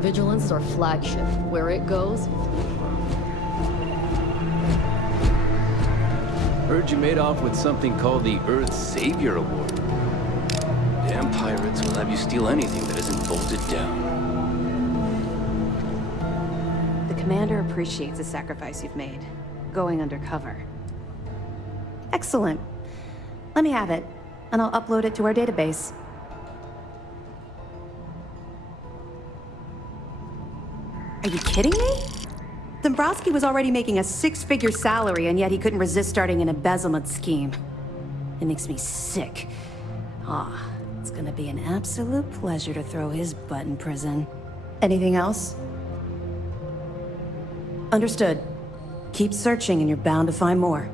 Vigilance is our flagship. Where it goes... Heard you made off with something called the Earth Savior Award. Damn pirates will have you steal anything that isn't bolted down. The commander appreciates the sacrifice you've made, going undercover. Excellent. Let me have it, and I'll upload it to our database. Are you kidding me? Dombrowski was already making a six-figure salary, and yet he couldn't resist starting an embezzlement scheme. It makes me sick. It's gonna be an absolute pleasure to throw his butt in prison. Anything else? Understood. Keep searching and you're bound to find more.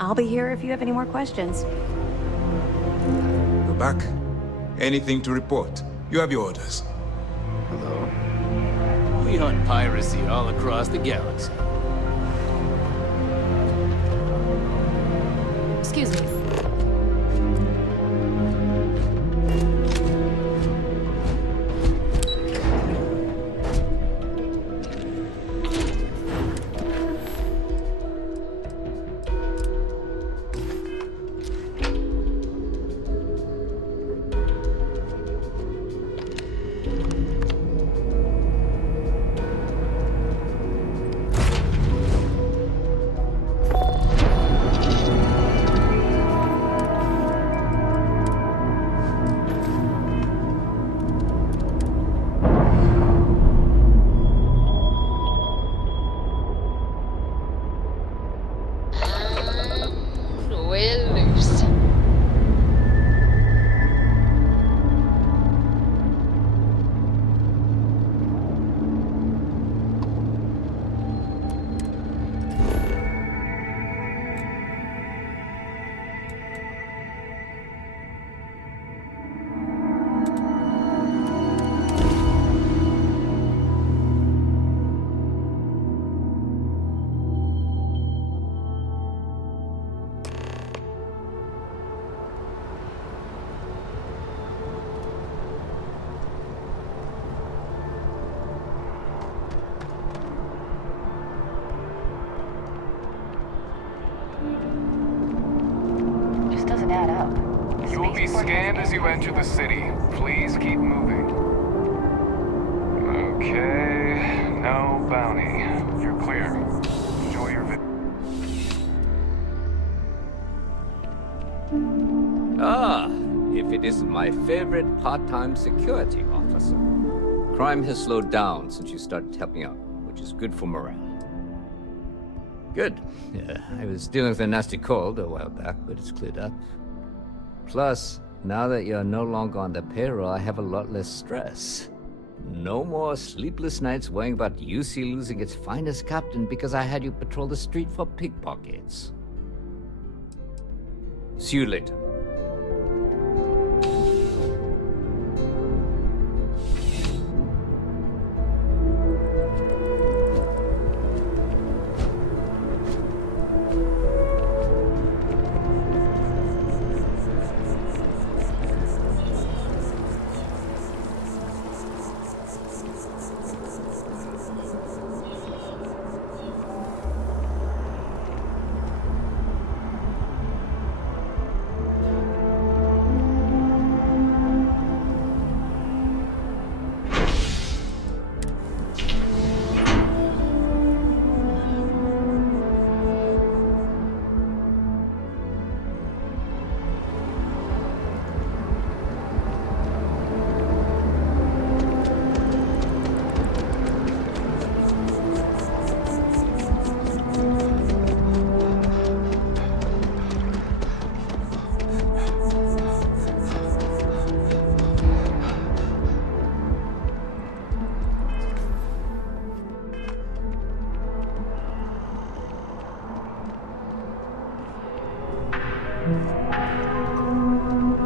I'll be here if you have any more questions. We're back. Anything to report? You have your orders. Hello? We hunt piracy all across the galaxy. Excuse me. Add up. You will be scanned as you enter the city. Please keep moving. Okay, no bounty. You're clear. Enjoy your If it isn't my favorite part-time security officer. Crime has slowed down since you started helping out, which is good for morale. Good. Yeah, I was dealing with a nasty cold a while back, but it's cleared up. Plus, now that you're no longer on the payroll, I have a lot less stress. No more sleepless nights worrying about UC losing its finest captain because I had you patrol the street for pickpockets. See you later.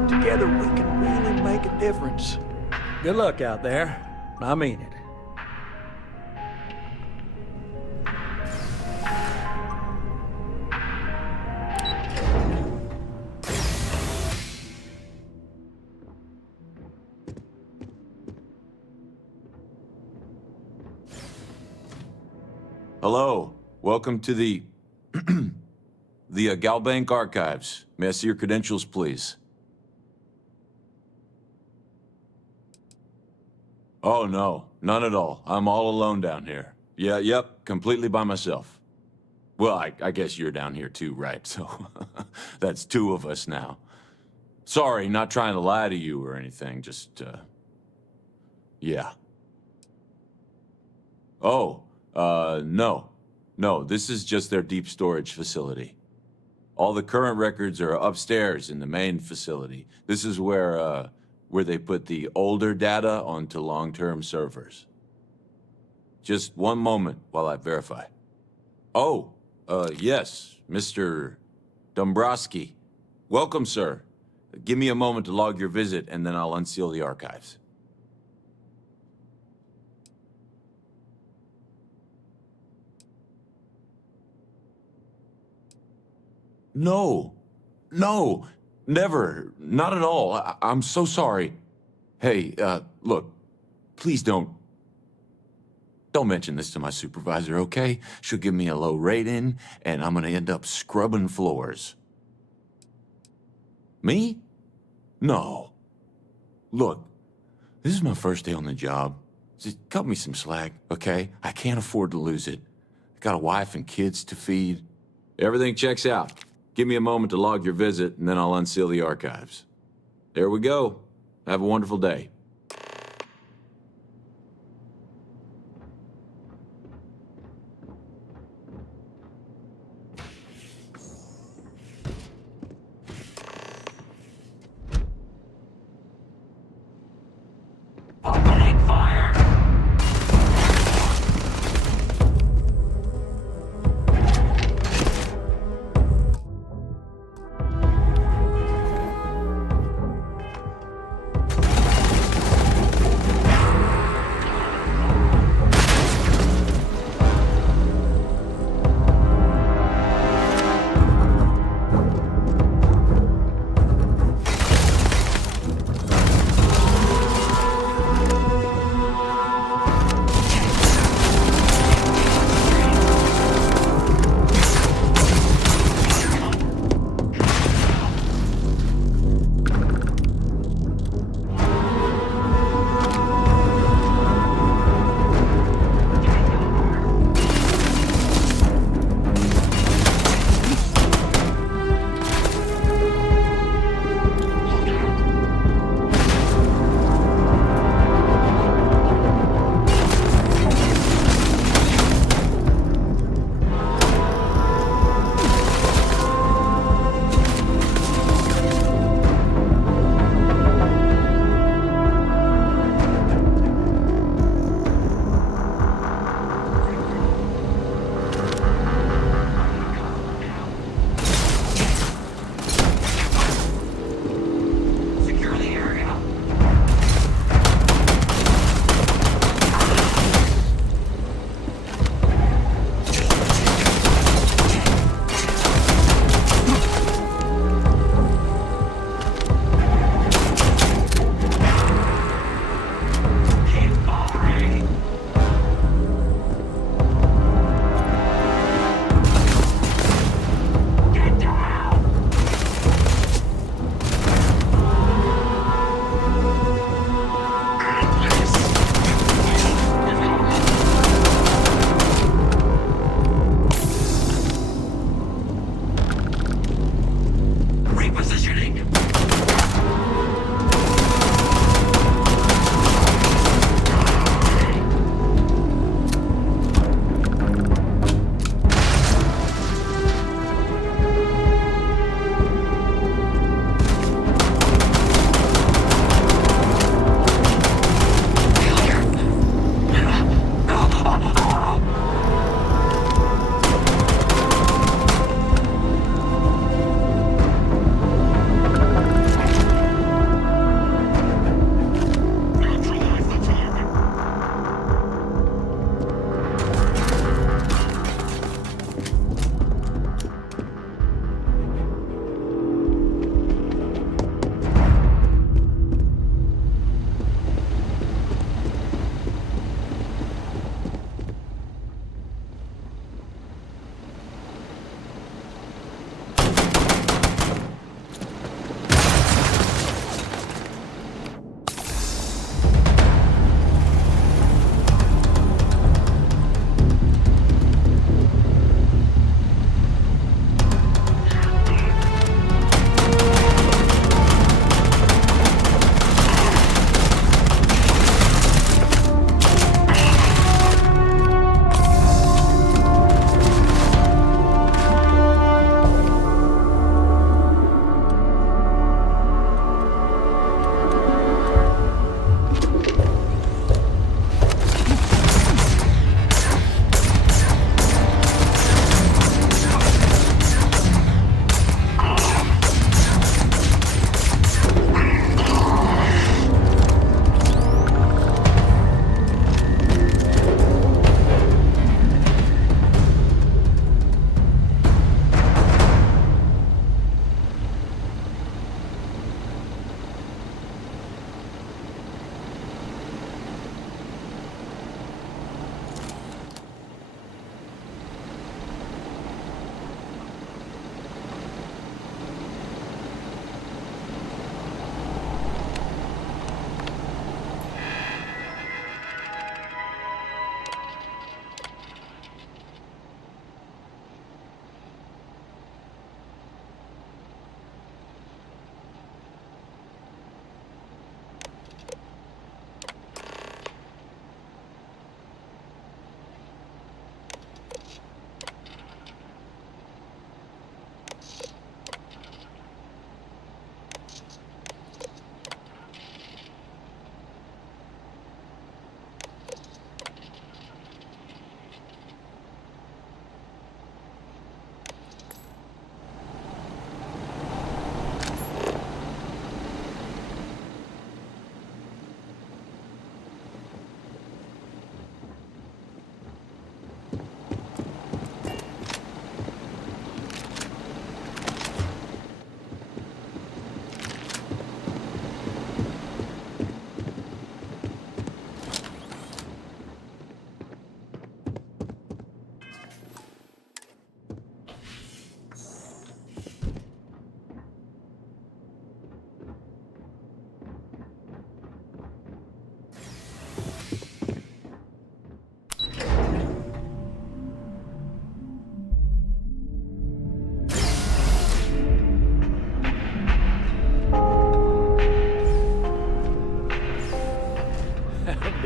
Together we can really make a difference. Good luck out there. I mean it. Hello. Welcome to the... the GalBank Archives. May I see your credentials, please? Oh, no. None at all. I'm all alone down here. Yep. Completely by myself. Well, I guess you're down here too, right? So, that's two of us now. Sorry, not trying to lie to you or anything, just, yeah. Oh, no. No, this is just their deep storage facility. All the current records are upstairs in the main facility. This is where they put the older data onto long-term servers. Just one moment while I verify. Oh, yes, Mr. Dombrowski. Welcome, sir. Give me a moment to log your visit, and then I'll unseal the archives. No, never, not at all. I'm so sorry. Hey, look, please don't mention this to my supervisor, okay? She'll give me a low rating, and I'm gonna end up scrubbing floors. Me? No. Look, this is my first day on the job. Just cut me some slack, okay? I can't afford to lose it. I got a wife and kids to feed. Everything checks out. Give me a moment to log your visit, and then I'll unseal the archives. There we go. Have a wonderful day.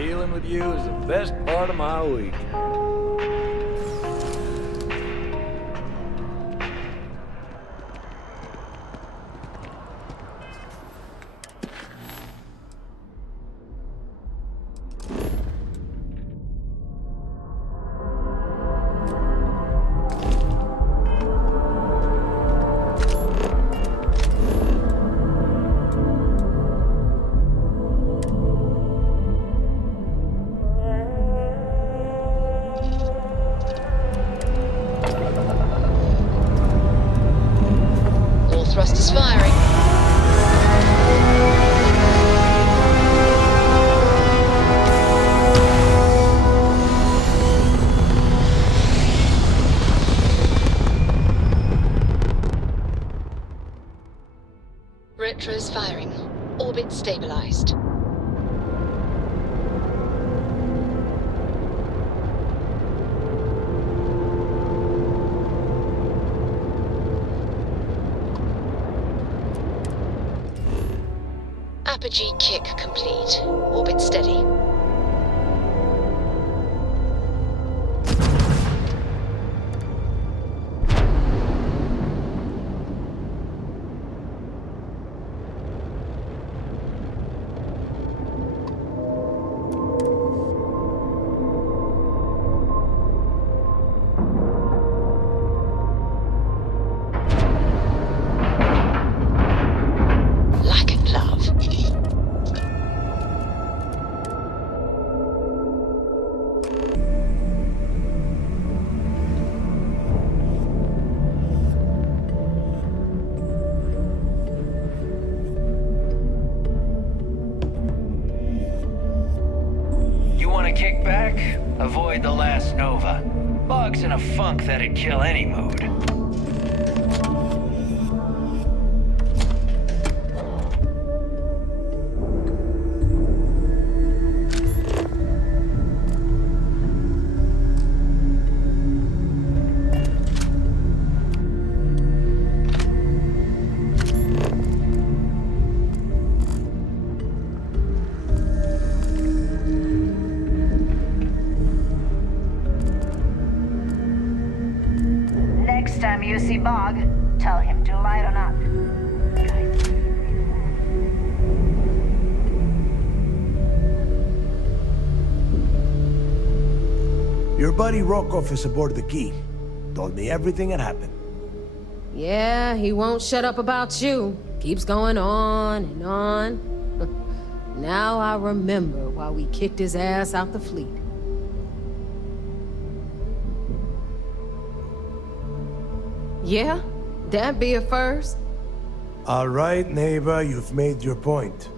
dealing with you is the best part of my week. Thrusters firing. Retros firing. Orbit stabilized. Apogee kick complete. Orbit steady. Kick back, avoid the last Nova. Bug's in a funk that'd kill any mood. You see Bog, tell him to light on up. Your buddy Rokoff is aboard the Key. Told me everything that happened. Yeah, he won't shut up about you. Keeps going on and on. Now I remember why we kicked his ass out the fleet. Yeah, that'd be a first. All right, Naeva, you've made your point.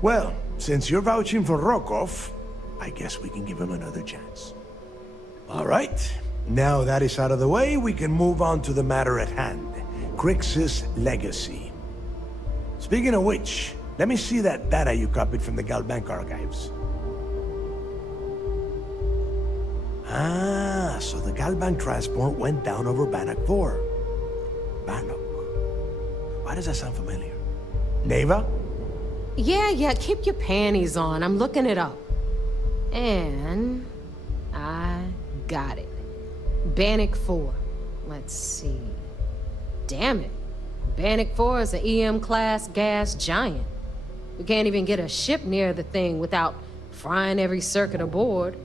Well, since you're vouching for Rokoff, I guess we can give him another chance. All right, now that is out of the way, we can move on to the matter at hand. Kryx's legacy. Speaking of which, let me see that data you copied from the GalBank archives. Ah, so the GalBank transport went down over Bannoc IV. Bannoc. Why does that sound familiar? Naeva? Yeah, keep your panties on. I'm looking it up. And I got it. Bannoc IV. Let's see. Damn it. Bannoc IV is an EM-class gas giant. We can't even get a ship near the thing without frying every circuit aboard.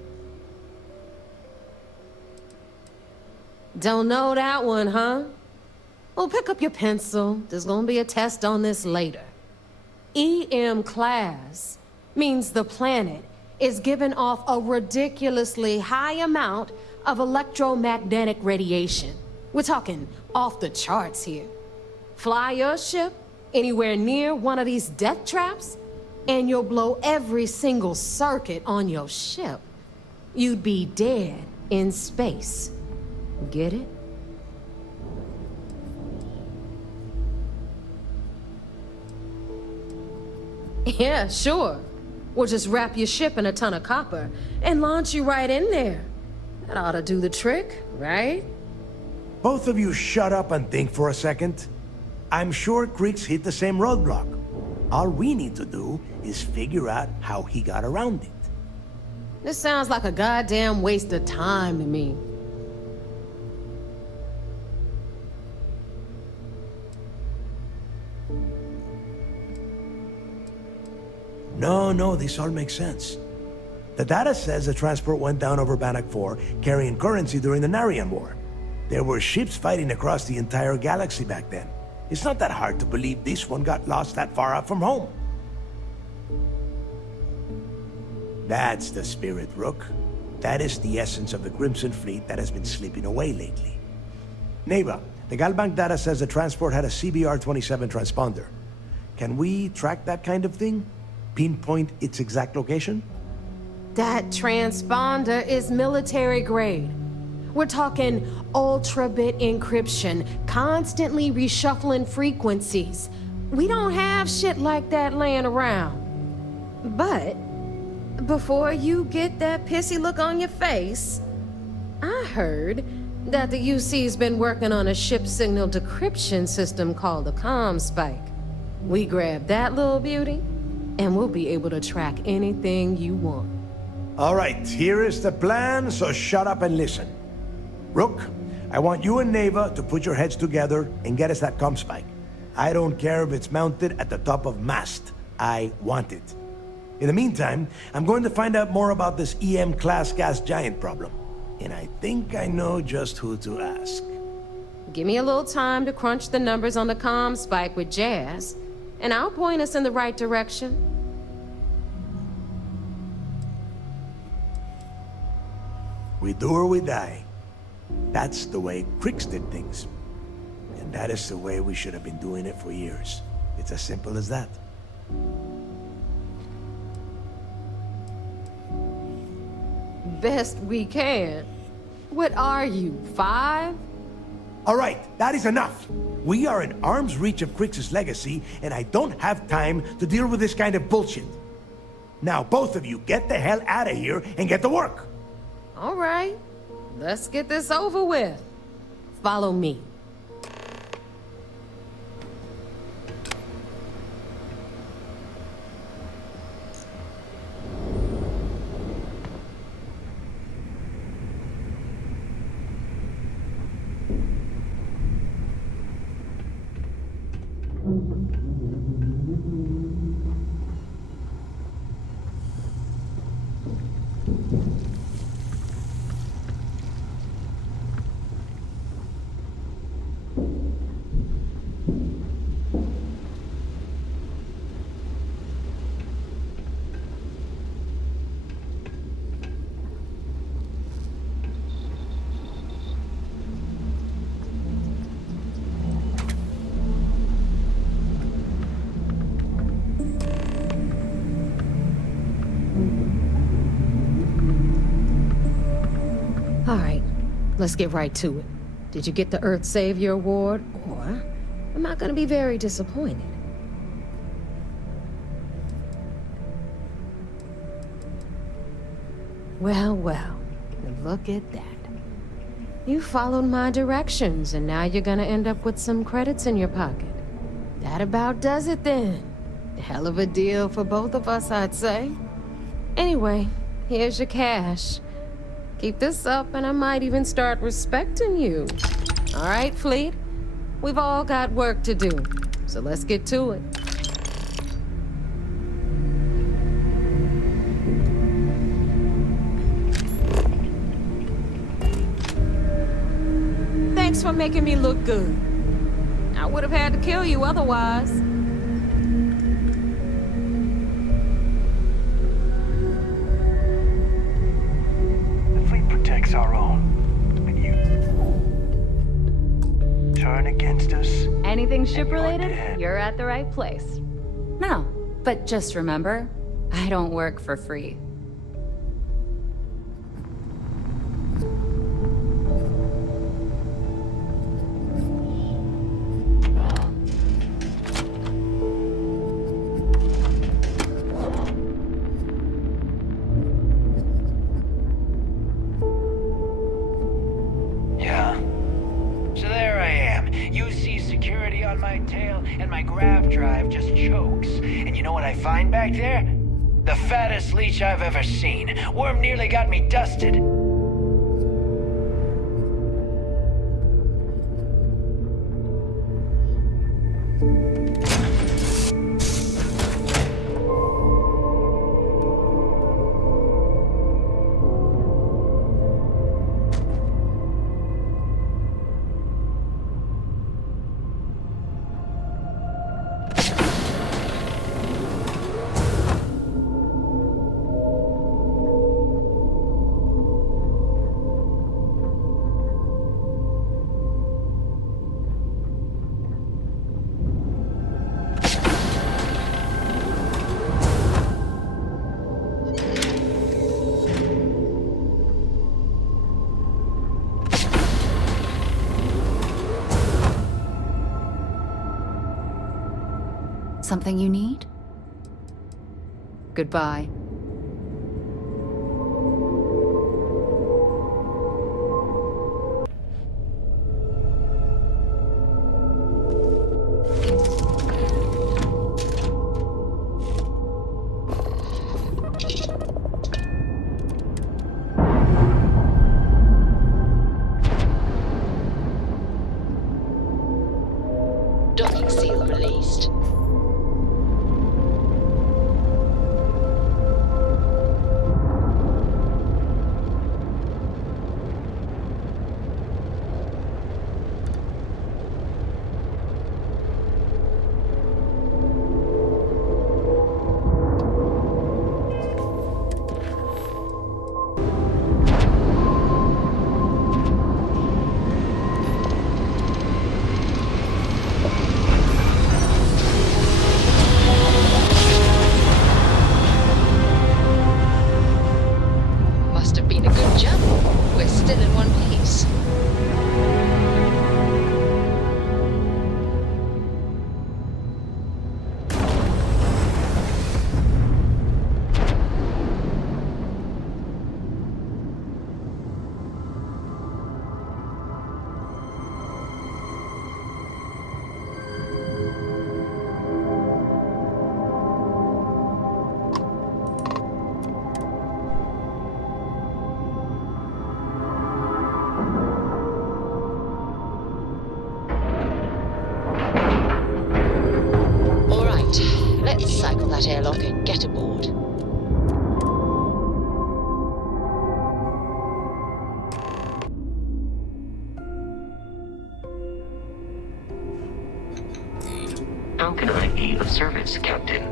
Don't know that one, huh? Well, pick up your pencil. There's gonna be a test on this later. EM class means the planet is giving off a ridiculously high amount of electromagnetic radiation. We're talking off the charts here. Fly your ship anywhere near one of these death traps, and you'll blow every single circuit on your ship. You'd be dead in space. Get it? Yeah, sure. We'll just wrap your ship in a ton of copper and launch you right in there. That ought to do the trick, right? Both of you shut up and think for a second. I'm sure Kryx hit the same roadblock. All we need to do is figure out how he got around it. This sounds like a goddamn waste of time to me. No, this all makes sense. The data says the transport went down over Bannoc IV, carrying currency during the Narian War. There were ships fighting across the entire galaxy back then. It's not that hard to believe this one got lost that far out from home. That's the spirit, Rook. That is the essence of the Crimson Fleet that has been slipping away lately. Naeva, the GalBank data says the transport had a CBR-27 transponder. Can we track that kind of thing? Pinpoint its exact location? That transponder is military grade. We're talking ultra-bit encryption, constantly reshuffling frequencies. We don't have shit like that laying around. But before you get that pissy look on your face, I heard that the UC's been working on a ship signal decryption system called the ComSpike. We grab that little beauty, and we'll be able to track anything you want. All right, here is the plan, so shut up and listen. Rook, I want you and Naeva to put your heads together and get us that ComSpike. I don't care if it's mounted at the top of mast. I want it. In the meantime, I'm going to find out more about this EM-class gas giant problem. And I think I know just who to ask. Give me a little time to crunch the numbers on the ComSpike with Jazz, and I'll point us in the right direction. We do or we die. That's the way Kryx did things. And that is the way we should have been doing it for years. It's as simple as that. Best we can. What are you, 5? All right, that is enough. We are in arm's reach of Kryx's legacy, and I don't have time to deal with this kind of bullshit. Now, both of you, get the hell out of here and get to work. All right, let's get this over with. Follow me. All right, let's get right to it. Did you get the Earth Savior Award, or am I gonna be very disappointed? Well, look at that. You followed my directions, and now you're gonna end up with some credits in your pocket. That about does it then. Hell of a deal for both of us, I'd say. Anyway, here's your cash. Keep this up, and I might even start respecting you. All right, Fleet? We've all got work to do, so let's get to it. Thanks for making me look good. I would have had to kill you otherwise. Our own. And you turn against us. Anything ship-related, you're at the right place. No, but just remember, I don't work for free. My tail and my grav drive just chokes. And you know what I find back there? The fattest leech I've ever seen. Worm nearly got me dusted. Something you need? Goodbye. Docking seal released. That airlock and get aboard. How can I be of service, Captain?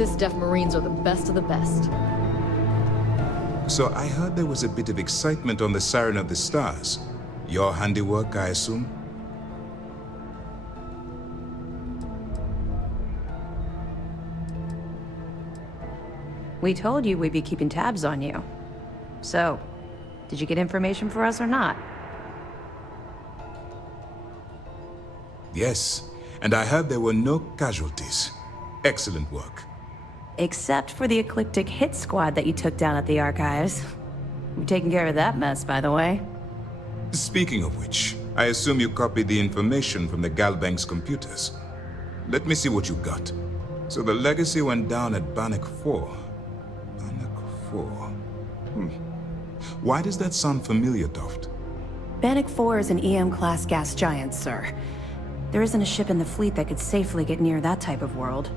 SysDef Marines are the best of the best. So I heard there was a bit of excitement on the Siren of the Stars. Your handiwork, I assume? We told you we'd be keeping tabs on you. So, did you get information for us or not? Yes, and I heard there were no casualties. Excellent work. Except for the eclectic hit squad that you took down at the Archives. We've taken care of that mess, by the way. Speaking of which, I assume you copied the information from the GalBank's computers. Let me see what you got. So the legacy went down at Bannoc IV. Bannoc IV. Why does that sound familiar, Toft? Bannoc IV is an EM-class gas giant, sir. There isn't a ship in the fleet that could safely get near that type of world.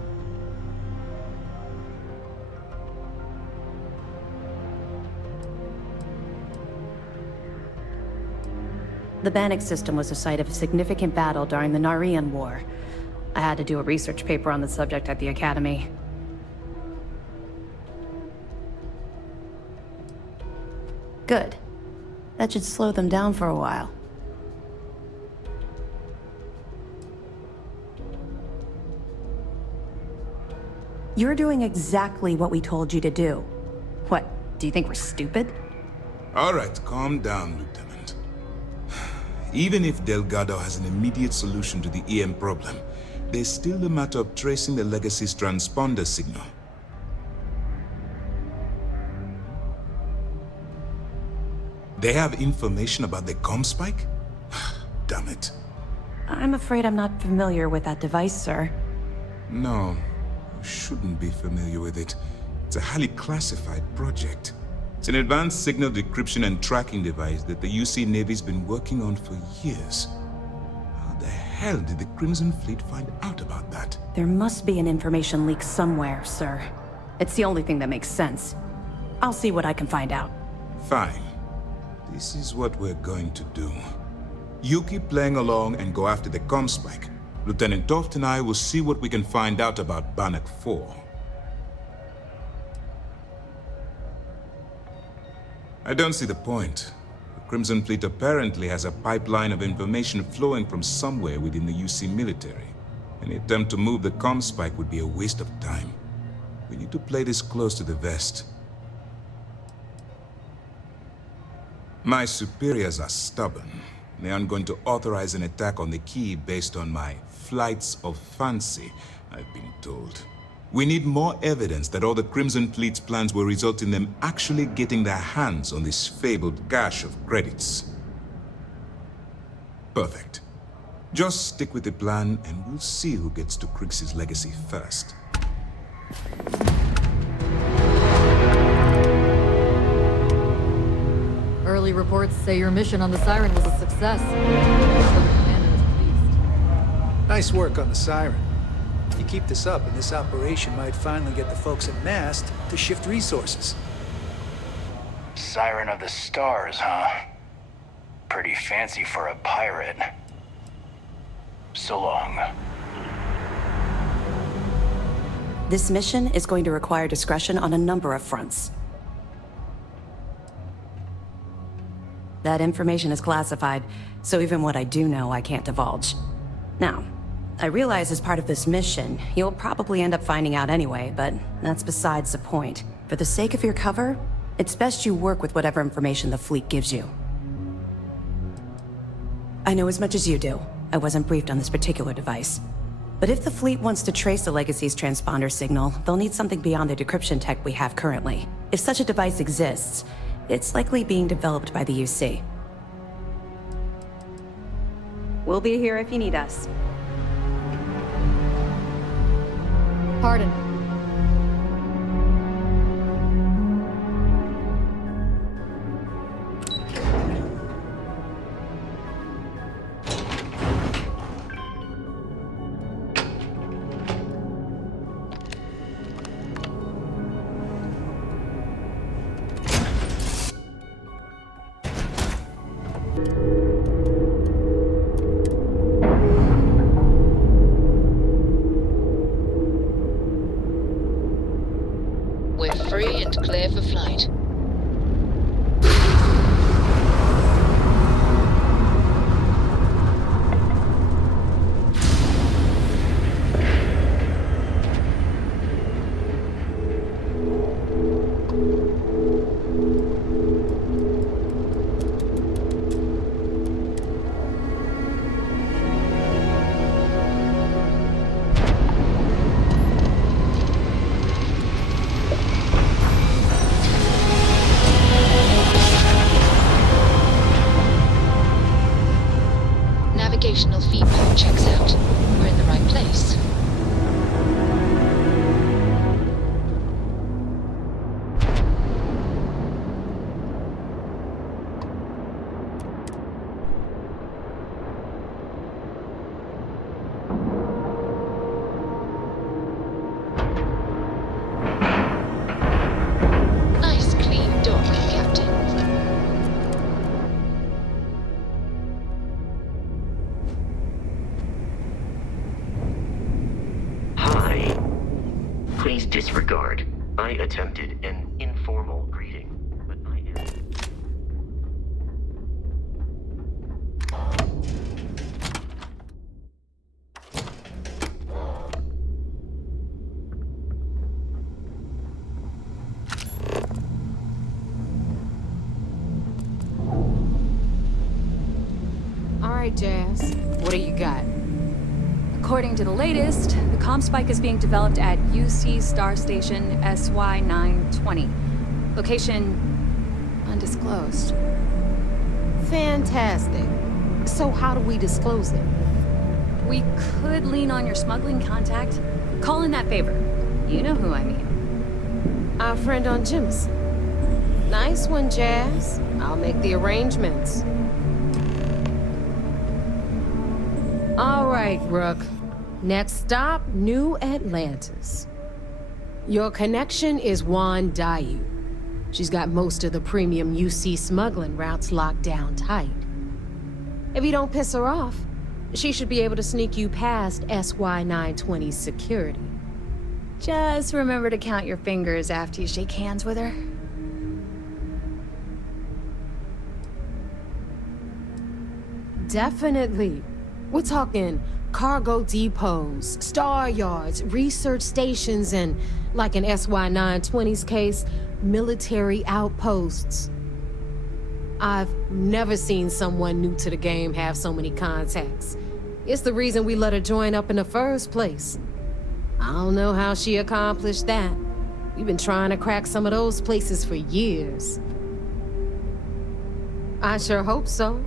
The Bannoc system was the site of a significant battle during the Narian War. I had to do a research paper on the subject at the Academy. Good. That should slow them down for a while. You're doing exactly what we told you to do. What, do you think we're stupid? All right, calm down, Lieutenant. Even if Delgado has an immediate solution to the EM problem, there's still the matter of tracing the Legacy's transponder signal. They have information about the ComSpike? Damn it. I'm afraid I'm not familiar with that device, sir. No, you shouldn't be familiar with it. It's a highly classified project. It's an advanced signal decryption and tracking device that the UC Navy's been working on for years. How the hell did the Crimson Fleet find out about that? There must be an information leak somewhere, sir. It's the only thing that makes sense. I'll see what I can find out. Fine. This is what we're going to do. You keep playing along and go after the ComSpike. Lieutenant Toft and I will see what we can find out about Bannoc IV. I don't see the point. The Crimson Fleet apparently has a pipeline of information flowing from somewhere within the UC military. Any attempt to move the ComSpike would be a waste of time. We need to play this close to the vest. My superiors are stubborn. They aren't going to authorize an attack on the key based on my flights of fancy, I've been told. We need more evidence that all the Crimson Fleet's plans will result in them actually getting their hands on this fabled cache of credits. Perfect. Just stick with the plan and we'll see who gets to Kryx's legacy first. Early reports say your mission on the Siren was a success. So the commander is pleased. Nice work on the Siren. You keep this up, and this operation might finally get the folks at Mast to shift resources. Siren of the Stars, huh? Pretty fancy for a pirate. So long. This mission is going to require discretion on a number of fronts. That information is classified, so even what I do know, I can't divulge. Now, I realize as part of this mission, you'll probably end up finding out anyway, but that's besides the point. For the sake of your cover, it's best you work with whatever information the fleet gives you. I know as much as you do. I wasn't briefed on this particular device. But if the fleet wants to trace the Legacy's transponder signal, they'll need something beyond the decryption tech we have currently. If such a device exists, it's likely being developed by the UC. We'll be here if you need us. Pardon. Navigational feedback checks out. We're in the right place. Nice clean docking, Captain. Please disregard. I attempted an informal greeting, but I am... All right, Jazz. What do you got? According to the latest, the ComSpike is being developed at UC Star Station SY-920. Location undisclosed. Fantastic. So how do we disclose it? We could lean on your smuggling contact. Call in that favor. You know who I mean. Our friend on Jim's. Nice one, Jazz. I'll make the arrangements. All right, Rook. Next stop, New Atlantis. Your connection is Huan Daiyu. She's got most of the premium UC smuggling routes locked down tight. If you don't piss her off, she should be able to sneak you past SY-920's security. Just remember to count your fingers after you shake hands with her. Definitely. We're talking cargo depots, star yards, research stations, and, like in SY-920's case, military outposts. I've never seen someone new to the game have so many contacts. It's the reason we let her join up in the first place. I don't know how she accomplished that. We've been trying to crack some of those places for years. I sure hope so.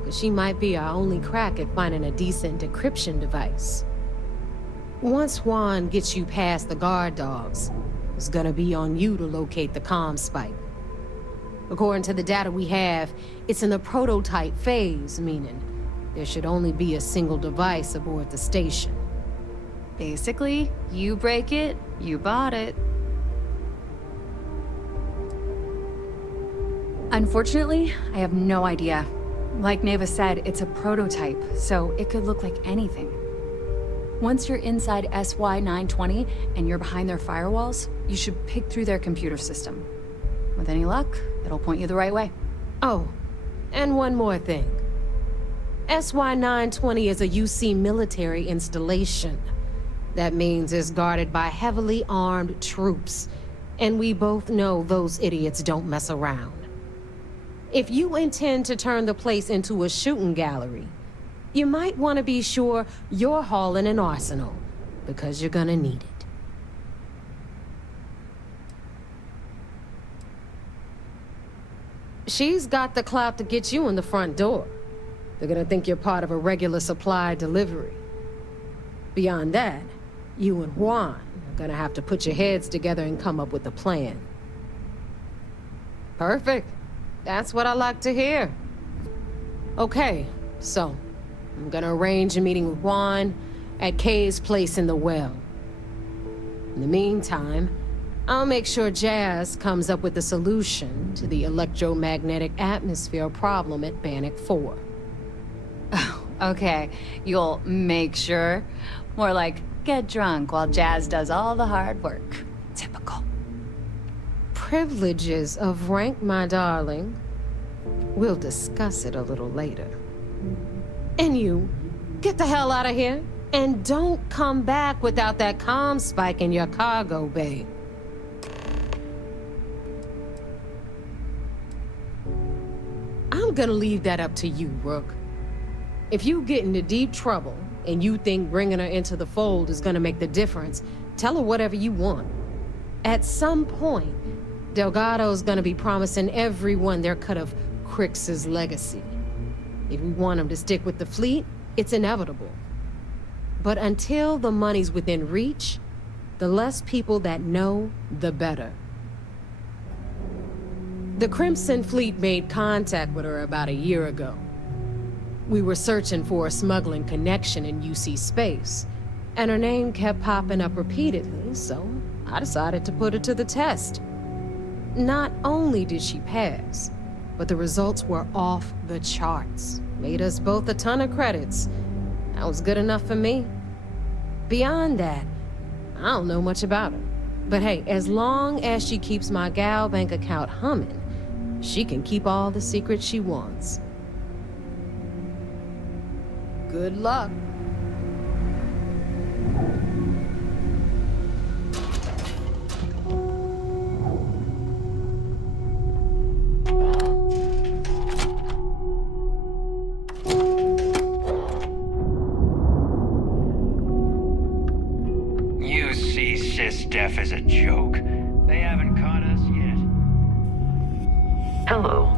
Because she might be our only crack at finding a decent decryption device. Once Huan gets you past the guard dogs, it's gonna be on you to locate the ComSpike. According to the data we have, it's in the prototype phase, meaning there should only be a single device aboard the station. Basically, you break it, you bought it. Unfortunately, I have no idea. Like Naeva said, it's a prototype, so it could look like anything. Once you're inside SY-920 and you're behind their firewalls, you should pick through their computer system. With any luck, it'll point you the right way. Oh, and one more thing. SY-920 is a UC military installation. That means it's guarded by heavily armed troops, and we both know those idiots don't mess around. If you intend to turn the place into a shooting gallery, you might want to be sure you're hauling an arsenal, because you're gonna need it. She's got the clout to get you in the front door. They're gonna think you're part of a regular supply delivery. Beyond that, you and Huan are gonna have to put your heads together and come up with a plan. Perfect. That's what I like to hear. Okay, so I'm gonna arrange a meeting with Huan at Kay's place in the well. In the meantime, I'll make sure Jazz comes up with a solution to the electromagnetic atmosphere problem at Bannoc IV. Oh, okay. You'll make sure? More like, get drunk while Jazz does all the hard work. Typical. Privileges of rank, my darling. We'll discuss it a little later. And you, get the hell out of here, and don't come back without that ComSpike in your cargo bay. I'm gonna leave that up to you, Rook. If you get into deep trouble, and you think bringing her into the fold is gonna make the difference, tell her whatever you want. At some point, Delgado's gonna be promising everyone their cut of Kryx's legacy. If we want him to stick with the fleet, it's inevitable. But until the money's within reach, the less people that know, the better. The Crimson Fleet made contact with her about a year ago. We were searching for a smuggling connection in UC space, and her name kept popping up repeatedly, so I decided to put her to the test. Not only did she pass, but the results were off the charts. Made us both a ton of credits. That was good enough for me. Beyond that, I don't know much about her. But hey, as long as she keeps my GalBank account humming, she can keep all the secrets she wants. Good luck. UC SysDef is a joke. They haven't caught us yet. Hello.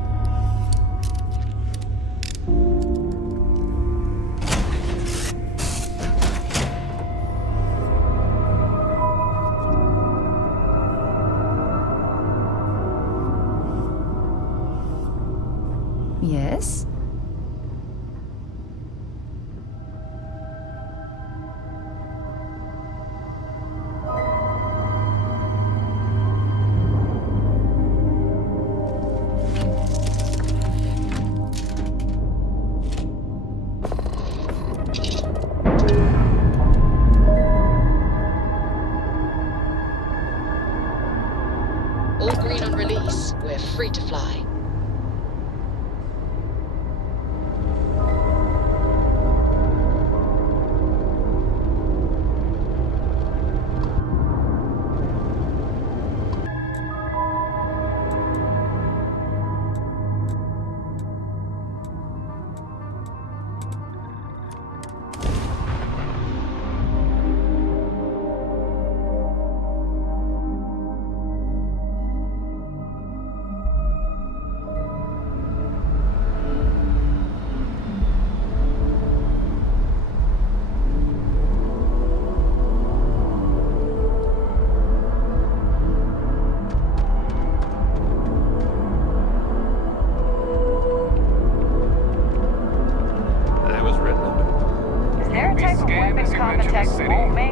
Yes? All green on release. We're free to fly.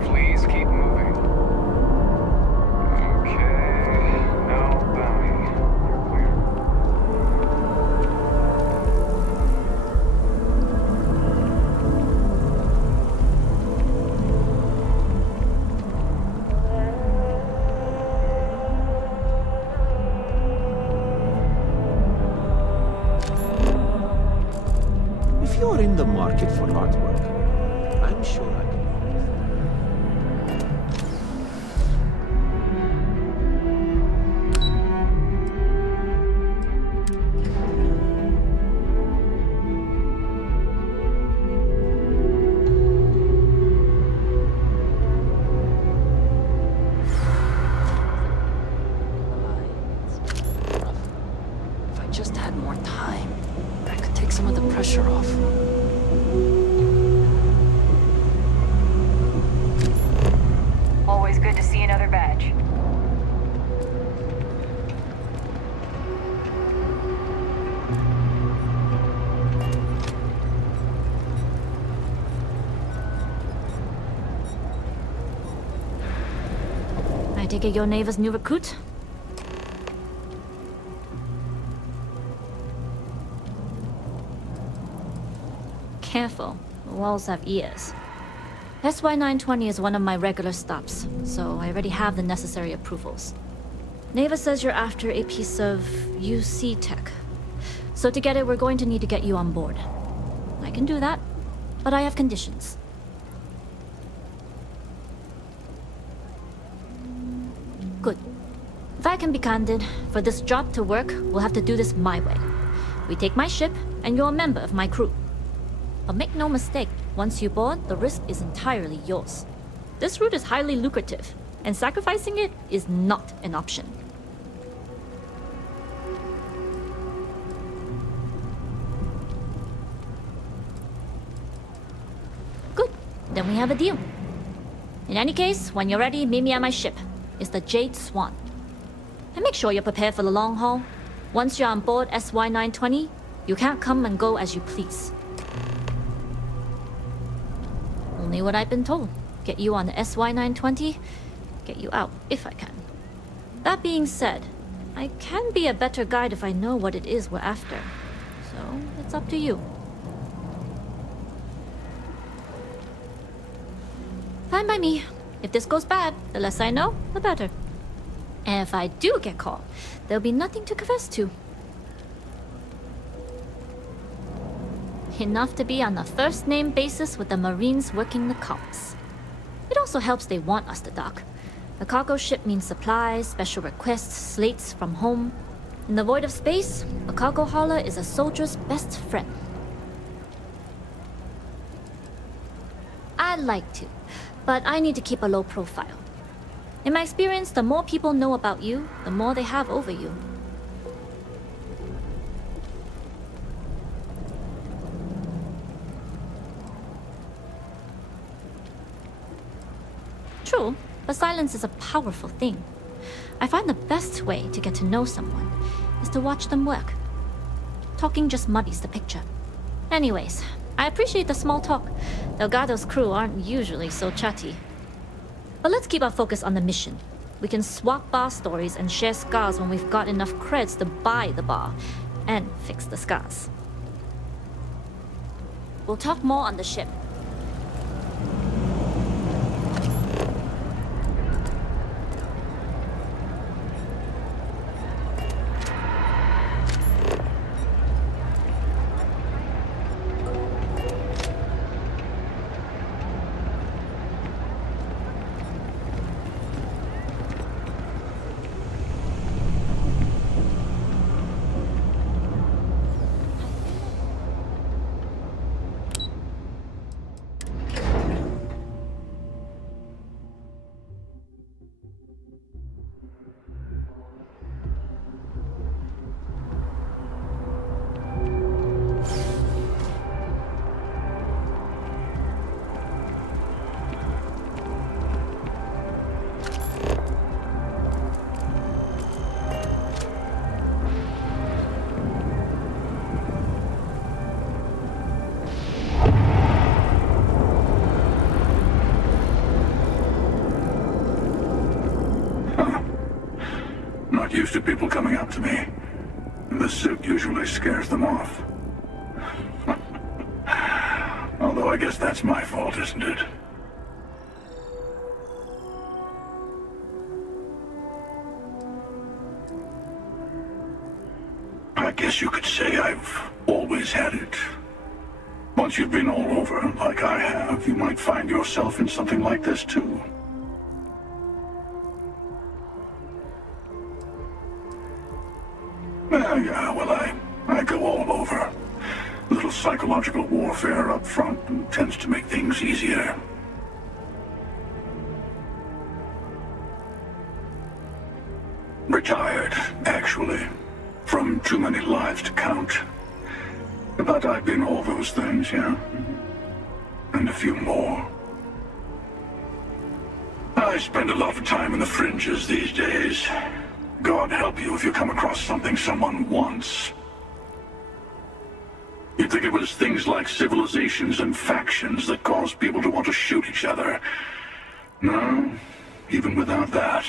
Please keep moving. Okay, no bounty. You're clear. If you're in the market for artwork, I'm sure I can. If I just had more time, I could take some of the pressure off. Always good to see another badge. I take it you're Naeva's new recruit? Careful, the walls have ears. SY-920 is one of my regular stops, so I already have the necessary approvals. Naeva says you're after a piece of UC tech. So to get it, we're going to need to get you on board. I can do that, but I have conditions. Good. If I can be candid, for this job to work, we'll have to do this my way. We take my ship, and you're a member of my crew. But make no mistake, once you board, the risk is entirely yours. This route is highly lucrative, and sacrificing it is not an option. Good, then we have a deal. In any case, when you're ready, meet me at my ship. It's the Jade Swan. And make sure you're prepared for the long haul. Once you're on board SY-920, you can't come and go as you please. Only what I've been told. Get you on the SY-920, get you out if I can. That being said, I can be a better guide if I know what it is we're after. So, it's up to you. Fine by me. If this goes bad, the less I know, the better. And if I do get caught, there'll be nothing to confess to. Enough to be on a first-name basis with the Marines working the comms. It also helps they want us to dock. The cargo ship means supplies, special requests, slates from home. In the void of space, a cargo hauler is a soldier's best friend. I'd like to, but I need to keep a low profile. In my experience, the more people know about you, the more they have over you. True, but silence is a powerful thing. I find the best way to get to know someone is to watch them work. Talking just muddies the picture. Anyways, I appreciate the small talk. Delgado's crew aren't usually so chatty. But let's keep our focus on the mission. We can swap bar stories and share scars when we've got enough creds to buy the bar and fix the scars. We'll talk more on the ship. Used to people coming up to me. The suit usually scares them off. Although I guess that's my fault, isn't it? I guess you could say I've always had it. Once you've been all over, like I have, you might find yourself in something like this too. Yeah, well, I go all over. A little psychological warfare up front tends to make things easier. Retired, actually. From too many lives to count. But I've been all those things, yeah. And a few more. I spend a lot of time in the fringes these days. God help you if you come across something someone wants. You'd think it was things like civilizations and factions that cause people to want to shoot each other. No, even without that,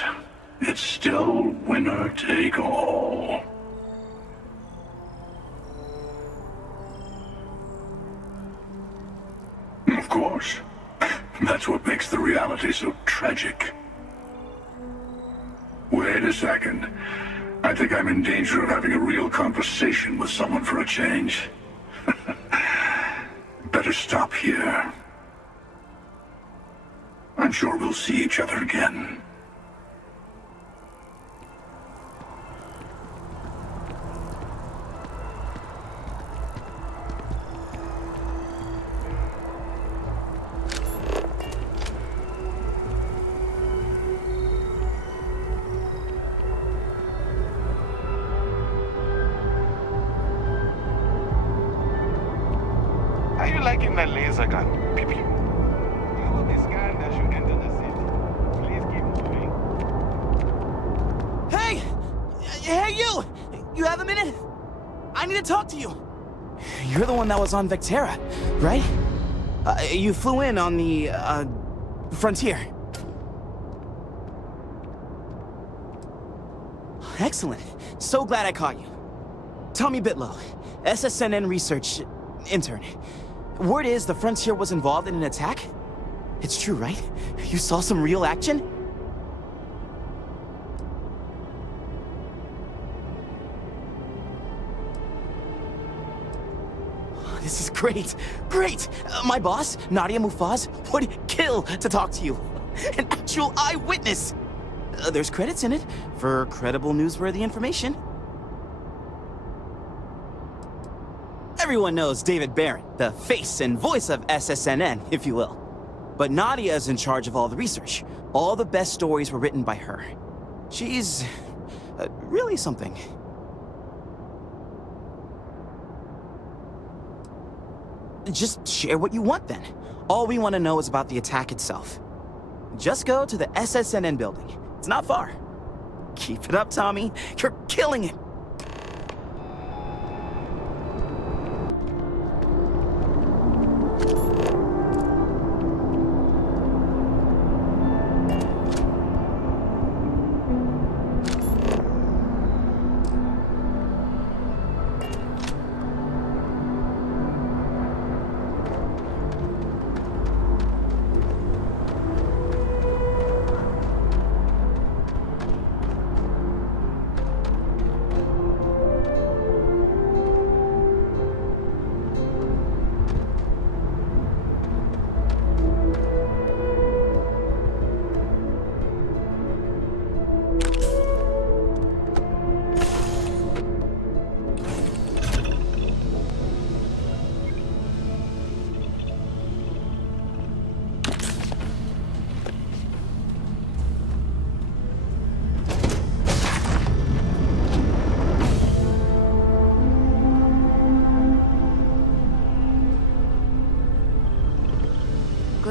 it's still winner take all. Of course. That's what makes the reality so tragic. Wait a second. I think I'm in danger of having a real conversation with someone for a change. Better stop here. I'm sure we'll see each other again. Liking that laser gun, Pipi. You will be scanned as you enter the city. Please keep moving. Hey! Hey, you! You have a minute? I need to talk to you. You're the one that was on Vectera, right? You flew in on the, Frontier. Excellent. So glad I caught you. Tommy Bitlow, SSNN research intern. Word is the Frontier was involved in an attack? It's true, right? You saw some real action? This is great. Great! My boss, Nadia Mufaz, would kill to talk to you. An actual eyewitness! There's credits in it for credible, newsworthy information. Everyone knows David Barron, the face and voice of SSNN, if you will. But Nadia is in charge of all the research. All the best stories were written by her. She's... really something. Just share what you want, then. All we want to know is about the attack itself. Just go to the SSNN building. It's not far. Keep it up, Tommy. You're killing it.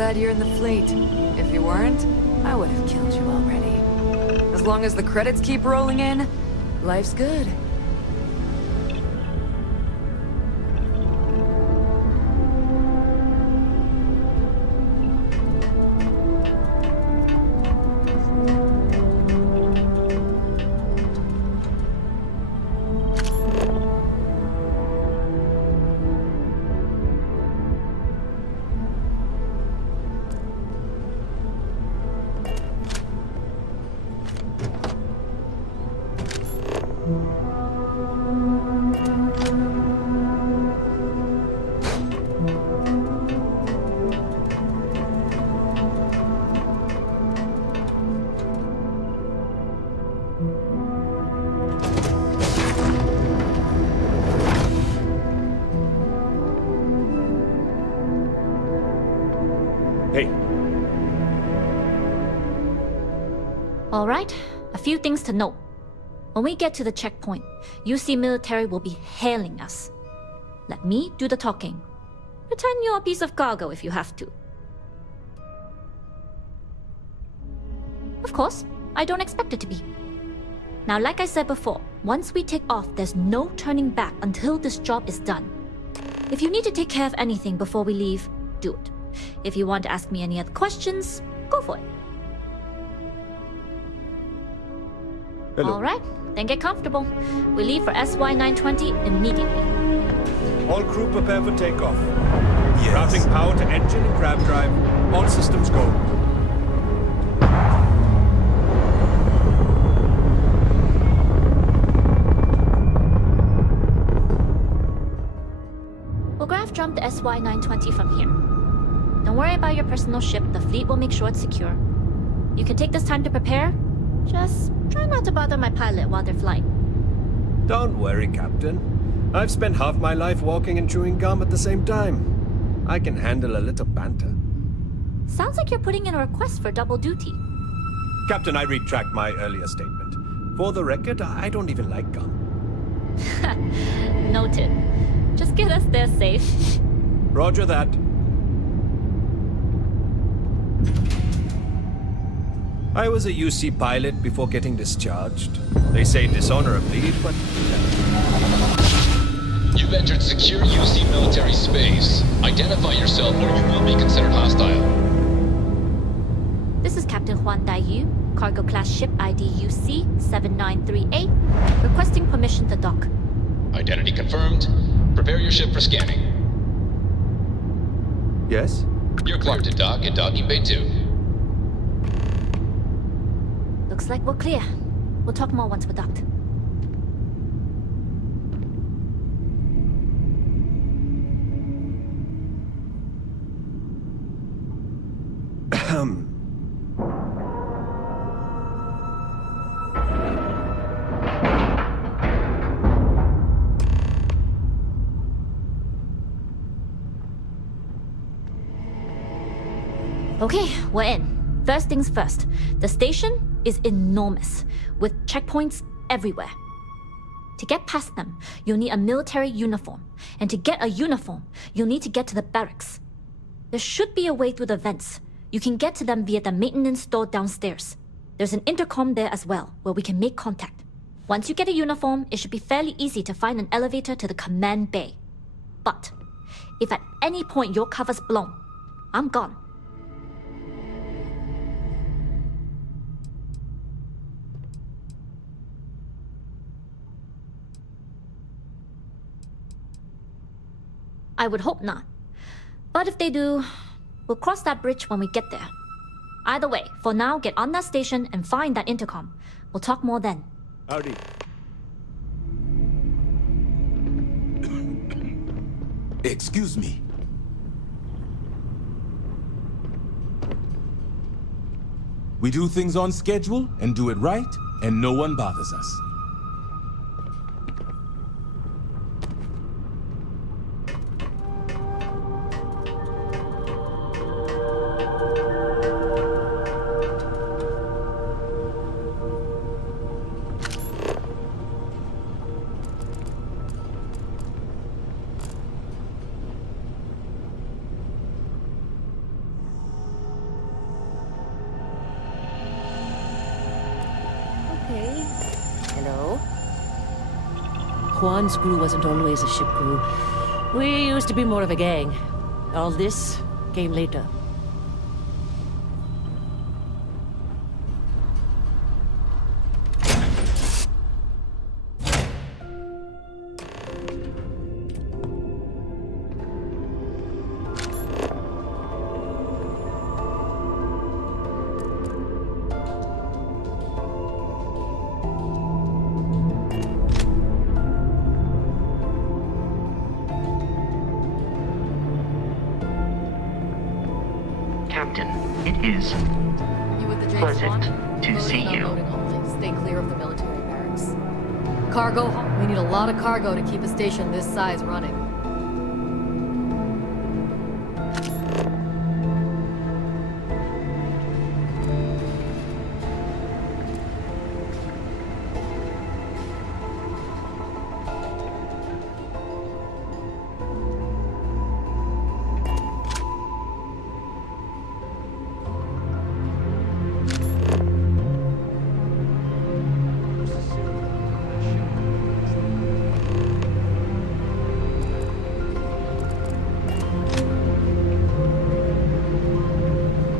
glad you're in the fleet. If you weren't, I would have killed you already. As long as the credits keep rolling in, life's good. All right, a few things to note. When we get to the checkpoint, UC military will be hailing us. Let me do the talking. Pretend you're a piece of cargo if you have to. Of course, I don't expect it to be. Now, like I said before, once we take off, there's no turning back until this job is done. If you need to take care of anything before we leave, do it. If you want to ask me any other questions, go for it. Hello. All right, then get comfortable. We leave for SY-920 immediately. All crew prepare for takeoff. Yes. Routing power to engine and crab drive. All systems go. We'll graph jump the SY-920 from here. Don't worry about your personal ship. The fleet will make sure it's secure. You can take this time to prepare. Just try not to bother my pilot while they're flying. Don't worry, Captain. I've spent half my life walking and chewing gum at the same time. I can handle a little banter. Sounds like you're putting in a request for double duty. Captain, I retract my earlier statement. For the record, I don't even like gum. Noted. Just get us there safe. Roger that. I was a UC pilot before getting discharged. They say dishonorably, but... You've entered secure UC military space. Identify yourself or you will be considered hostile. This is Captain Huan Daiyu, cargo class ship ID UC 7938, requesting permission to dock. Identity confirmed. Prepare your ship for scanning. Yes? You're cleared to dock at docking bay 2. Looks like we're clear. We'll talk more once we're docked. Okay, we're in. First things first. The station is enormous, with checkpoints everywhere. To get past them, you'll need a military uniform. And to get a uniform, you'll need to get to the barracks. There should be a way through the vents. You can get to them via the maintenance store downstairs. There's an intercom there as well, where we can make contact. Once you get a uniform, it should be fairly easy to find an elevator to the command bay. But if at any point your cover's blown, I'm gone. I would hope not. But if they do, we'll cross that bridge when we get there. Either way, for now, get on that station and find that intercom. We'll talk more then. Howdy. Excuse me. We do things on schedule and do it right, and no one bothers us. Huan's crew wasn't always a ship crew. We used to be more of a gang. All this came later. Captain, it is You with the Jade pleasant Swan? to see Loading and you. unloading only. Stay clear of the military barracks. Cargo? We need a lot of cargo to keep a station this size running.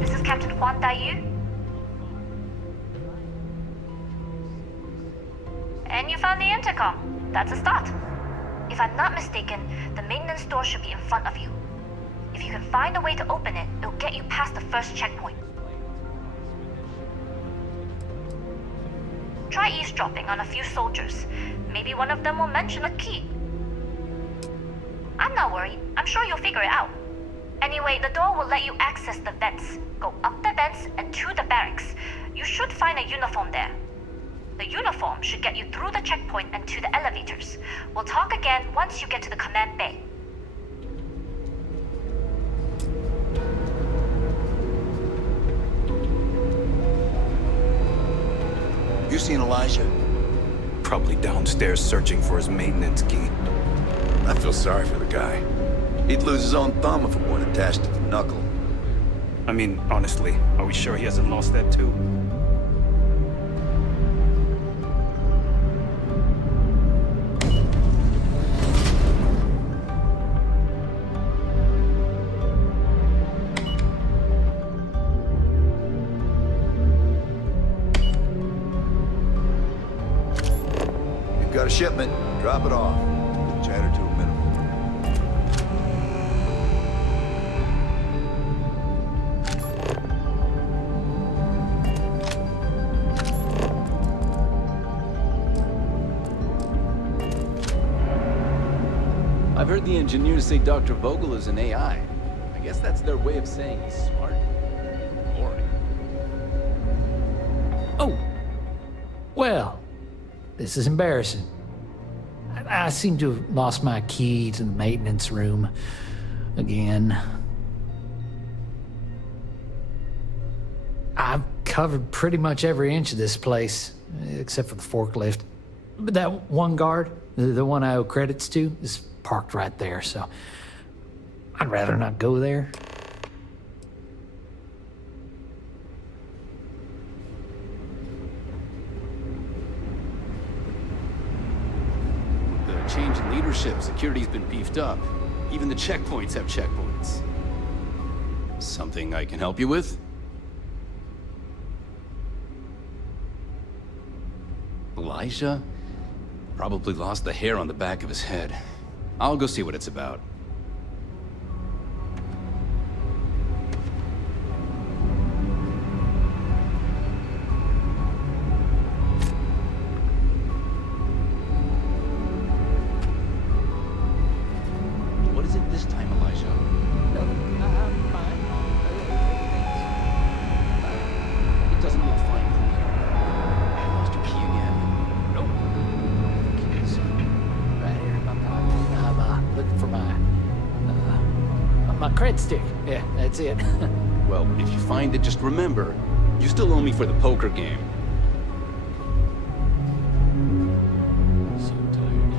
This is Captain Huan Daiyu. And you found the intercom. That's a start. If I'm not mistaken, the maintenance door should be in front of you. If you can find a way to open it, it'll get you past the first checkpoint. Try eavesdropping on a few soldiers. Maybe one of them will mention a key. I'm not worried. I'm sure you'll figure it out. Anyway, the door will let you access the vents. Go up the vents and to the barracks. You should find a uniform there. The uniform should get you through the checkpoint and to the elevators. We'll talk again once you get to the command bay. You seen Elijah? Probably downstairs searching for his maintenance key. I feel sorry for the guy. He'd lose his own thumb if it weren't attached to the knuckle. I mean, honestly, are we sure he hasn't lost that too? You've got a shipment. Drop it off. Chatter to a minimum. I've heard the engineers say Dr. Vogel is an AI. I guess that's their way of saying he's smart. Boring. Oh! Well, this is embarrassing. I seem to have lost my key to the maintenance room again. I've covered pretty much every inch of this place, except for the forklift. But that one guard, the one I owe credits to, is parked right there, so I'd rather not go there. The change in leadership, security's been beefed up. Even the checkpoints have checkpoints. Something I can help you with? Elijah? Probably lost the hair on the back of his head. I'll go see what it's about. What is it this time, Elijah? No, I'm fine. It doesn't look fine from here. You lost your key again. Nope. Keys. Right here in my pocket. I'm looking for my cred stick. Yeah, that's it. Well, if you find it, just remember, you still owe me for the poker game. So tired.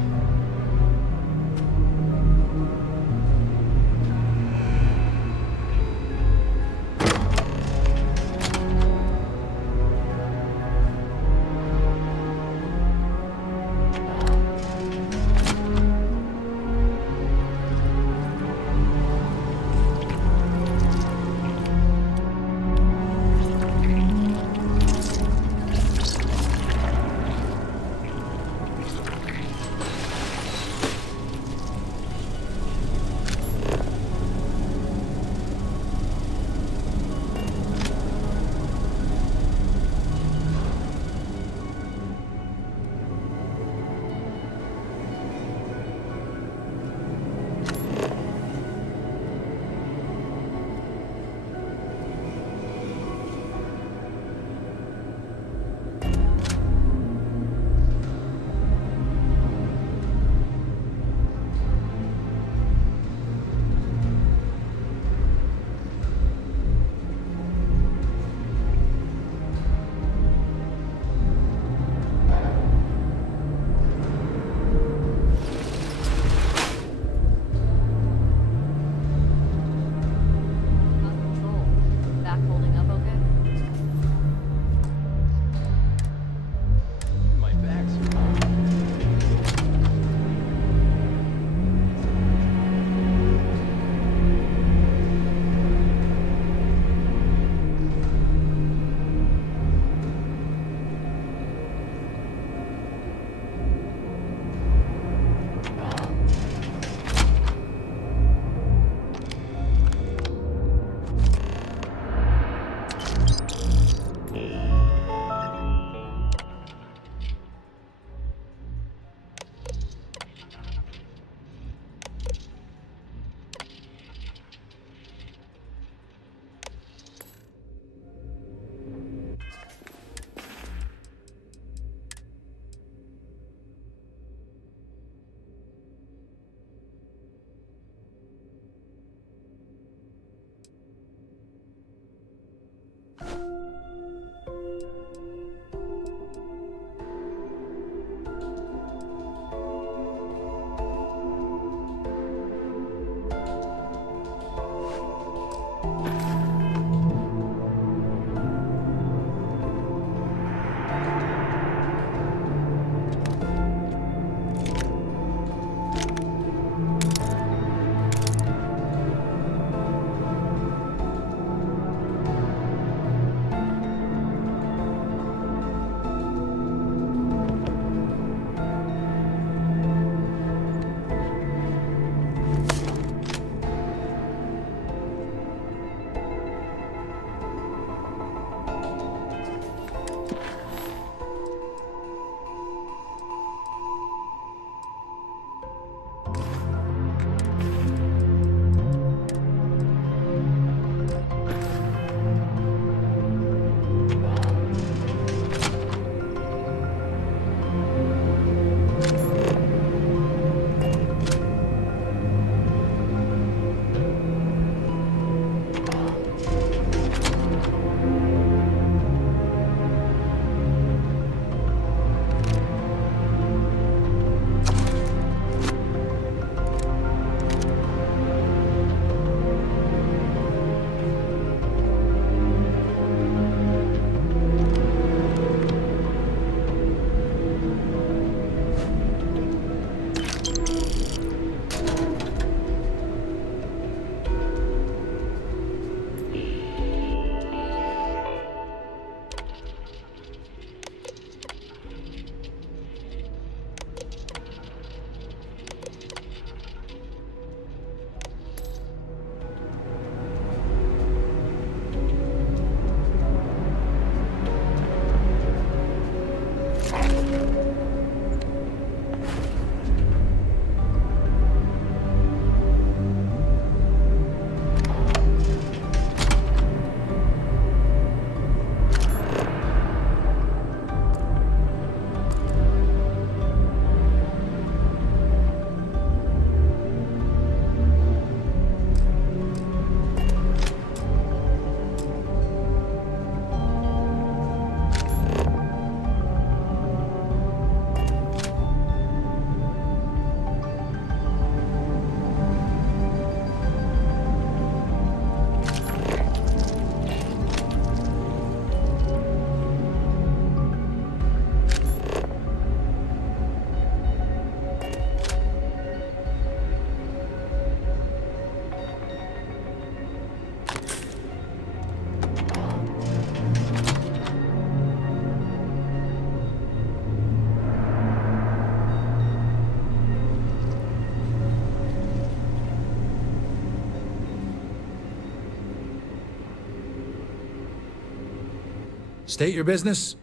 State your business.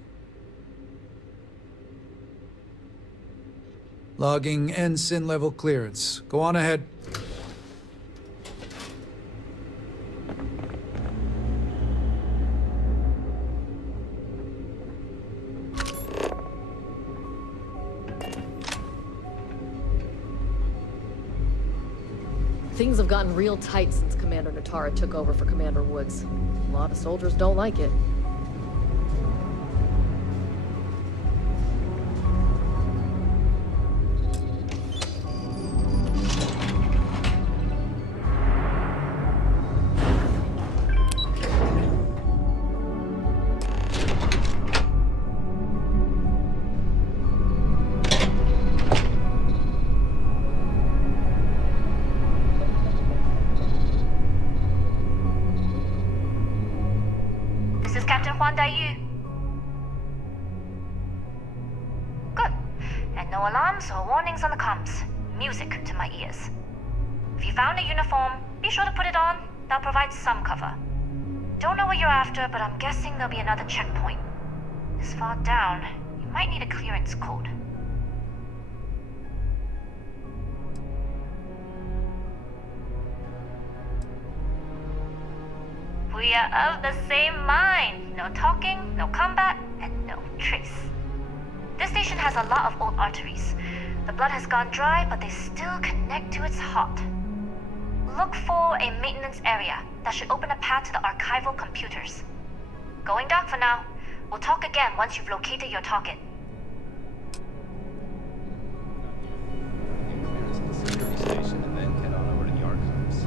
Logging ensign level clearance. Go on ahead. Things have gotten real tight since Commander Natara took over for Commander Woods. A lot of soldiers don't like it. Huan Daiyu. Good. And no alarms or warnings on the comms. Music to my ears. If you found a uniform, be sure to put it on. That'll provide some cover. Don't know what you're after, but I'm guessing there'll be another checkpoint. This far down, you might need a clearance code. We are of the same mind. No talking, no combat, and no trace. This station has a lot of old arteries. The blood has gone dry, but they still connect to its heart. Look for a maintenance area. That should open a path to the archival computers. Going dark for now. We'll talk again once you've located your target. Clearance at the security station and then head on over to the archives.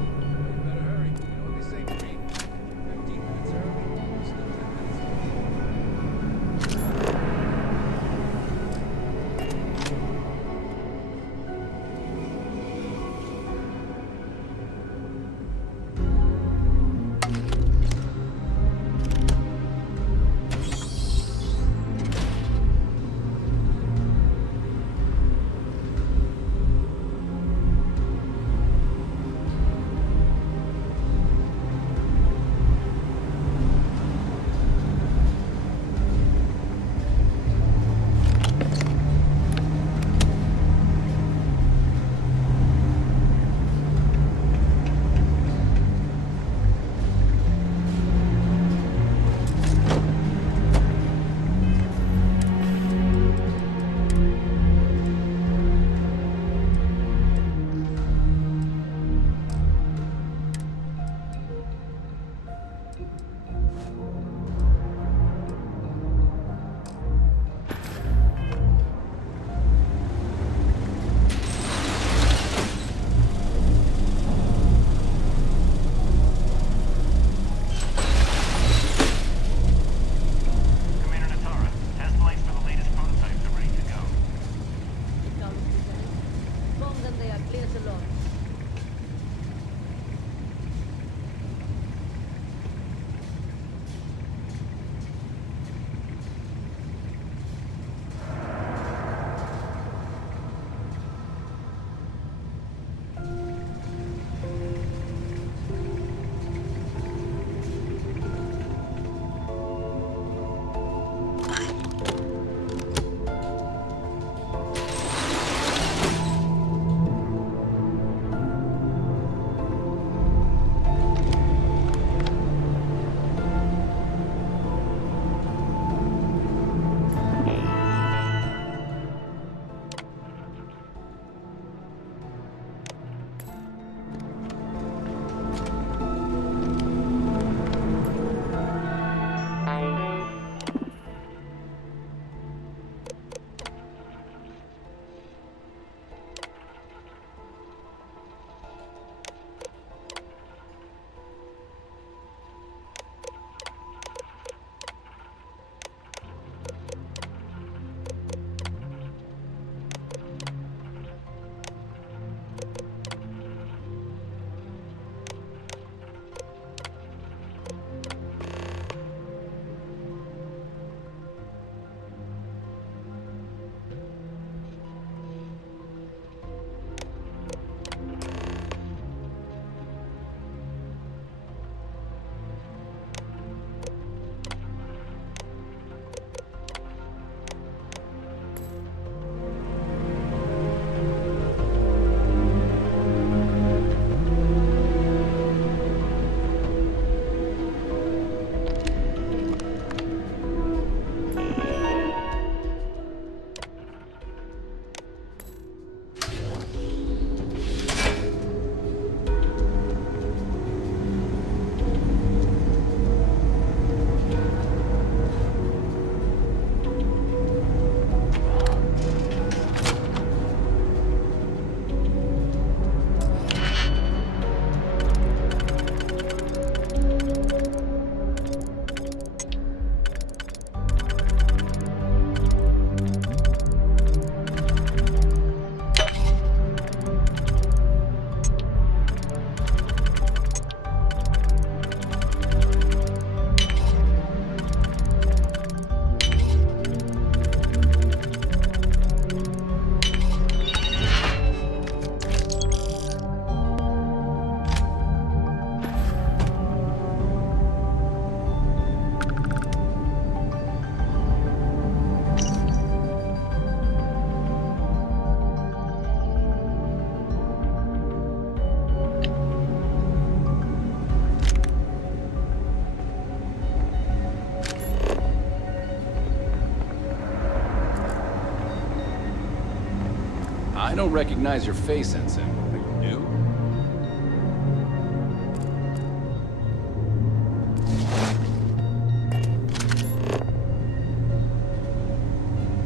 I don't recognize your face, Ensign. Are you new?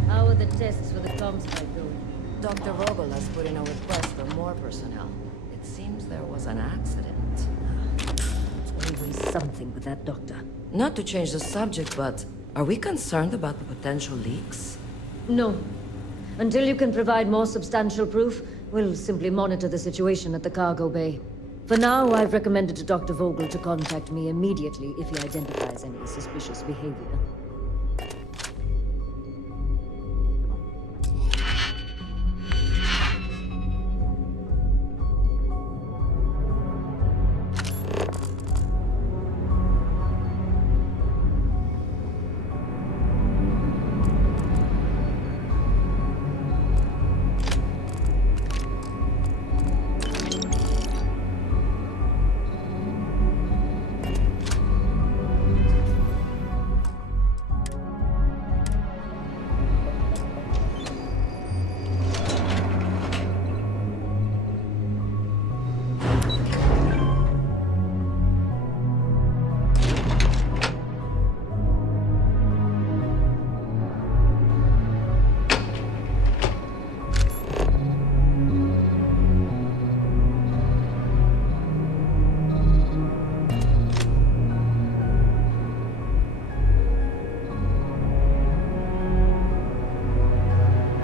How are the tests for the ComSpike going? Dr. Vogel has put in a request for more personnel. It seems there was an accident. There's always something with that doctor. Not to change the subject, but are we concerned about the potential leaks? No. Until you can provide more substantial proof, we'll simply monitor the situation at the cargo bay. For now, I've recommended to Dr. Vogel to contact me immediately if he identifies any suspicious behavior.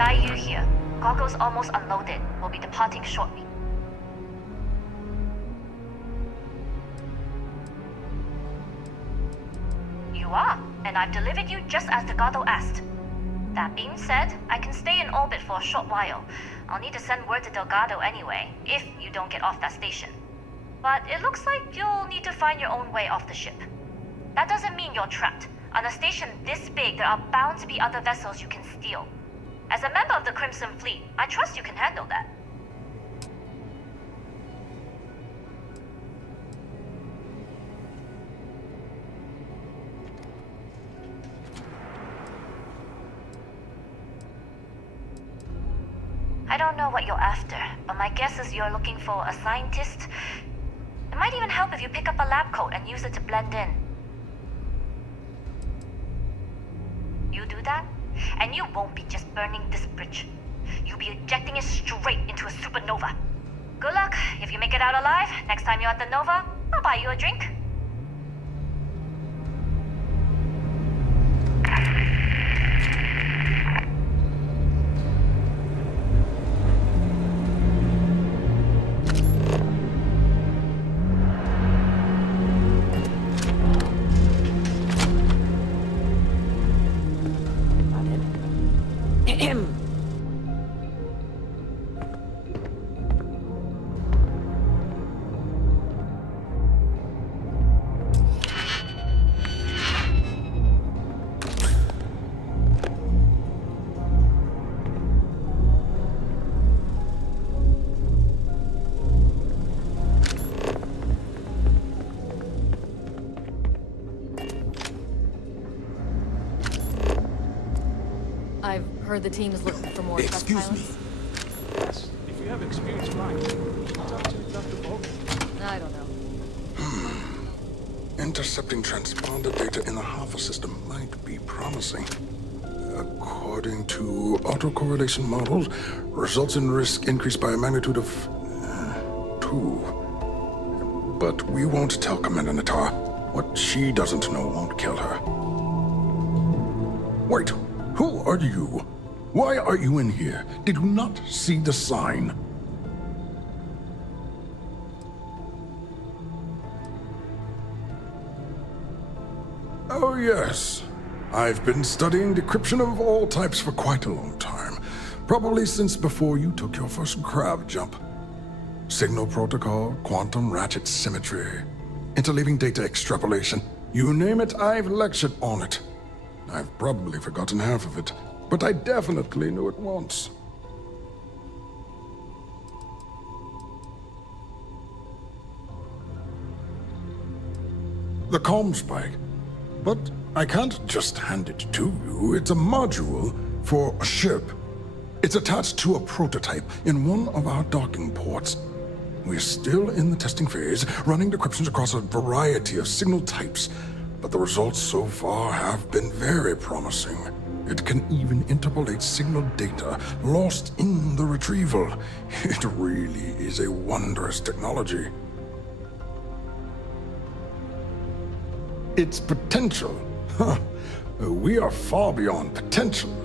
Daiyu here. Goggles almost unloaded. We'll be departing shortly. You are, and I've delivered you just as Delgado asked. That being said, I can stay in orbit for a short while. I'll need to send word to Delgado anyway, if you don't get off that station. But it looks like you'll need to find your own way off the ship. That doesn't mean you're trapped. On a station this big, there are bound to be other vessels you can steal. As a member of the Crimson Fleet, I trust you can handle that. I don't know what you're after, but my guess is you're looking for a scientist. It might even help if you pick up a lab coat and use it to blend in. You do that, and you won't be just burning this bridge. You'll be ejecting it straight into a supernova. Good luck. If you make it out alive, next time you're at the Nova, I'll buy you a drink. I've heard the team is looking for more test pilots. Yes, if you have experience flying, you should talk to Dr. Vogel. I don't know. Intercepting transponder data in the Alpha system might be promising. According to autocorrelation models, results in risk increased by a magnitude of 2. But we won't tell Commander Natar. What she doesn't know won't kill her. Wait, who are you? Why are you in here? Did you not see the sign? Oh, yes. I've been studying decryption of all types for quite a long time. Probably since before you took your first grav jump. Signal protocol, quantum ratchet symmetry, interleaving data extrapolation. You name it, I've lectured on it. I've probably forgotten half of it, but I definitely knew it once. The ComSpike. But I can't just hand it to you. It's a module for a ship. It's attached to a prototype in one of our docking ports. We're still in the testing phase, running decryptions across a variety of signal types, but the results so far have been very promising. It can even interpolate signal data lost in the retrieval. It really is a wondrous technology. Its potential. We are far beyond potential.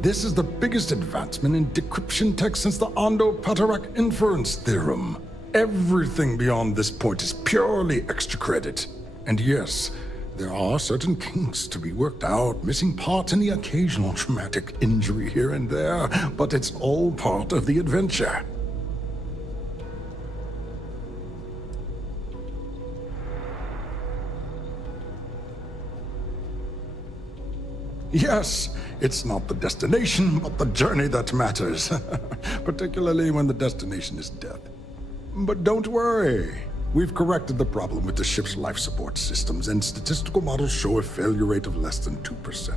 This is the biggest advancement in decryption tech since the Ondo-Patarak inference theorem. Everything beyond this point is purely extra credit. And yes, there are certain kinks to be worked out, missing parts and the occasional traumatic injury here and there, but it's all part of the adventure. Yes, it's not the destination, but the journey that matters, particularly when the destination is death. But don't worry. We've corrected the problem with the ship's life support systems, and statistical models show a failure rate of less than 2%.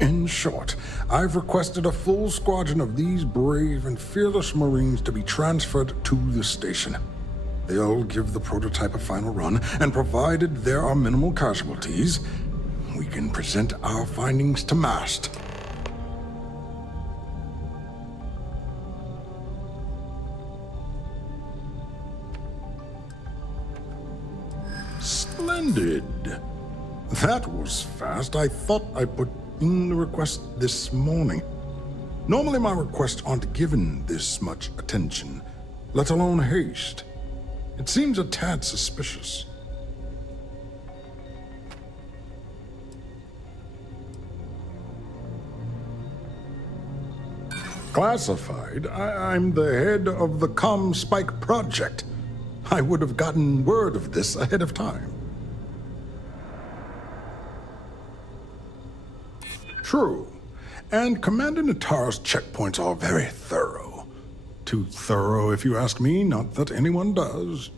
In short, I've requested a full squadron of these brave and fearless Marines to be transferred to the station. They'll give the prototype a final run, and provided there are minimal casualties, we can present our findings to MAST. Splendid. That was fast. I thought I put in the request this morning. Normally my requests aren't given this much attention, let alone haste. It seems a tad suspicious. Classified? I'm the head of the ComSpike project. I would have gotten word of this ahead of time. True. And Commander Natara's checkpoints are very thorough. Too thorough, if you ask me, not that anyone does.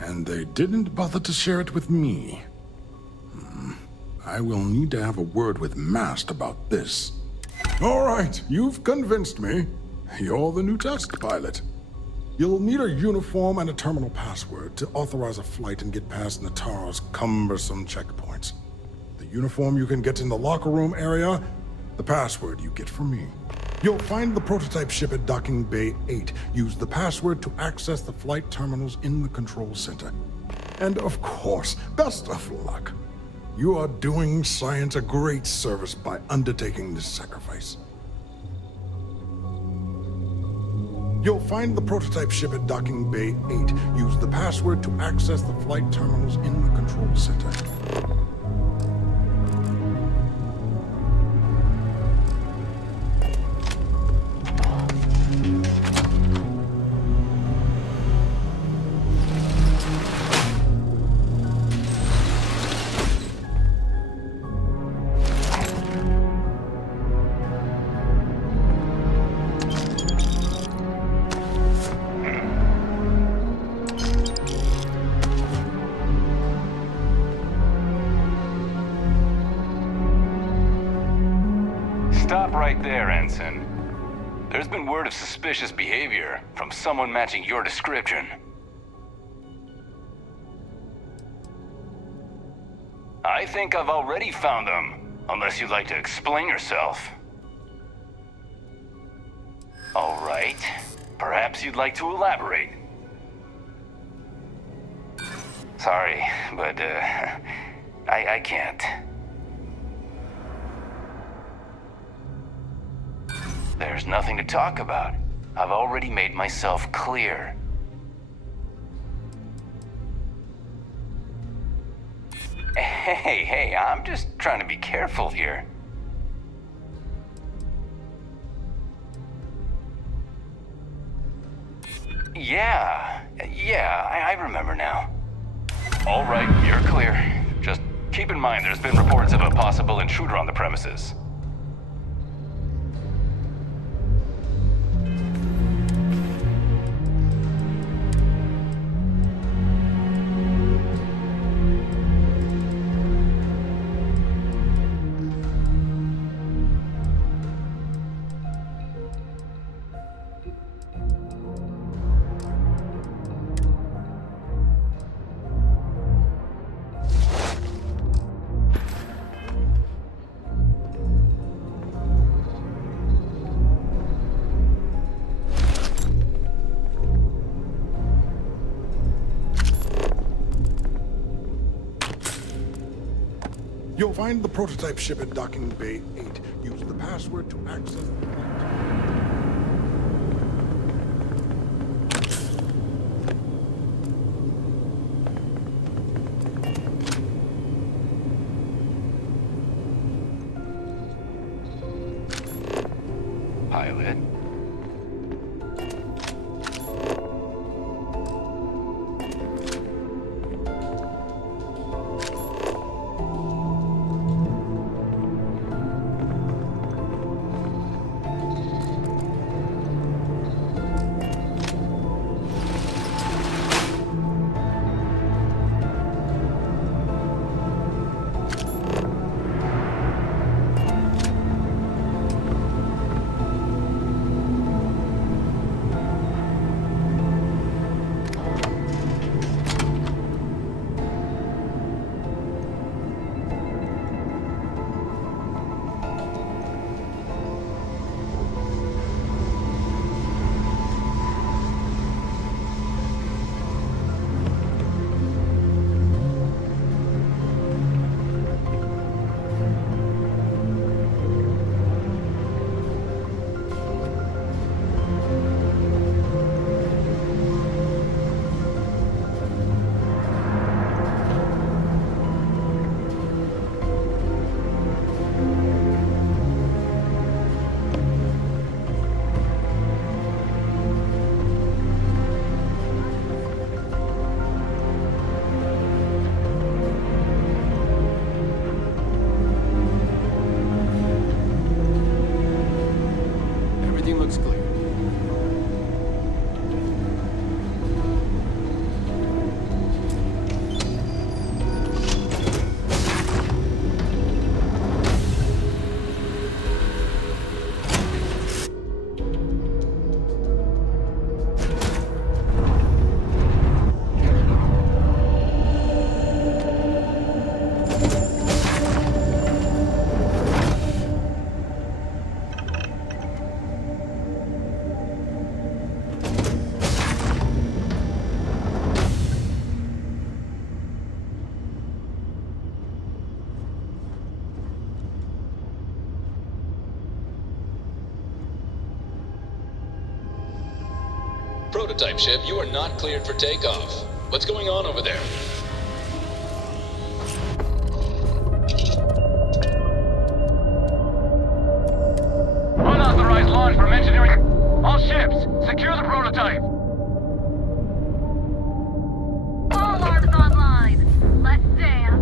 And they didn't bother to share it with me. I will need to have a word with MAST about this. All right, you've convinced me. You're the new test pilot. You'll need a uniform and a terminal password to authorize a flight and get past Natara's cumbersome checkpoints. The uniform you can get in the locker room area, the password you get from me. You'll find the prototype ship at Docking Bay 8. Use the password to access the flight terminals in the control center. And of course, best of luck. You are doing science a great service by undertaking this sacrifice. You'll find the prototype ship at Docking Bay 8. Use the password to access the flight terminals in the control center. Stop right there, Ensign. There's been word of suspicious behavior from someone matching your description. I think I've already found them, unless you'd like to explain yourself. All right. Perhaps you'd like to elaborate. Sorry, but, I can't. There's nothing to talk about. I've already made myself clear. Hey, I'm just trying to be careful here. Yeah, I remember now. All right, you're clear. Just keep in mind there's been reports of a possible intruder on the premises. You'll find the prototype ship in Docking Bay 8. Use the password to access the Pilot. Everything looks clear. Prototype ship, you are not cleared for takeoff. What's going on over there? Unauthorized launch from engineering. All ships, secure the prototype. All alarms online. Let's dance.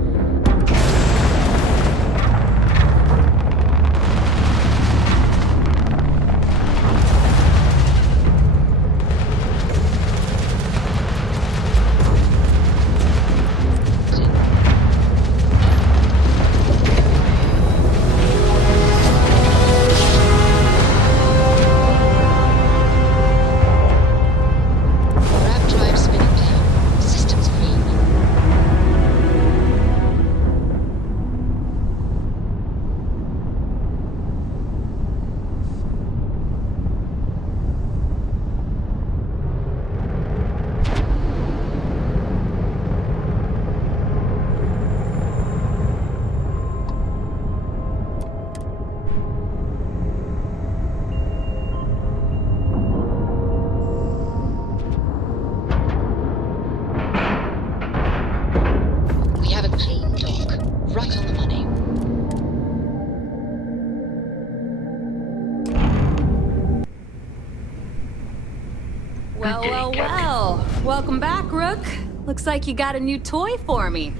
Well, welcome back, Rook. Looks like you got a new toy for me.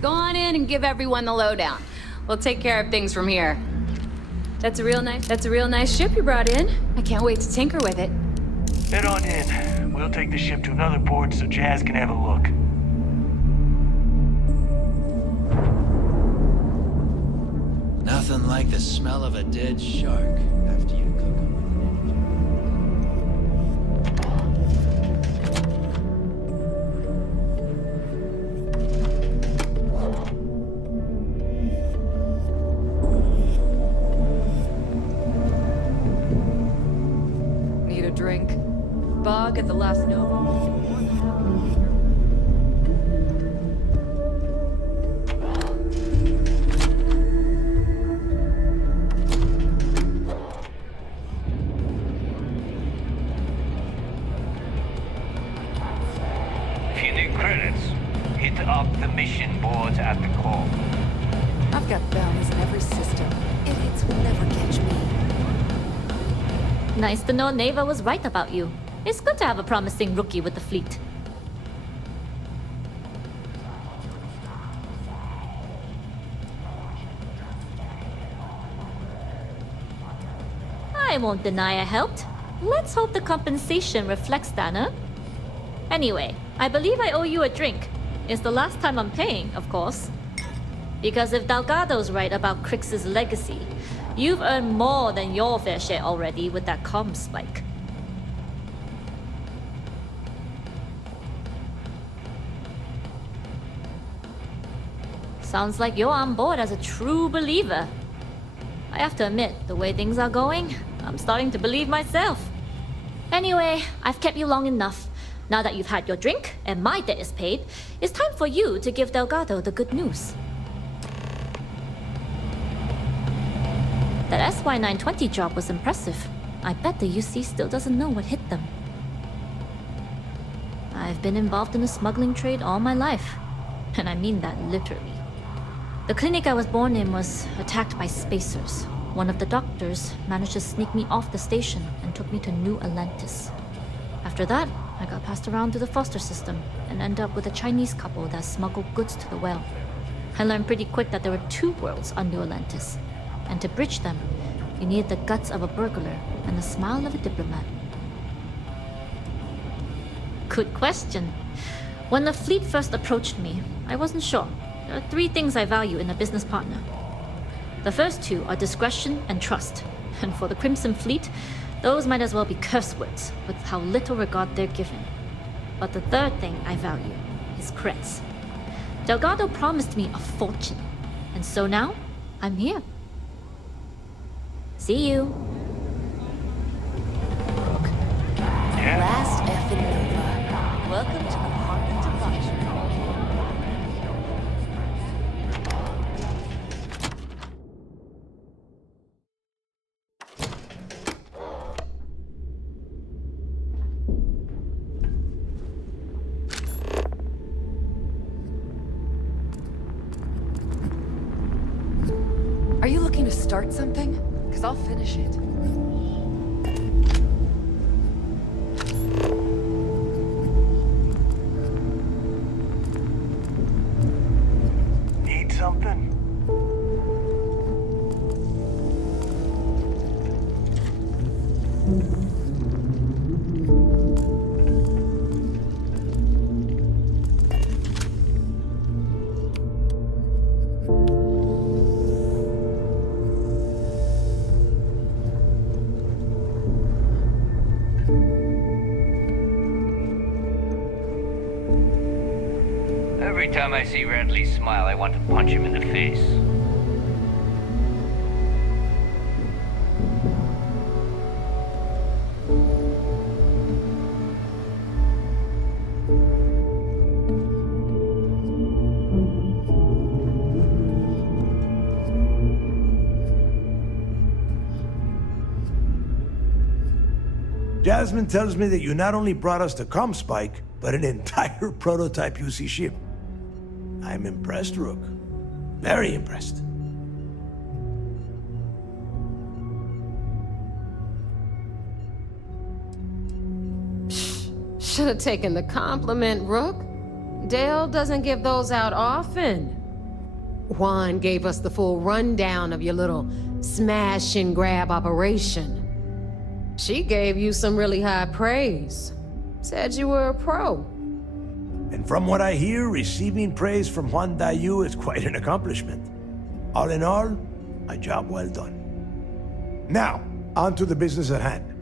Go on in and give everyone the lowdown. We'll take care of things from here. That's a real nice ship you brought in. I can't wait to tinker with it. Head on in. We'll take the ship to another port so Jazz can have a look. Nothing like the smell of a dead shark after you cook them. Need a drink? Bog at the last Nova? credits, hit up the mission boards at the call. I've got bounties in every system. Idiots will never catch me. Nice to know Naeva was right about you. It's good to have a promising rookie with the fleet. I won't deny I helped. Let's hope the compensation reflects that, huh? Anyway, I believe I owe you a drink. It's the last time I'm paying, of course. Because if Delgado's right about Kryx's legacy, you've earned more than your fair share already with that ComSpike. Sounds like you're on board as a true believer. I have to admit, the way things are going, I'm starting to believe myself. Anyway, I've kept you long enough. Now that you've had your drink and my debt is paid, it's time for you to give Delgado the good news. That SY-920 job was impressive. I bet the UC still doesn't know what hit them. I've been involved in the smuggling trade all my life. And I mean that literally. The clinic I was born in was attacked by spacers. One of the doctors managed to sneak me off the station and took me to New Atlantis. After that, I got passed around to the foster system and ended up with a Chinese couple that smuggled goods to the well. I learned pretty quick that there were two worlds on New Atlantis. And to bridge them, you needed the guts of a burglar and the smile of a diplomat. Good question. When the fleet first approached me, I wasn't sure. There are three things I value in a business partner. The first two are discretion and trust. And for the Crimson Fleet, those might as well be curse words with how little regard they're given. But the third thing I value is creds. Delgado promised me a fortune. And so now, I'm here. See you. Last effing Nova. Welcome to the heart of debauchery. Are you looking to start something? Because I'll finish it. Need something? Every time I see Randley smile, I want to punch him in the face. Jasmine tells me that you not only brought us the ComSpike, but an entire prototype UC ship. I'm impressed, Rook. Very impressed. Should have taken the compliment, Rook. Dale doesn't give those out often. Huan gave us the full rundown of your little smash and grab operation. She gave you some really high praise. Said you were a pro. And from what I hear, receiving praise from Juan Daiyu is quite an accomplishment. All in all, a job well done. Now, on to the business at hand.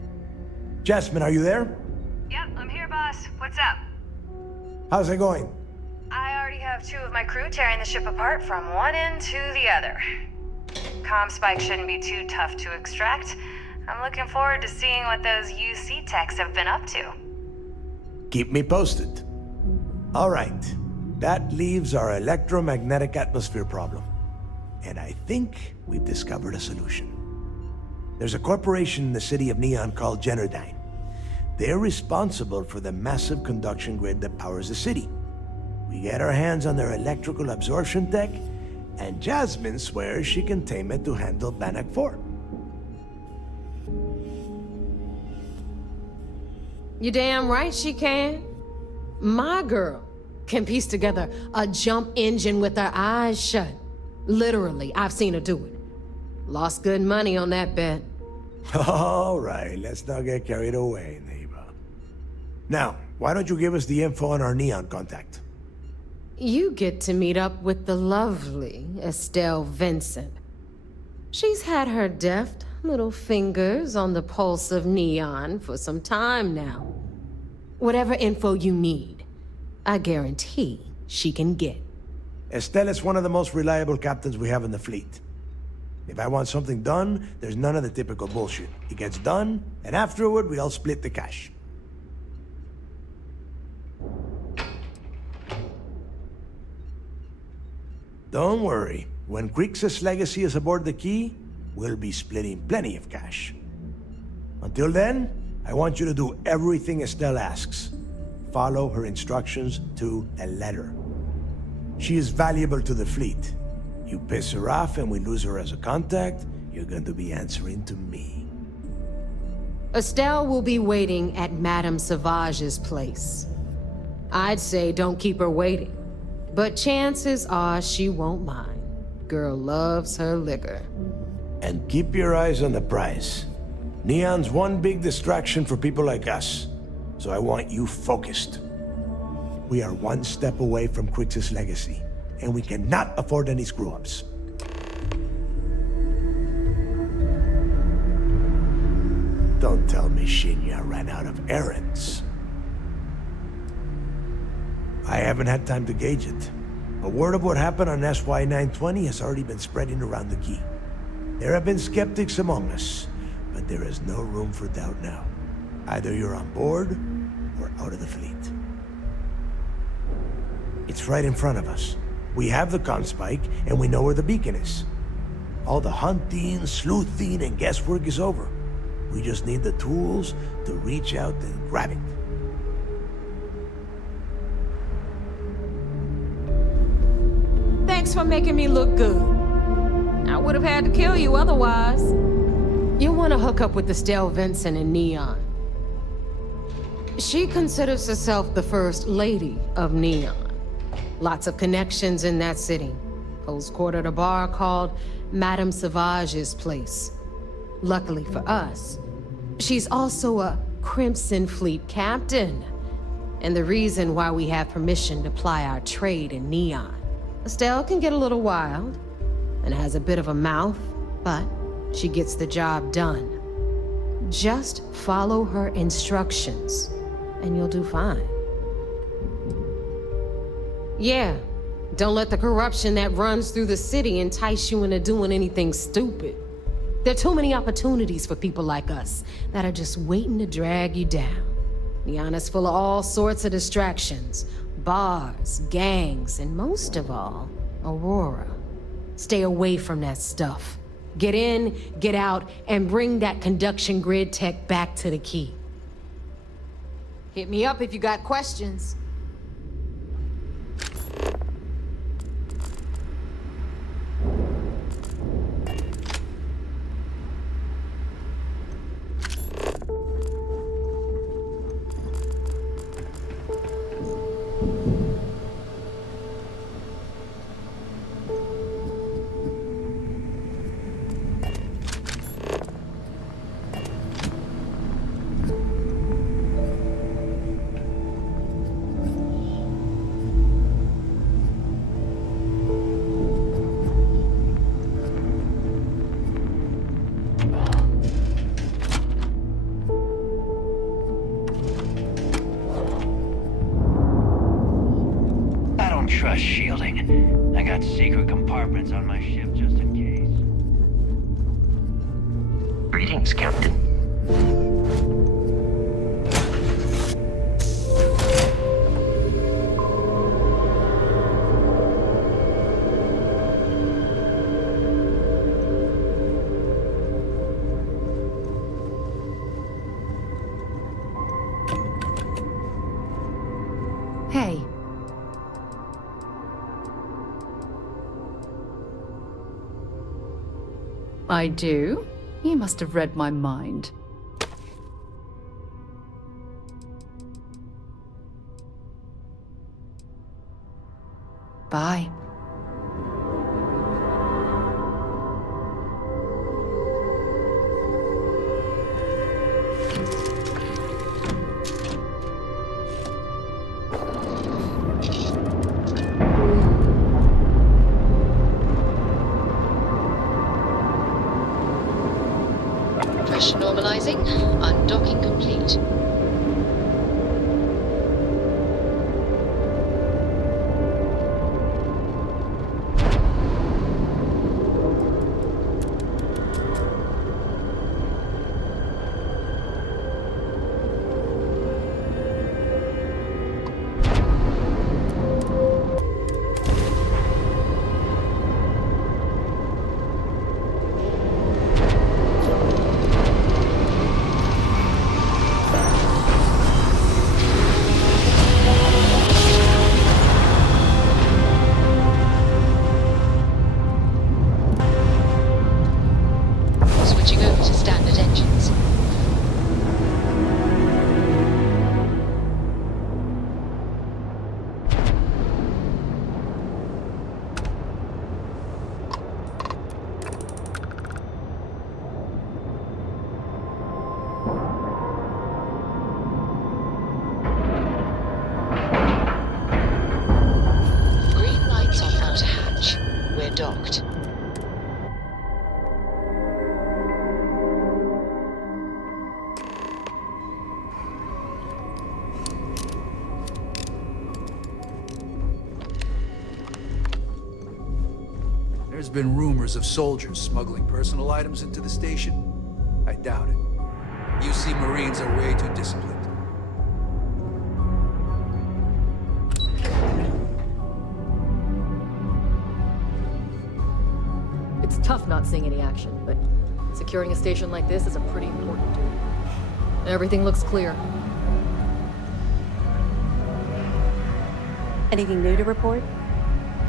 Jasmine, are you there? Yep, I'm here, boss. What's up? How's it going? I already have two of my crew tearing the ship apart from one end to the other. ComSpike shouldn't be too tough to extract. I'm looking forward to seeing what those UC techs have been up to. Keep me posted. All right. That leaves our electromagnetic atmosphere problem. And I think we've discovered a solution. There's a corporation in the city of Neon called Generdyne. They're responsible for the massive conduction grid that powers the city. We get our hands on their electrical absorption tech, and Jasmine swears she can tame it to handle Bannoc IV. You damn right she can. My girl can piece together a jump engine with her eyes shut. Literally, I've seen her do it. Lost good money on that bet. All right, let's not get carried away, Naeva. Now, why don't you give us the info on our Neon contact? You get to meet up with the lovely Estelle Vincent. She's had her deft little fingers on the pulse of Neon for some time now. Whatever info you need, I guarantee she can get. Estelle is one of the most reliable captains we have in the fleet. If I want something done, there's none of the typical bullshit. It gets done, and afterward, we all split the cash. Don't worry. When Kryx's legacy is aboard the Key, we'll be splitting plenty of cash. Until then, I want you to do everything Estelle asks. Follow her instructions to a letter. She is valuable to the fleet. You piss her off and we lose her as a contact, you're going to be answering to me. Estelle will be waiting at Madame Sauvage's place. I'd say don't keep her waiting, but chances are she won't mind. Girl loves her liquor. And keep your eyes on the prize. Neon's one big distraction for people like us, so I want you focused. We are one step away from Kryx's legacy, and we cannot afford any screw-ups. Don't tell me Shinya ran out of errands. I haven't had time to gauge it, but word of what happened on SY-920 has already been spreading around the Key. There have been skeptics among us, but there is no room for doubt now. Either you're on board, or out of the fleet. It's right in front of us. We have the ComSpike, and we know where the beacon is. All the hunting, sleuthing, and guesswork is over. We just need the tools to reach out and grab it. Thanks for making me look good. I would have had to kill you otherwise. You'll want to hook up with Estelle Vincent and Neon. She considers herself the first lady of Neon. Lots of connections in that city. Holds court at a bar called Madame Sauvage's place. Luckily for us, she's also a Crimson Fleet captain. And the reason why we have permission to ply our trade in Neon. Estelle can get a little wild, and has a bit of a mouth, but she gets the job done. Just follow her instructions, and you'll do fine. Yeah, don't let the corruption that runs through the city entice you into doing anything stupid. There are too many opportunities for people like us that are just waiting to drag you down. Neon is full of all sorts of distractions. Bars, gangs, and most of all, Aurora. Stay away from that stuff. Get in, get out, and bring that conduction grid tech back to the Key. Hit me up if you got questions. Trust shielding. I got secret compartments on my ship just in case. Greetings, Captain. Hey. I do? You must have read my mind. Bye. Pressure normalizing. Undocking complete. Docked. There's been rumors of soldiers smuggling personal items into the station. I doubt it. UC Marines are way too disciplined. It's tough not seeing any action, but securing a station like this is a pretty important duty. Everything looks clear. Anything new to report?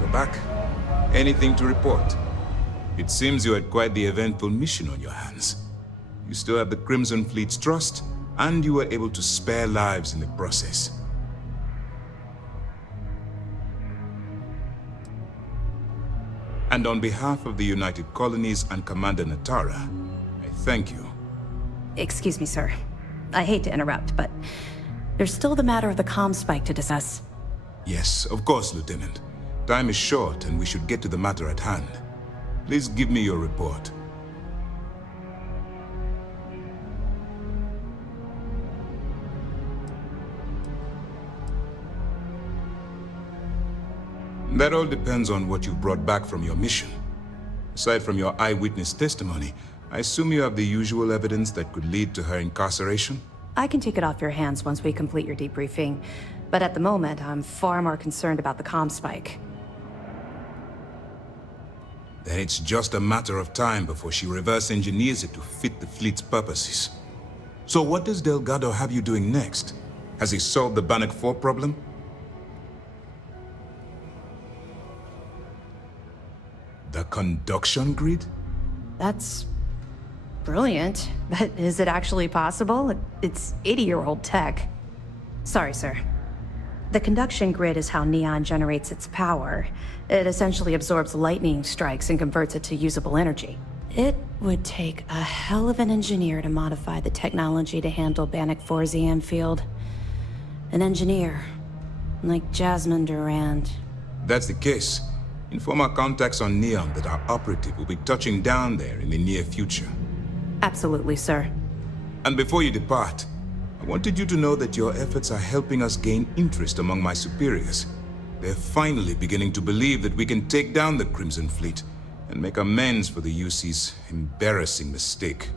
Go back. Anything to report? It seems you had quite the eventful mission on your hands. You still have the Crimson Fleet's trust, and you were able to spare lives in the process. And on behalf of the United Colonies and Commander Natara, I thank you. Excuse me, sir. I hate to interrupt, but there's still the matter of the ComSpike to discuss. Yes, of course, Lieutenant. Time is short, and we should get to the matter at hand. Please give me your report. That all depends on what you brought back from your mission. Aside from your eyewitness testimony, I assume you have the usual evidence that could lead to her incarceration? I can take it off your hands once we complete your debriefing, but at the moment, I'm far more concerned about the ComSpike. Then it's just a matter of time before she reverse engineers it to fit the fleet's purposes. So what does Delgado have you doing next? Has he solved the Bannoc IV problem? The conduction grid? That's brilliant, but is it actually possible? It's 80-year-old tech. Sorry, sir. The conduction grid is how Neon generates its power. It essentially absorbs lightning strikes and converts it to usable energy. It would take a hell of an engineer to modify the technology to handle Bannoc IV's EM field. An engineer, like Jasmine Durand. That's the case. Inform our contacts on Neon that our operative will be touching down there in the near future. Absolutely, sir. And before you depart, I wanted you to know that your efforts are helping us gain interest among my superiors. They're finally beginning to believe that we can take down the Crimson Fleet and make amends for the UC's embarrassing mistake.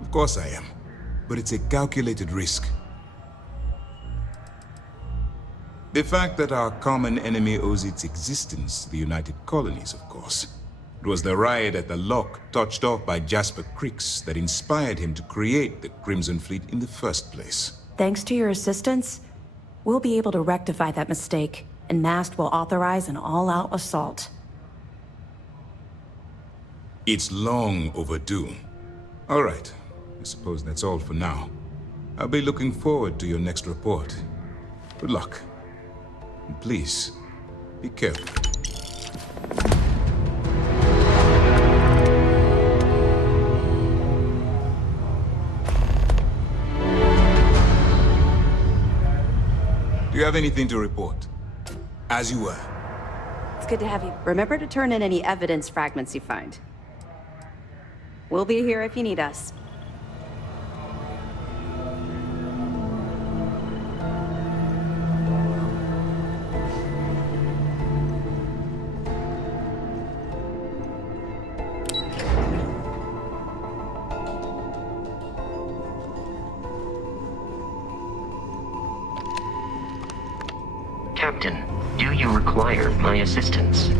Of course I am, but it's a calculated risk. The fact that our common enemy owes its existence to the United Colonies, of course. It was the riot at the lock, touched off by Jasper Kryx, that inspired him to create the Crimson Fleet in the first place. Thanks to your assistance, we'll be able to rectify that mistake, and MAST will authorize an all-out assault. It's long overdue. All right. I suppose that's all for now. I'll be looking forward to your next report. Good luck. And please, be careful. Do you have anything to report? As you were. It's good to have you. Remember to turn in any evidence fragments you find. We'll be here if you need us. Captain, do you require my assistance?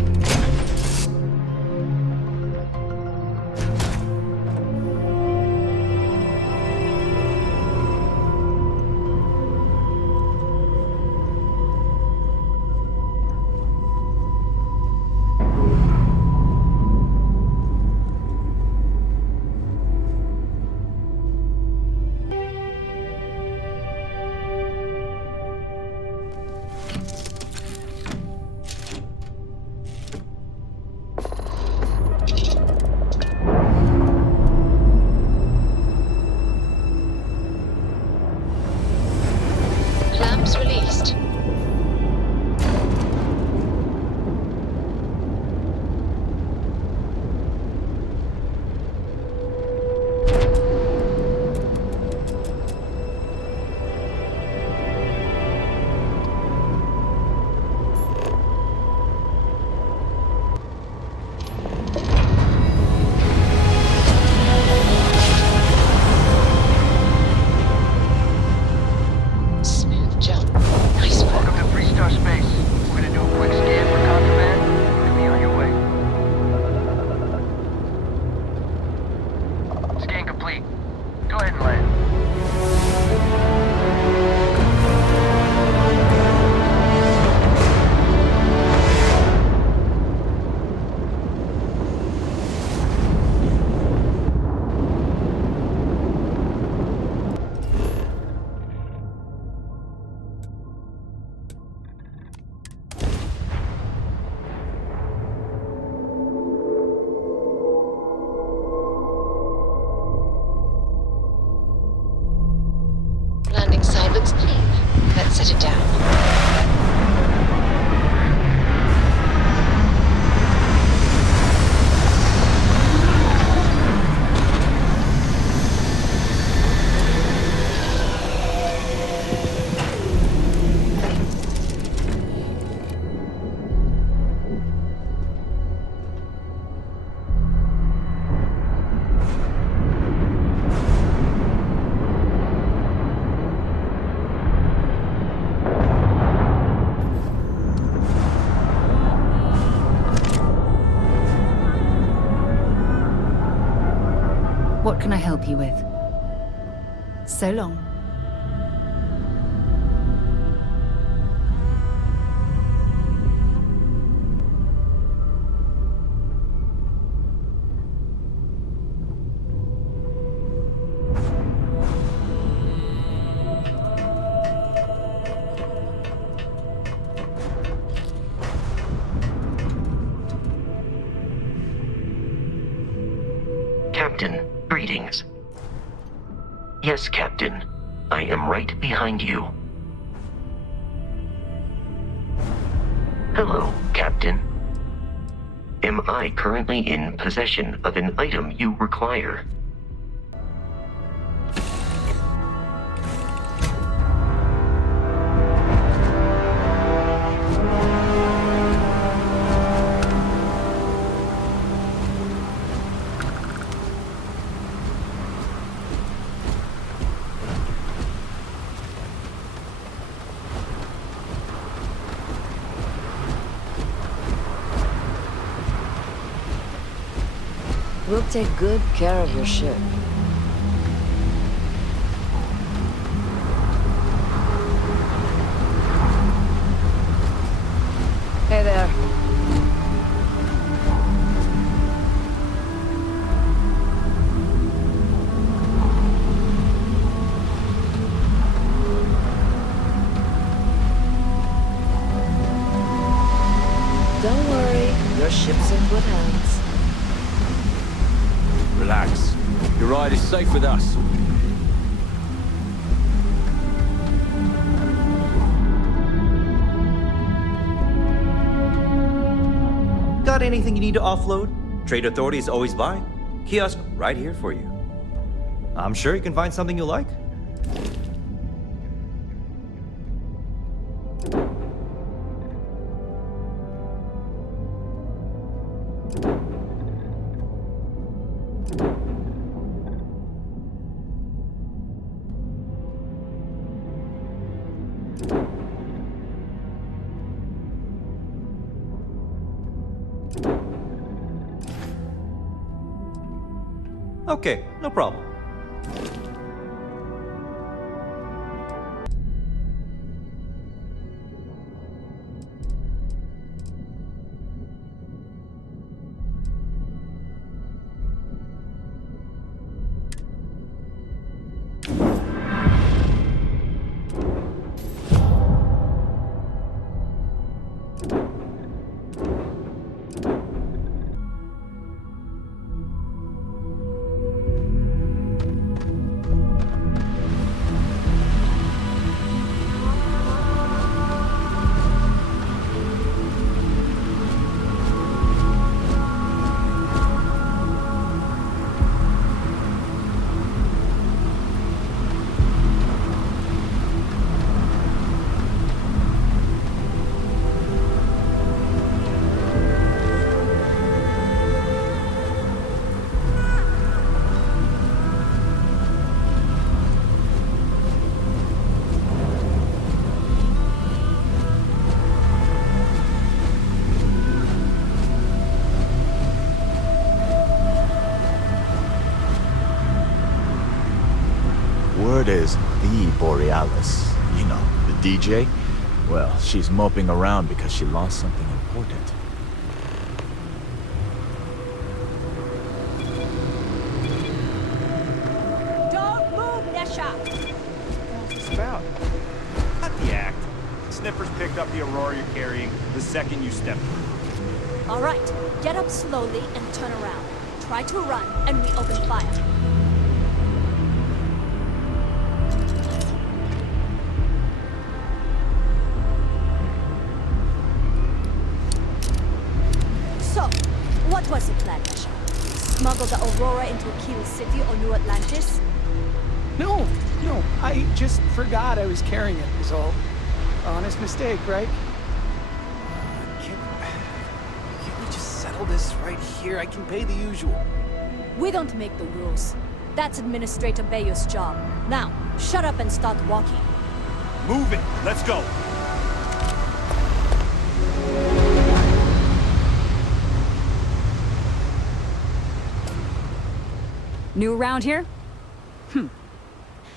Set it down. What can I help you with? So long. Captain, greetings. Yes, Captain. I am right behind you. Hello, Captain. Am I currently in possession of an item you require? We'll take good care of your ship. Relax. Your ride is safe with us. Got anything you need to offload? Trade Authority is always by. Kiosk right here for you. I'm sure you can find something you like. Okay, no problem. Word is the Borealis. You know, the DJ? Well, she's moping around because she lost something important. Don't move, Nesha! What's this about? Not the act. Sniffers picked up the Aurora you're carrying the second you step through. All right, get up slowly and turn around. Try to run, and we open fire. So, what was the plan, Nesha? Smuggle the Aurora into a Kill City or New Atlantis? No, I just forgot I was carrying it, is all. Honest mistake, right? Can't we just settle this right here? I can pay the usual. We don't make the rules. That's Administrator Bayou's job. Now, shut up and start walking. Move it! Let's go! New around here?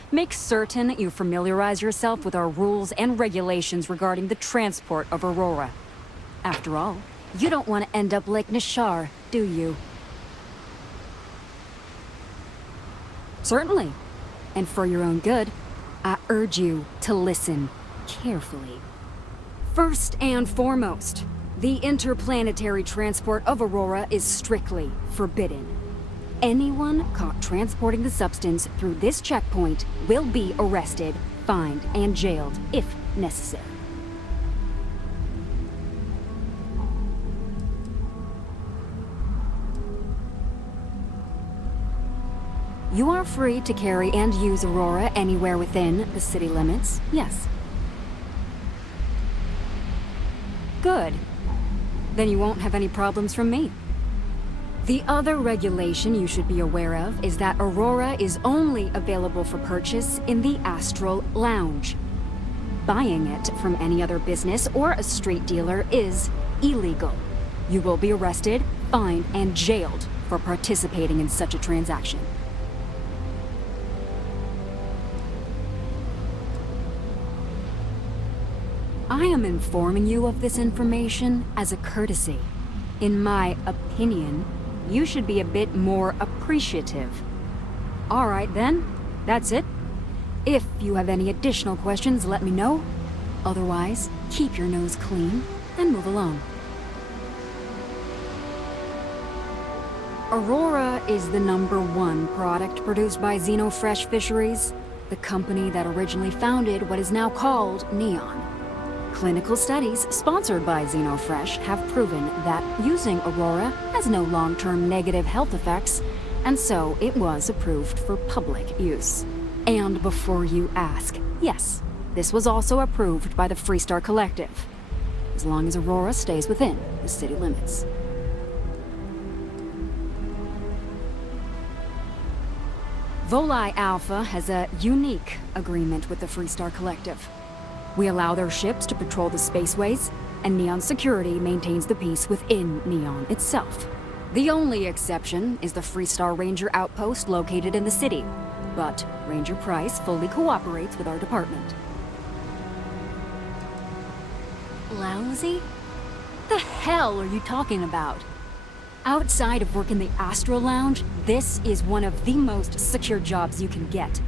Make certain you familiarize yourself with our rules and regulations regarding the transport of Aurora. After all, you don't want to end up like Nishar, do you? Certainly. And for your own good, I urge you to listen carefully. First and foremost, the interplanetary transport of Aurora is strictly forbidden. Anyone caught transporting the substance through this checkpoint will be arrested, fined, and jailed if necessary. You are free to carry and use Aurora anywhere within the city limits, yes. Good. Then you won't have any problems from me. The other regulation you should be aware of is that Aurora is only available for purchase in the Astral Lounge. Buying it from any other business or a street dealer is illegal. You will be arrested, fined, and jailed for participating in such a transaction. I am informing you of this information as a courtesy. In my opinion, you should be a bit more appreciative. All right then, that's it. If you have any additional questions, let me know. Otherwise, keep your nose clean and move along. Aurora is the #1 product produced by Xenofresh Fisheries, the company that originally founded what is now called Neon. Clinical studies sponsored by Xenofresh have proven that using Aurora has no long-term negative health effects, and so it was approved for public use. And before you ask, yes, this was also approved by the Freestar Collective, as long as Aurora stays within the city limits. Volii Alpha has a unique agreement with the Freestar Collective. We allow their ships to patrol the spaceways, and Neon Security maintains the peace within Neon itself. The only exception is the Freestar Ranger outpost located in the city, but Ranger Price fully cooperates with our department. Lousy? The hell are you talking about? Outside of work in the Astro Lounge, this is one of the most secure jobs you can get.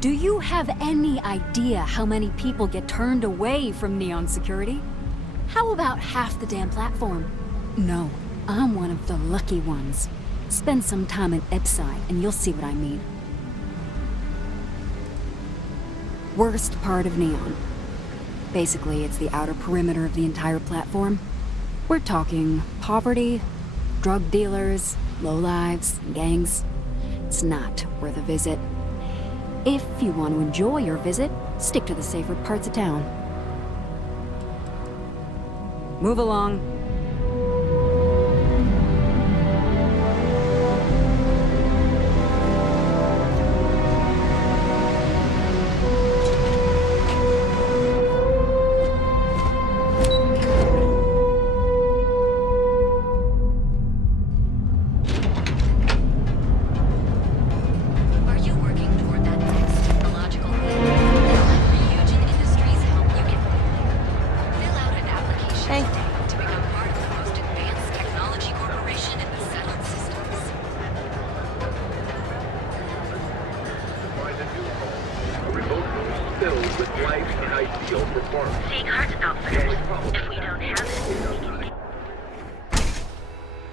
Do you have any idea how many people get turned away from Neon Security? How about half the damn platform? No, I'm one of the lucky ones. Spend some time in Epside and you'll see what I mean. Worst part of Neon. Basically, it's the outer perimeter of the entire platform. We're talking poverty, drug dealers, lowlives, gangs. It's not worth a visit. If you want to enjoy your visit, stick to the safer parts of town. Move along.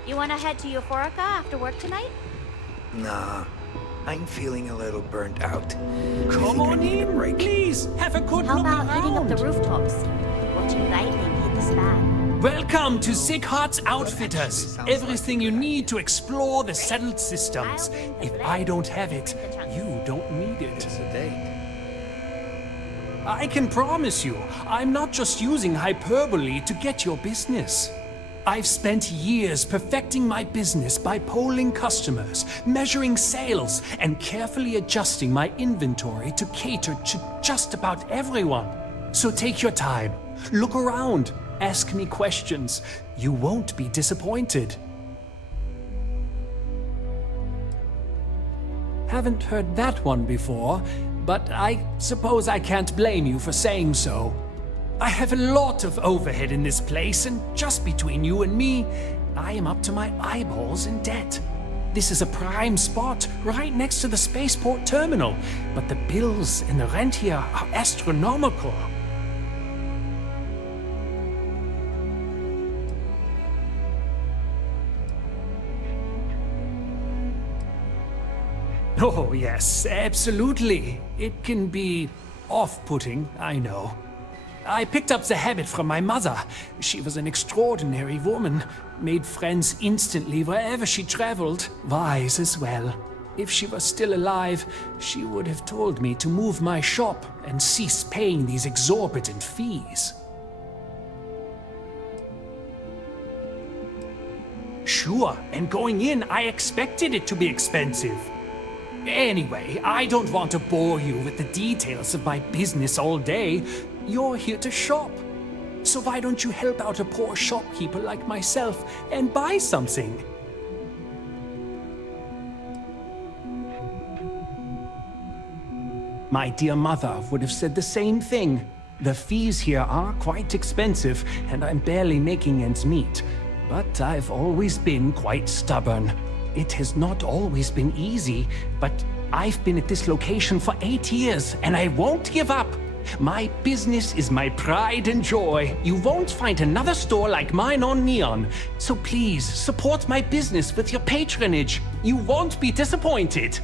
You wanna head to Euphorika after work tonight? Nah, I'm feeling a little burnt out. Come on in, please. Have a good How look about around. hitting up the rooftops? Watching lightning hit the span. Welcome to Sieghart's Outfitters. Everything you need to explore the settled systems. If I don't have it, you don't need it. I can promise you, I'm not just using hyperbole to get your business. I've spent years perfecting my business by polling customers, measuring sales, and carefully adjusting my inventory to cater to just about everyone. So take your time, look around, ask me questions. You won't be disappointed. Haven't heard that one before, but I suppose I can't blame you for saying so. I have a lot of overhead in this place, and just between you and me, I am up to my eyeballs in debt. This is a prime spot, right next to the spaceport terminal, but the bills and the rent here are astronomical. Oh, yes, absolutely. It can be off-putting, I know. I picked up the habit from my mother. She was an extraordinary woman, made friends instantly wherever she traveled, wise as well. If she was still alive, she would have told me to move my shop and cease paying these exorbitant fees. Sure, and going in, I expected it to be expensive. Anyway, I don't want to bore you with the details of my business all day. You're here to shop. So why don't you help out a poor shopkeeper like myself and buy something? My dear mother would have said the same thing. The fees here are quite expensive, and I'm barely making ends meet. But I've always been quite stubborn. It has not always been easy, but I've been at this location for 8 years, and I won't give up. My business is my pride and joy. You won't find another store like mine on Neon. So please, support my business with your patronage. You won't be disappointed.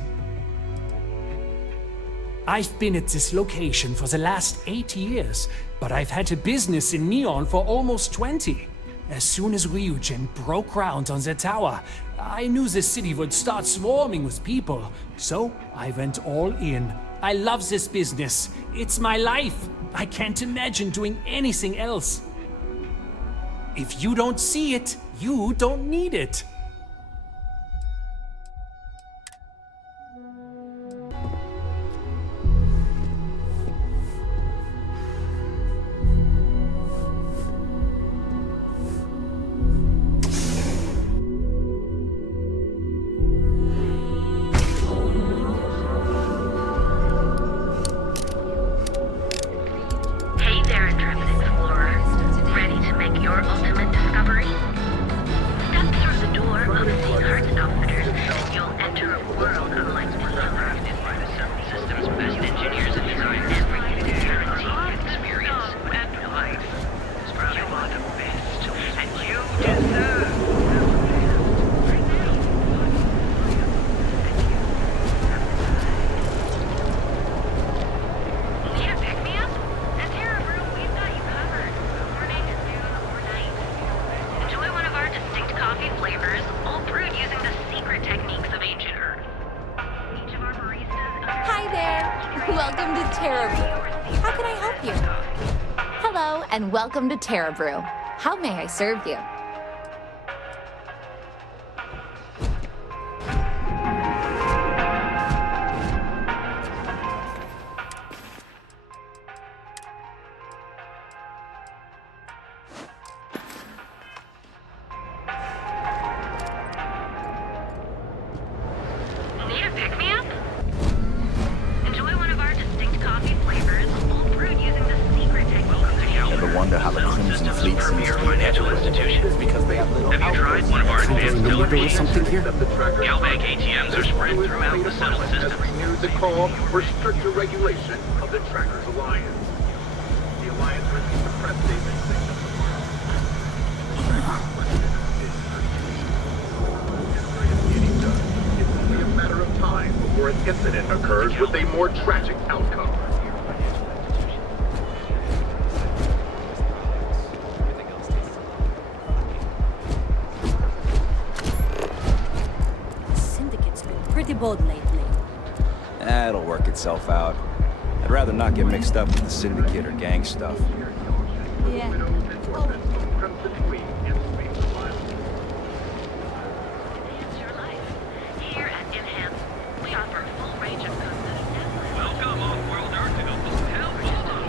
I've been at this location for the last 8 years, but I've had a business in Neon for almost 20. As soon as Ryujin broke ground on the tower, I knew the city would start swarming with people, so I went all in. I love this business. It's my life. I can't imagine doing anything else. If you don't see it, you don't need it. And welcome to Terra Brew. How may I serve you? Need a pick-me-up? Enjoy one of our distinct coffee flavors, all brewed using the secret technique. Ever wonder how the Crimson Fleet seems to be financial institutions. because they have little Have you tried one of our advanced teller machines? here? GalBank ATMs are spread throughout the settled system. Renewed the call for stricter regulation of the Trackers Alliance. The Alliance released a press statement saying that it's only a matter of time before an incident occurs with a more tragic outcome. Pretty bold lately. It'll work itself out. I'd rather not get mixed up with the syndicate or gang stuff. Yeah. Here at Enhance, we offer a full range of goods. Welcome, off-world Earth, to help us tell the story.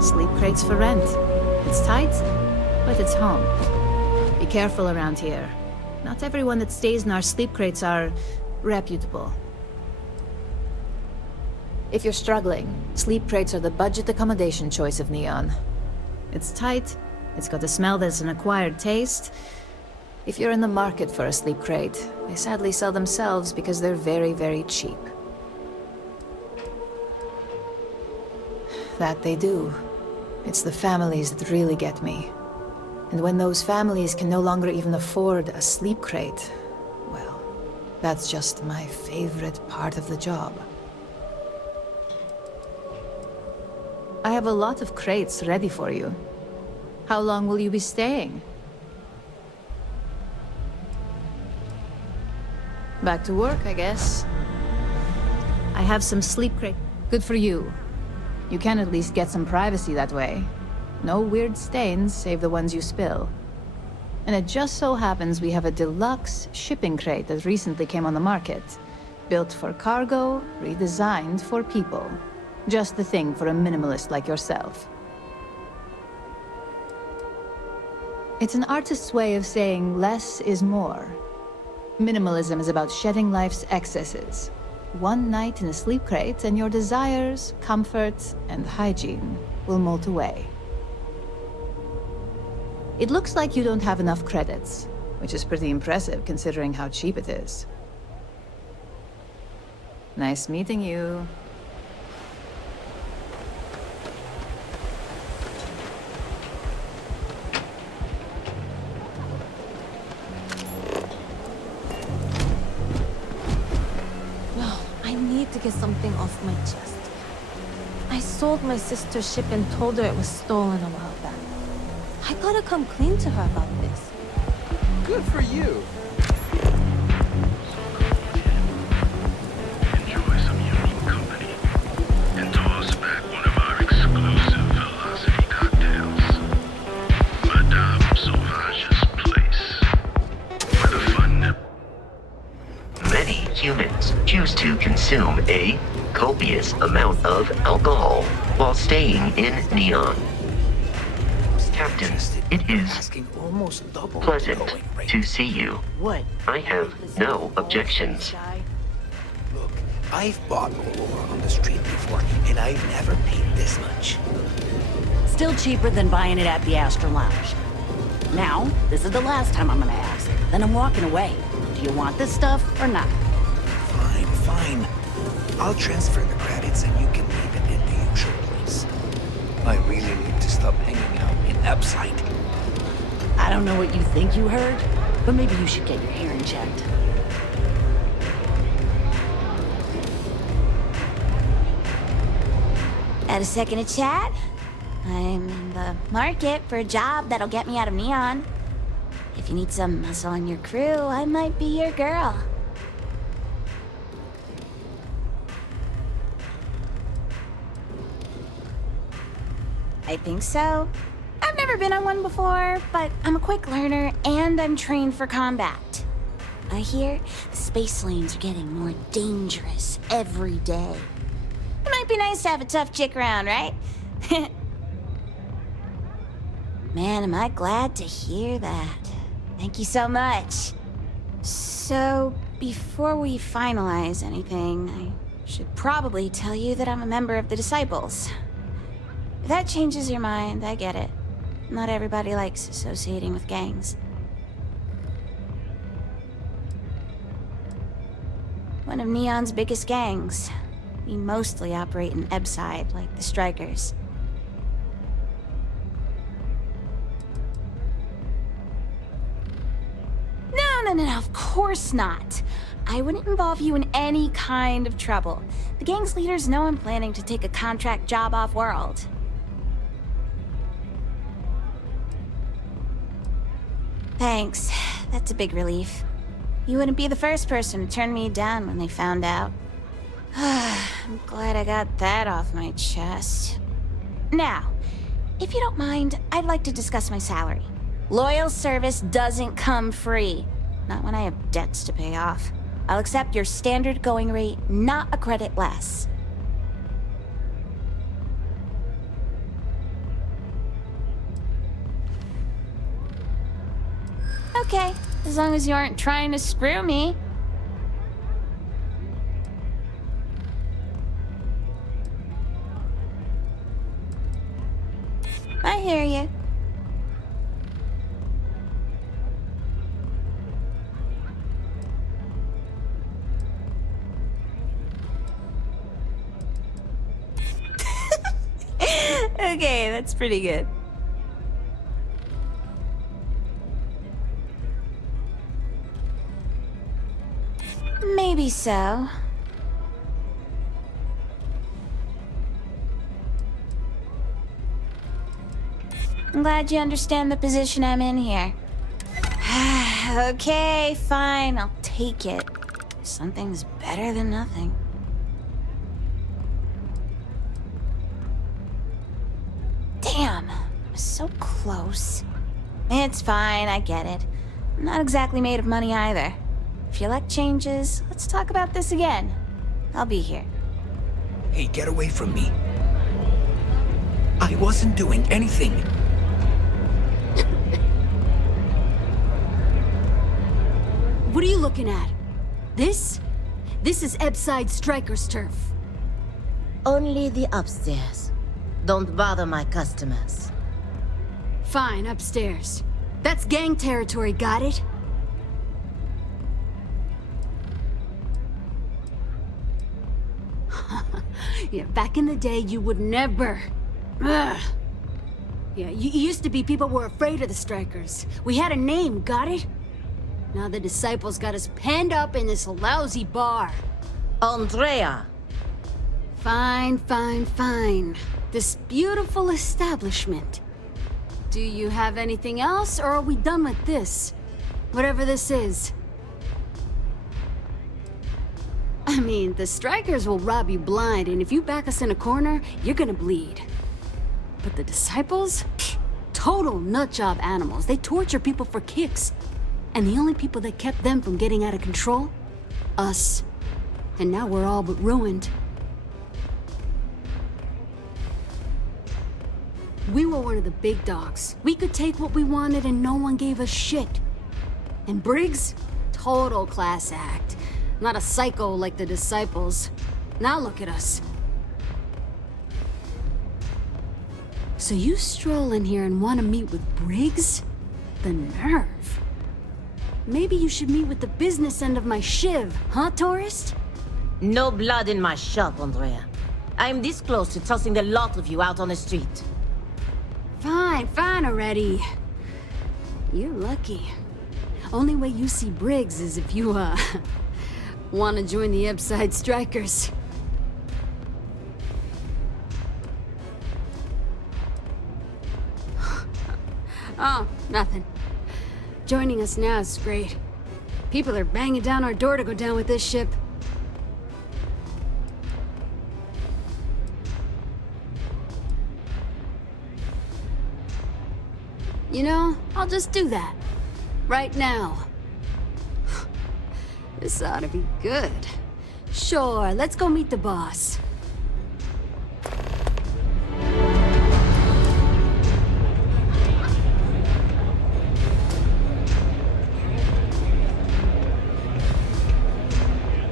Sleep crates for rent. It's tight, but it's home. Be careful around here. Not everyone that stays in our sleep crates are reputable. If you're struggling, sleep crates are the budget accommodation choice of Neon. It's tight, it's got a smell that's an acquired taste. If you're in the market for a sleep crate, they sadly sell themselves because they're very, very cheap. That they do. It's the families that really get me. And when those families can no longer even afford a sleep crate, well, that's just my favorite part of the job. I have a lot of crates ready for you. How long will you be staying? Back to work, I guess. I have some sleep crate. Good for you. You can at least get some privacy that way. No weird stains, save the ones you spill. And it just so happens we have a deluxe shipping crate that recently came on the market. Built for cargo, redesigned for people. Just the thing for a minimalist like yourself. It's an artist's way of saying less is more. Minimalism is about shedding life's excesses. One night in a sleep crate and your desires, comforts, and hygiene will molt away. It looks like you don't have enough credits, which is pretty impressive considering how cheap it is. Nice meeting you. No, I need to get something off my chest. I sold my sister's ship and told her it was stolen a while back. I gotta come clean to her about this. Good for you. Enjoy some unique company and toss back one of our exclusive velocity cocktails. Madame Sauvage's place. Where the fun... Many humans choose to consume a copious amount of alcohol while staying in Neon. Captain, it is pleasant to see you. What? I have no objections. Look, I've bought Aurora on the street before, and I've never paid this much. Still cheaper than buying it at the Astra Lounge. Now, this is the last time I'm gonna ask. Then I'm walking away. Do you want this stuff or not? Fine. I'll transfer the credits and you can leave it in the usual place. I really need to stop hanging out in Upside. I don't know what you think you heard, but maybe you should get your hearing checked. Had a second to chat? I'm in the market for a job that'll get me out of Neon. If you need some muscle on your crew, I might be your girl. I think so. I've never been on one before, but I'm a quick learner and I'm trained for combat. I hear the space lanes are getting more dangerous every day. It might be nice to have a tough chick around, right? Man, am I glad to hear that. Thank you so much. So, before we finalize anything, I should probably tell you that I'm a member of the Disciples. If that changes your mind, I get it. Not everybody likes associating with gangs. One of Neon's biggest gangs. We mostly operate in Ebside, like the Strikers. No, of course not. I wouldn't involve you in any kind of trouble. The gang's leaders know I'm planning to take a contract job off-world. Thanks. That's a big relief. You wouldn't be the first person to turn me down when they found out. I'm glad I got that off my chest. Now, if you don't mind, I'd like to discuss my salary. Loyal service doesn't come free. Not when I have debts to pay off. I'll accept your standard going rate, not a credit less. Okay, as long as you aren't trying to screw me. I hear you. Okay, that's pretty good. Maybe so. I'm glad you understand the position I'm in here. Okay, fine, I'll take it. Something's better than nothing. Damn, I'm so close. It's fine, I get it. I'm not exactly made of money either. If your luck changes, let's talk about this again. I'll be here. Hey, get away from me. I wasn't doing anything. What are you looking at? This? This is Ebside Striker's turf. Only the upstairs. Don't bother my customers. Fine, upstairs. That's gang territory, got it? Yeah, back in the day, you would never... Ugh. Yeah, you used to be people were afraid of the Strikers. We had a name, got it? Now the Disciples got us penned up in this lousy bar. Andrea! Fine, fine, fine. This beautiful establishment. Do you have anything else, or are we done with this? Whatever this is. I mean, the Strikers will rob you blind, and if you back us in a corner, you're gonna bleed. But the Disciples? Pfft, total nutjob animals. They torture people for kicks. And the only people that kept them from getting out of control? Us. And now we're all but ruined. We were one of the big dogs. We could take what we wanted and no one gave us shit. And Briggs? Total class act. Not a psycho like the Disciples. Now look at us. So you stroll in here and want to meet with Briggs? The nerve. Maybe you should meet with the business end of my shiv, huh, tourist? No blood in my shop, Andrea. I am this close to tossing the lot of you out on the street. Fine, fine already. You're lucky. Only way you see Briggs is if you, want to join the Ebside Strikers. Oh, nothing. Joining us now is great. People are banging down our door to go down with this ship. You know, I'll just do that. Right now. This ought to be good. Sure, let's go meet the boss.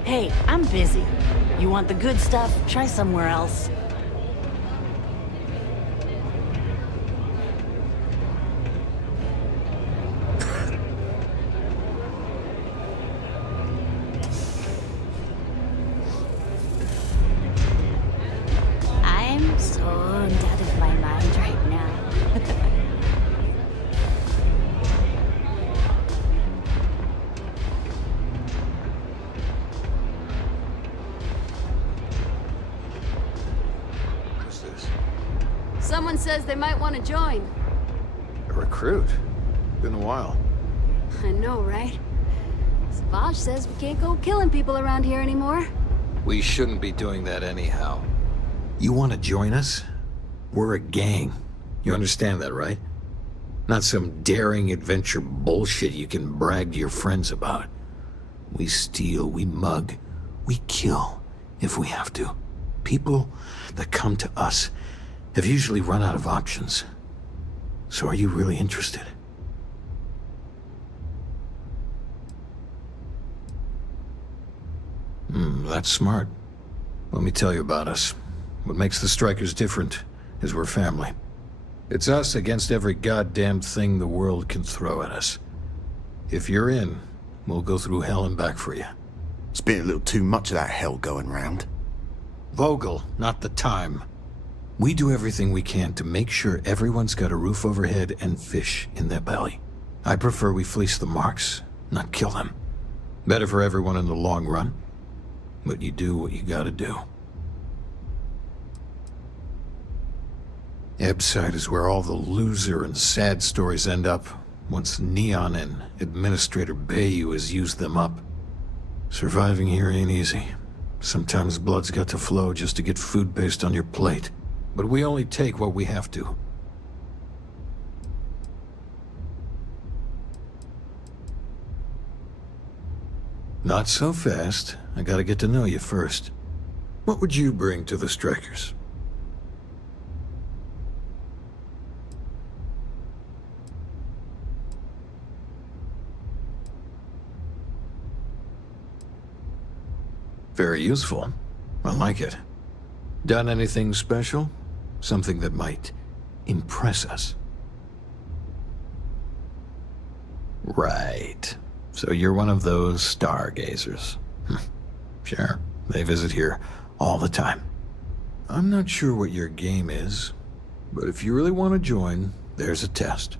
Hey, I'm busy. You want the good stuff? Try somewhere else. I'm so out of my mind right now. Someone says they might want to join. A recruit? Been a while. I know, right? Sauvage says we can't go killing people around here anymore. We shouldn't be doing that anyhow. You want to join us? We're a gang. You understand that, right? Not some daring adventure bullshit you can brag to your friends about. We steal, we mug, we kill, if we have to. People that come to us have usually run out of options. So are you really interested? That's smart. Let me tell you about us. What makes the Strikers different is we're family. It's us against every goddamn thing the world can throw at us. If you're in, we'll go through hell and back for you. It's been a little too much of that hell going round. Vogel, not the time. We do everything we can to make sure everyone's got a roof overhead and fish in their belly. I prefer we fleece the marks, not kill them. Better for everyone in the long run. But you do what you gotta do. Ebside is where all the loser and sad stories end up, once Neon and Administrator Daiyu has used them up. Surviving here ain't easy. Sometimes blood's got to flow just to get food based on your plate. But we only take what we have to. Not so fast. I gotta get to know you first. What would you bring to the Strikers? Very useful. I like it. Done anything special? Something that might impress us? Right. So you're one of those stargazers. Sure, they visit here all the time. I'm not sure what your game is, but if you really want to join, there's a test.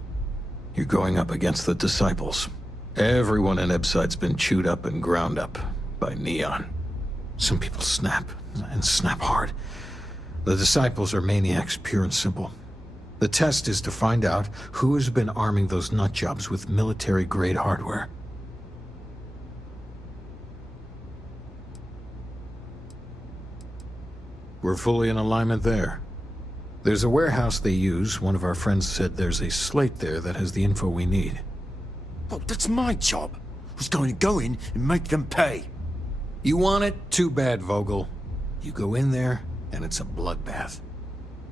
You're going up against the Disciples. Everyone in Ebside's been chewed up and ground up by Neon. Some people snap, and snap hard. The Disciples are maniacs, pure and simple. The test is to find out who has been arming those nutjobs with military-grade hardware. We're fully in alignment there. There's a warehouse they use. One of our friends said there's a slate there that has the info we need. Oh, that's my job. I was going to go in and make them pay. You want it? Too bad, Vogel. You go in there, and it's a bloodbath.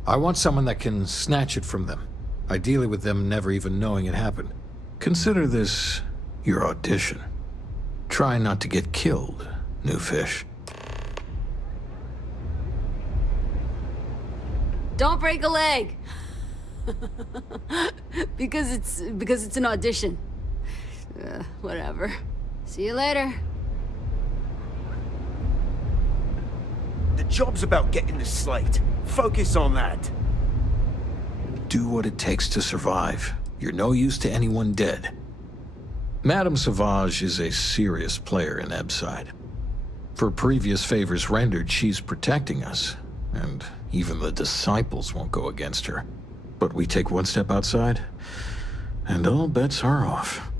I want someone that can snatch it from them. Ideally with them never even knowing it happened. Consider this your audition. Try not to get killed, new fish. Don't break a leg. because it's an audition. Whatever. See you later. The job's about getting the slate. Focus on that. Do what it takes to survive. You're no use to anyone dead. Madame Sauvage is a serious player in Ebside. For previous favors rendered, she's protecting us. And even the Disciples won't go against her. But we take one step outside, and all bets are off.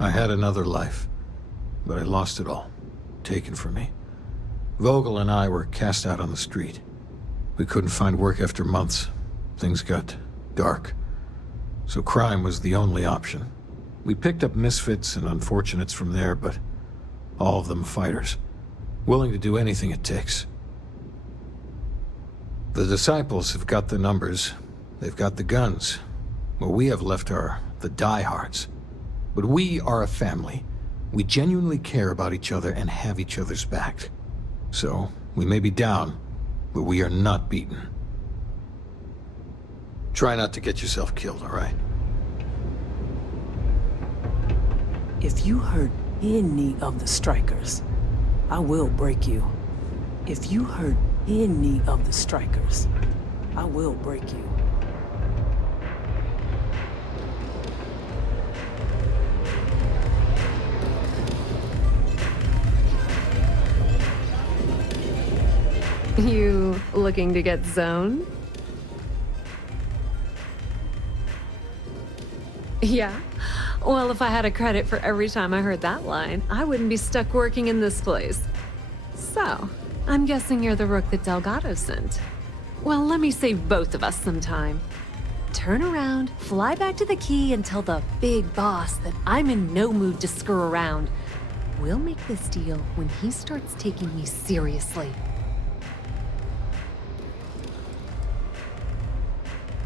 I had another life, but I lost it all. Taken from me. Vogel and I were cast out on the street. We couldn't find work after months. Things got dark. So crime was the only option. We picked up misfits and unfortunates from there, but all of them fighters. Willing to do anything it takes. The Disciples have got the numbers. They've got the guns. What we have left are the diehards. But we are a family. We genuinely care about each other and have each other's back. So, we may be down, but we are not beaten. Try not to get yourself killed, all right? If you hurt any of the strikers, I will break you. If you hurt any of the strikers, I will break you. You looking to get zoned? Yeah? Well, if I had a credit for every time I heard that line, I wouldn't be stuck working in this place. So, I'm guessing you're the rook that Delgado sent. Well, let me save both of us some time. Turn around, fly back to the key, and tell the big boss that I'm in no mood to screw around. We'll make this deal when he starts taking me seriously.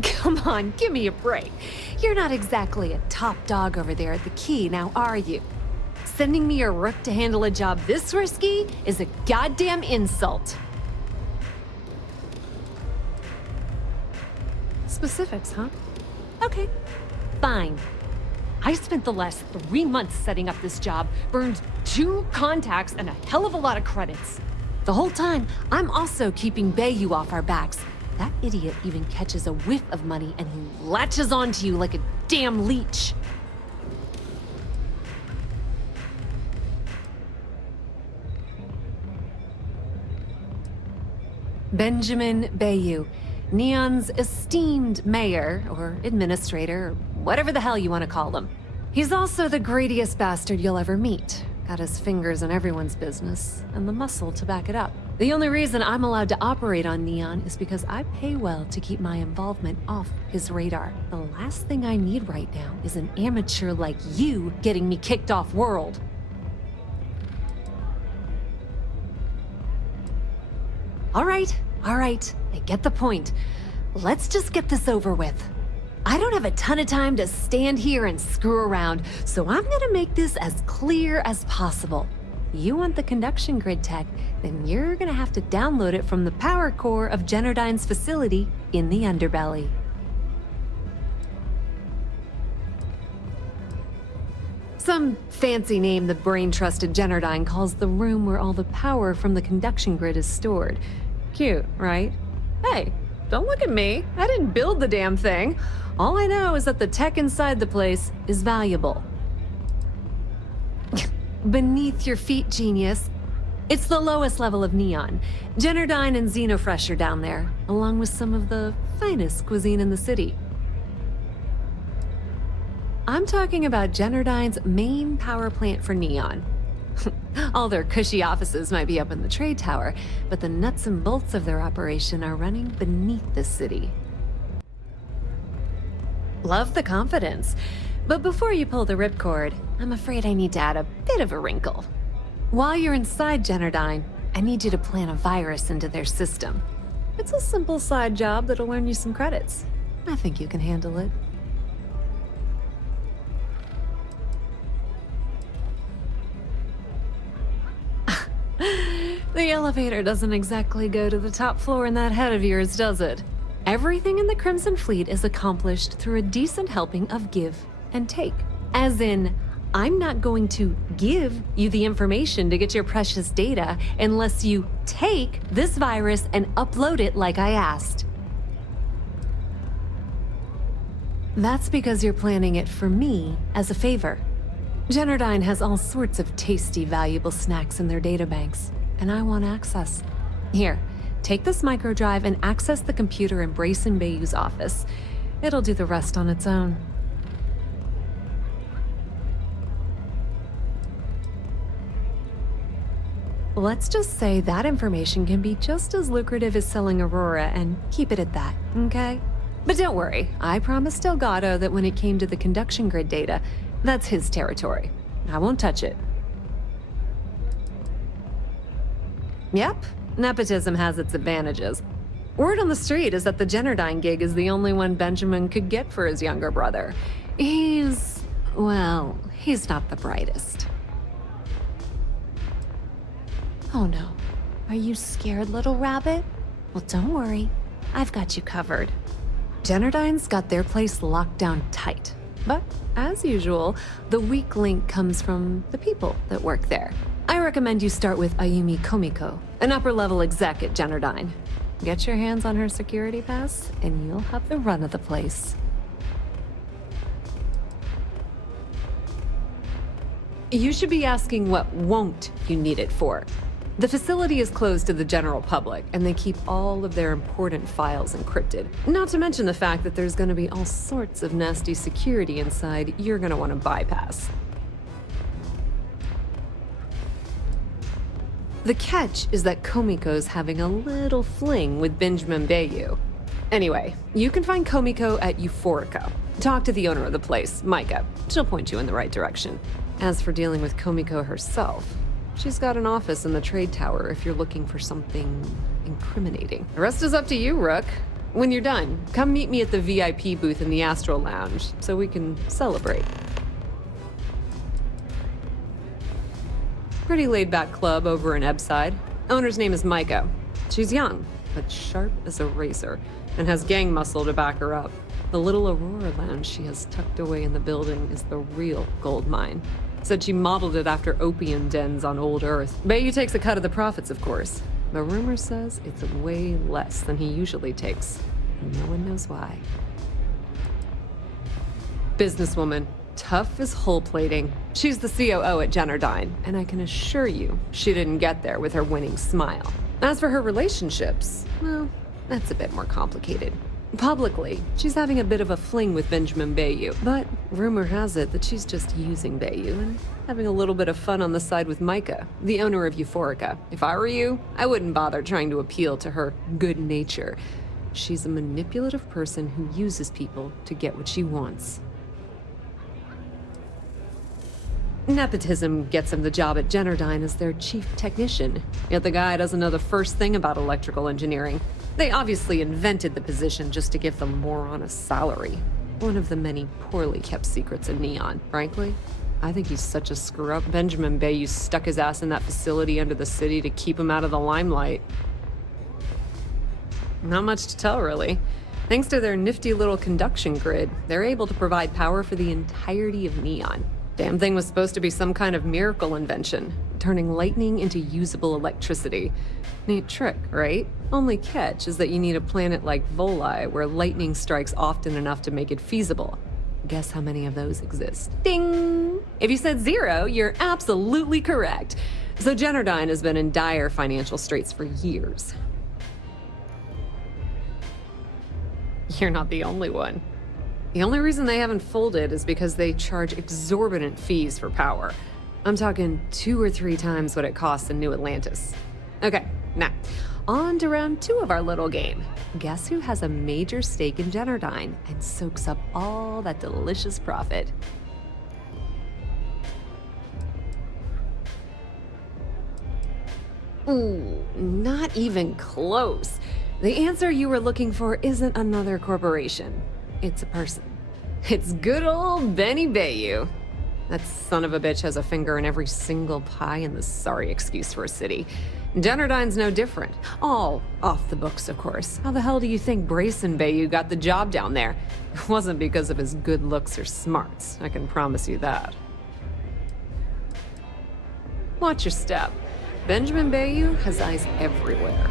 Come on, give me a break. You're not exactly a top dog over there at the key, now are you? Sending me a rook to handle a job this risky is a goddamn insult. Specifics, huh? Okay, fine. I spent the last 3 months setting up this job, burned 2 contacts and a hell of a lot of credits. The whole time, I'm also keeping Daiyu off our backs. That idiot even catches a whiff of money and he latches onto you like a damn leech. Benjamin Daiyu, Neon's esteemed mayor, or administrator, or whatever the hell you want to call him. He's also the greediest bastard you'll ever meet. Got his fingers in everyone's business, and the muscle to back it up. The only reason I'm allowed to operate on Neon is because I pay well to keep my involvement off his radar. The last thing I need right now is an amateur like you getting me kicked off world. All right, I get the point. Let's just get this over with. I don't have a ton of time to stand here and screw around, so I'm gonna make this as clear as possible. You want the conduction grid tech, then you're gonna have to download it from the power core of Generdyne's facility in the underbelly. Some fancy name the brain-trusted Generdyne calls the room where all the power from the conduction grid is stored. Cute, right? Hey, don't look at me. I didn't build the damn thing. All I know is that the tech inside the place is valuable. Beneath your feet, genius. It's the lowest level of Neon. Generdyne and Xenofresh are down there, along with some of the finest cuisine in the city. I'm talking about Generdyne's main power plant for Neon. All their cushy offices might be up in the trade tower, but the nuts and bolts of their operation are running beneath the city. Love the confidence. But before you pull the ripcord, I'm afraid I need to add a bit of a wrinkle. While you're inside Generdyne, I need you to plant a virus into their system. It's a simple side job that'll earn you some credits. I think you can handle it. The elevator doesn't exactly go to the top floor in that head of yours, does it? Everything in the Crimson Fleet is accomplished through a decent helping of give and take. As in, I'm not going to give you the information to get your precious data unless you take this virus and upload it like I asked. That's because you're planning it for me as a favor. Generdyne has all sorts of tasty, valuable snacks in their databanks, and I want access. Here, take this microdrive and access the computer in Brayson Bayou's office. It'll do the rest on its own. Let's just say that information can be just as lucrative as selling Aurora, and keep it at that, okay? But don't worry, I promised Delgado that when it came to the conduction grid data, that's his territory. I won't touch it. Yep, nepotism has its advantages. Word on the street is that the Generdyne gig is the only one Benjamin could get for his younger brother. He's not the brightest. Oh no, are you scared, little rabbit? Well, don't worry, I've got you covered. Generdyne's got their place locked down tight. But, as usual, the weak link comes from the people that work there. I recommend you start with Ayumi Komiko, an upper-level exec at Generdyne. Get your hands on her security pass, and you'll have the run of the place. You should be asking what won't you need it for. The facility is closed to the general public, and they keep all of their important files encrypted. Not to mention the fact that there's gonna be all sorts of nasty security inside you're gonna want to bypass. The catch is that Komiko's having a little fling with Benjamin Daiyu. Anyway, you can find Komiko at Euphorika. Talk to the owner of the place, Micah. She'll point you in the right direction. As for dealing with Komiko herself, she's got an office in the trade tower if you're looking for something incriminating. The rest is up to you, Rook. When you're done, come meet me at the VIP booth in the Astral Lounge so we can celebrate. Pretty laid-back club over in Ebside. Owner's name is Micah. She's young, but sharp as a razor, and has gang muscle to back her up. The little Aurora lounge she has tucked away in the building is the real gold mine. Said she modeled it after opium dens on old Earth. Daiyu takes a cut of the profits, of course. The rumor says it's way less than he usually takes, and no one knows why. Businesswoman, tough as hull plating. She's the COO at Generdyne, and I can assure you she didn't get there with her winning smile. As for her relationships, well, that's a bit more complicated. Publicly, she's having a bit of a fling with Benjamin Daiyu, but rumor has it that she's just using Daiyu and having a little bit of fun on the side with Micah, the owner of Euphorika. If I were you, I wouldn't bother trying to appeal to her good nature. She's a manipulative person who uses people to get what she wants. Nepotism gets him the job at Generdyne as their chief technician, yet the guy doesn't know the first thing about electrical engineering. They obviously invented the position just to give the moron a salary. One of the many poorly kept secrets in Neon, frankly. I think he's such a screw-up. Benjamin Bayou stuck his ass in that facility under the city to keep him out of the limelight. Not much to tell, really. Thanks to their nifty little conduction grid, they're able to provide power for the entirety of Neon. Damn thing was supposed to be some kind of miracle invention, turning lightning into usable electricity. Neat trick, right? Only catch is that you need a planet like Voli, where lightning strikes often enough to make it feasible. Guess how many of those exist? Ding! If you said 0, you're absolutely correct. So Generdyne has been in dire financial straits for years. You're not the only one. The only reason they haven't folded is because they charge exorbitant fees for power. I'm talking 2 or 3 times what it costs in New Atlantis. Okay, now, on to round 2 of our little game. Guess who has a major stake in Generdyne and soaks up all that delicious profit? Ooh, not even close. The answer you were looking for isn't another corporation. It's a person. It's good old Benny Bayou. That son of a bitch has a finger in every single pie and the sorry excuse for a city. Generdyne's no different. All off the books, of course. How the hell do you think Brayson Bayou got the job down there? It wasn't because of his good looks or smarts, I can promise you that. Watch your step. Benjamin Bayou has eyes everywhere.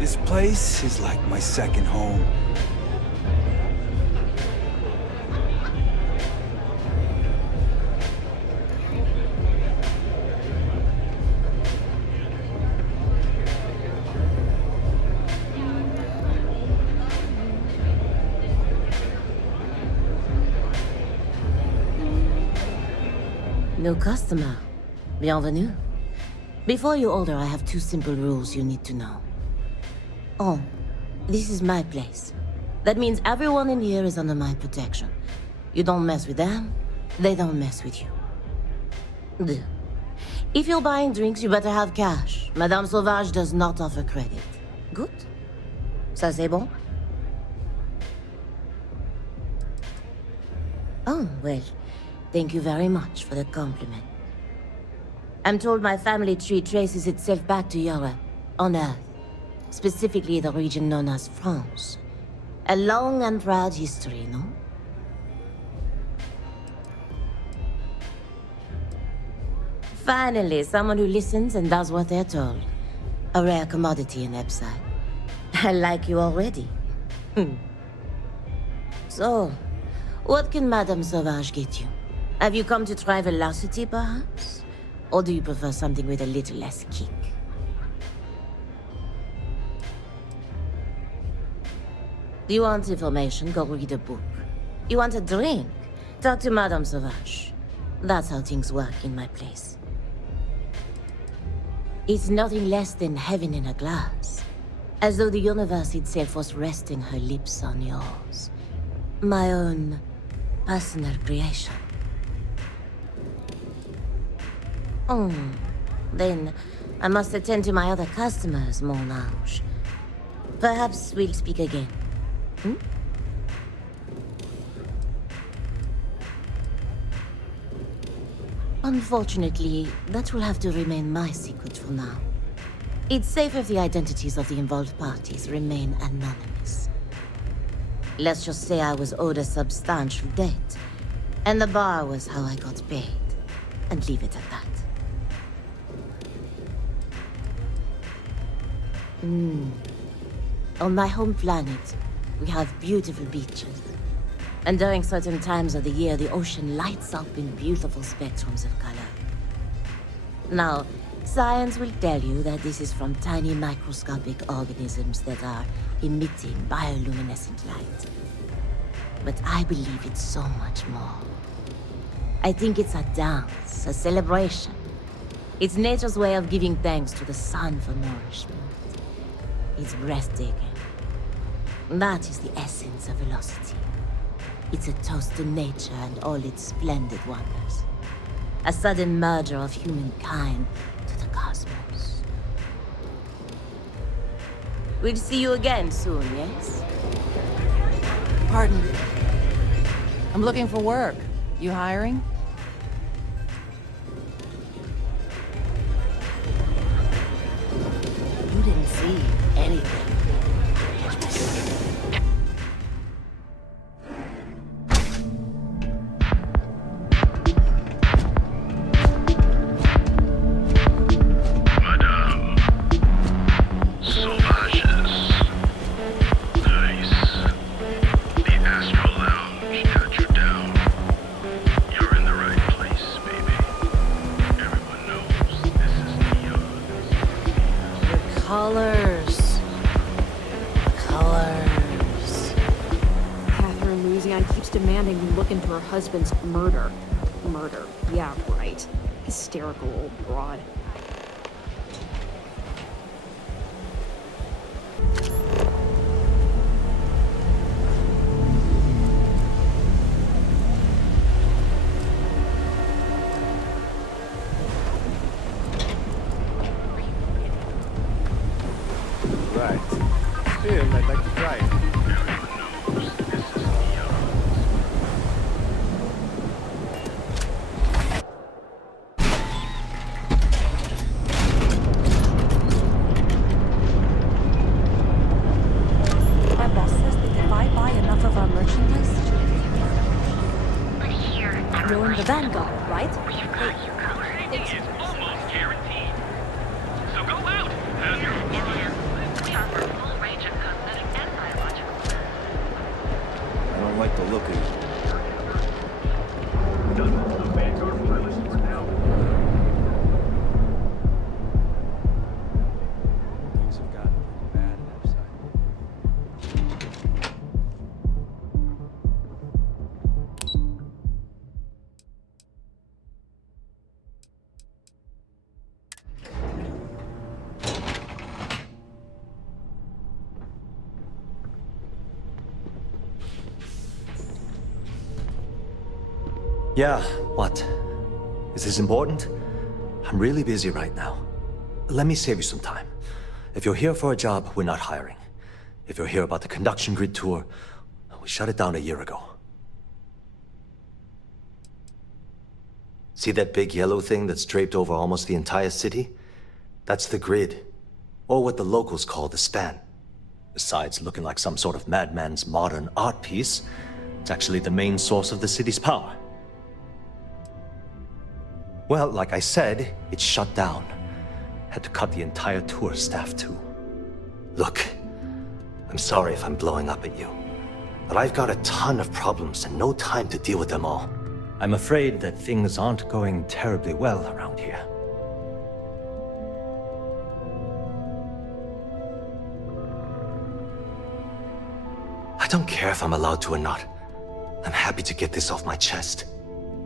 This place is like my second home. New customer. Bienvenue. Before you order, I have 2 simple rules you need to know. Oh, this is my place. That means everyone in here is under my protection. You don't mess with them, they don't mess with you. Deux. If you're buying drinks, you better have cash. Madame Sauvage does not offer credit. Good? Ça c'est bon? Oh, well, thank you very much for the compliment. I'm told my family tree traces itself back to Europe, on Earth. Specifically the region known as France. A long and proud history, no? Finally, someone who listens and does what they're told. A rare commodity in Epside. I like you already. So, what can Madame Sauvage get you? Have you come to try velocity, perhaps? Or do you prefer something with a little less kick? You want information? Go read a book. You want a drink? Talk to Madame Sauvage. That's how things work in my place. It's nothing less than heaven in a glass. As though the universe itself was resting her lips on yours. My own personal creation. Oh, then I must attend to my other customers, mon ange. Perhaps we'll speak again. Unfortunately, that will have to remain my secret for now. It's safe if the identities of the involved parties remain anonymous. Let's just say I was owed a substantial debt, and the bar was how I got paid, and leave it at that. On my home planet, we have beautiful beaches. And during certain times of the year, the ocean lights up in beautiful spectrums of color. Now, science will tell you that this is from tiny microscopic organisms that are emitting bioluminescent light. But I believe it's so much more. I think it's a dance, a celebration. It's nature's way of giving thanks to the sun for nourishment. It's breathtaking. That is the essence of velocity. It's a toast to nature and all its splendid wonders. A sudden merger of humankind to the cosmos. We'll see you again soon, yes? Pardon. I'm looking for work. You hiring? You didn't see anything. Madame. Sauvages. Nice. The Astral Lounge got you down. You're in the right place, baby. Everyone knows this is Neon. Colors. Catherine Louisiana keeps demanding we look into her husband's murder. Murder. Yeah, right. Hysterical old broad. Right. Still, I'd like to try it. My boss says that if I buy enough of our merchandise, But here, at you're in the Vanguard, right? we've got you covered. It's almost guaranteed. So go out, have your fire. We offer a full range of cosmetic and biological. I don't like the look of you. None of the Vanguard pilots now. Things have gotten bad in Epside. Yeah, what? Is this important? I'm really busy right now. Let me save you some time. If you're here for a job, we're not hiring. If you're here about the Conduction grid tour, we shut it down a year ago. See that big yellow thing that's draped over almost the entire city? That's the grid, or what the locals call the span. Besides looking like some sort of madman's modern art piece, it's actually the main source of the city's power. Well, like I said, it's shut down. Had to cut the entire tour staff too. Look, I'm sorry if I'm blowing up at you, but I've got a ton of problems and no time to deal with them all. I'm afraid that things aren't going terribly well around here. I don't care if I'm allowed to or not. I'm happy to get this off my chest.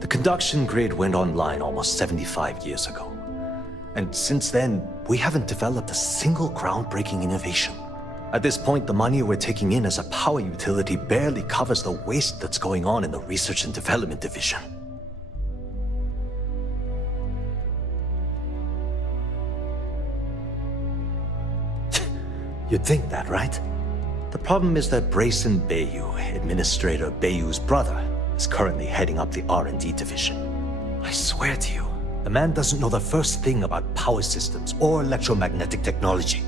The Conduction grid went online almost 75 years ago. And since then, we haven't developed a single groundbreaking innovation. At this point, the money we're taking in as a power utility barely covers the waste that's going on in the Research and Development Division. You'd think that, right? The problem is that Brayson Daiyu, Administrator Daiyu's brother, is currently heading up the R&D division. I swear to you, the man doesn't know the first thing about power systems or electromagnetic technology.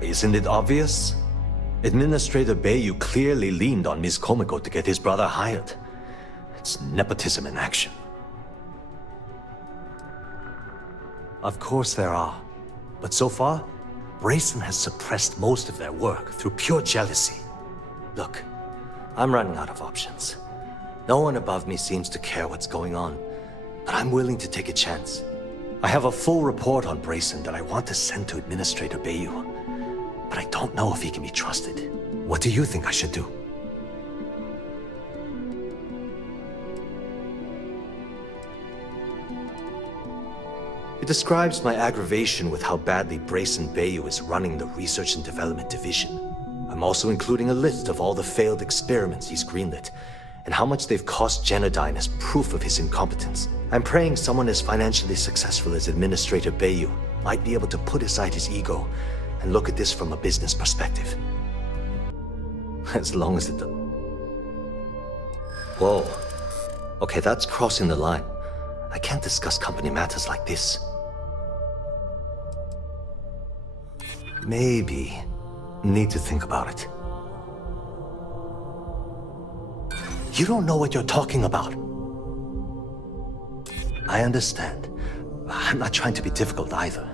Isn't it obvious? Administrator Daiyu clearly leaned on Ms. Komiko to get his brother hired. It's nepotism in action. Of course there are. But so far, Brayson has suppressed most of their work through pure jealousy. Look, I'm running out of options. No one above me seems to care what's going on, but I'm willing to take a chance. I have a full report on Brayson that I want to send to Administrator Daiyu, but I don't know if he can be trusted. What do you think I should do? It describes my aggravation with how badly Brayson Daiyu is running the Research and Development Division. A I'm also including a list of all the failed experiments he's greenlit, and how much they've cost Generdyne as proof of his incompetence. I'm praying someone as financially successful as Administrator Daiyu might be able to put aside his ego and look at this from a business perspective. As long as it does. Whoa. Okay, that's crossing the line. I can't discuss company matters like this. Maybe need to think about it. You don't know what you're talking about. I understand. I'm not trying to be difficult either.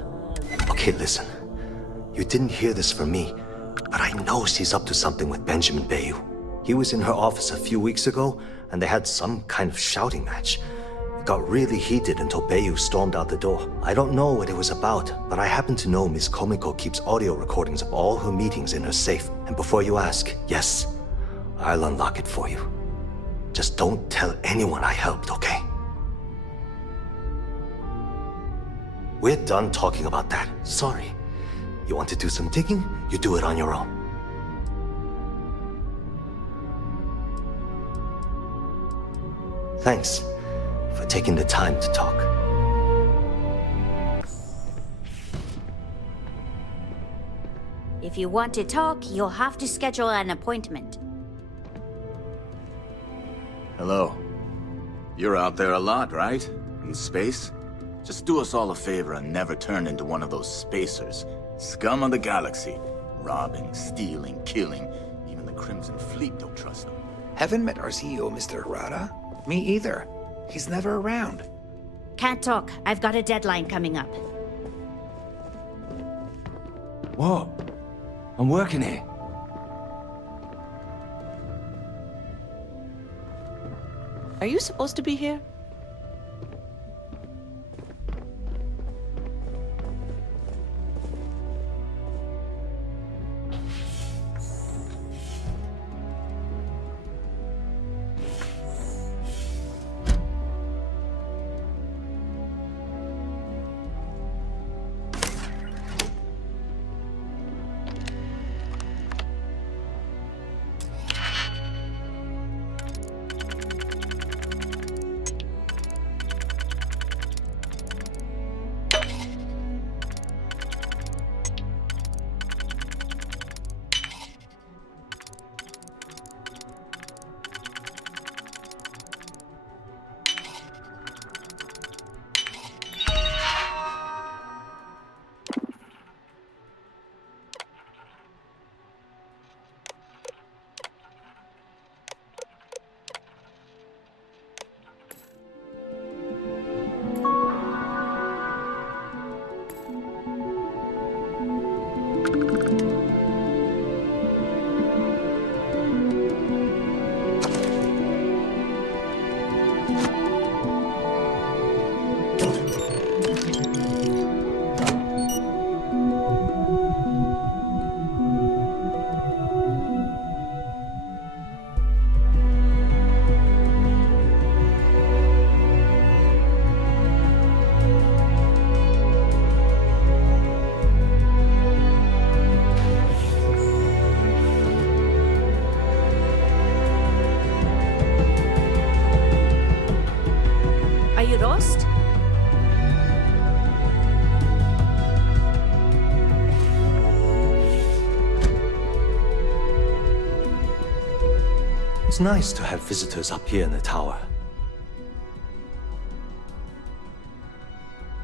Okay, listen. You didn't hear this from me, but I know she's up to something with Benjamin Daiyu. He was in her office a few weeks ago, and they had some kind of shouting match. It got really heated until Daiyu stormed out the door. I don't know what it was about, but I happen to know Miss Komiko keeps audio recordings of all her meetings in her safe. And before you ask, yes, I'll unlock it for you. Just don't tell anyone I helped, okay? We're done talking about that. Sorry. You want to do some digging? You do it on your own. Thanks for taking the time to talk. If you want to talk, you'll have to schedule an appointment. Hello. You're out there a lot, right? In space? Just do us all a favor and never turn into one of those spacers. Scum of the galaxy. Robbing, stealing, killing. Even the Crimson Fleet don't trust them. Haven't met our CEO, Mr. Harada. Me either. He's never around. Can't talk. I've got a deadline coming up. What? I'm working here. Are you supposed to be here? It's nice to have visitors up here in the tower.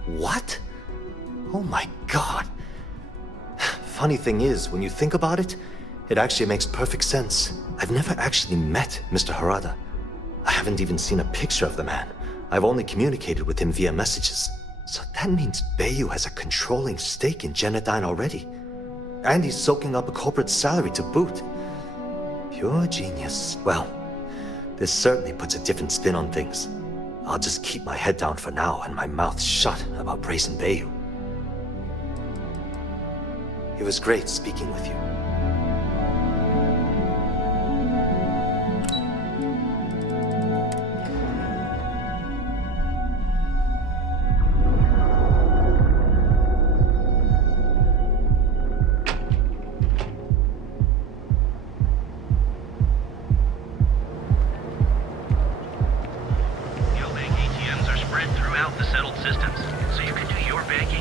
What? Oh my god. Funny thing is, when you think about it, it actually makes perfect sense. I've never actually met Mr. Harada. I haven't even seen a picture of the man. I've only communicated with him via messages. So that means Daiyu has a controlling stake in Generdyne already. And he's soaking up a corporate salary to boot. Pure genius. Well, this certainly puts a different spin on things. I'll just keep my head down for now and my mouth shut about praising Daiyu. It was great speaking with you.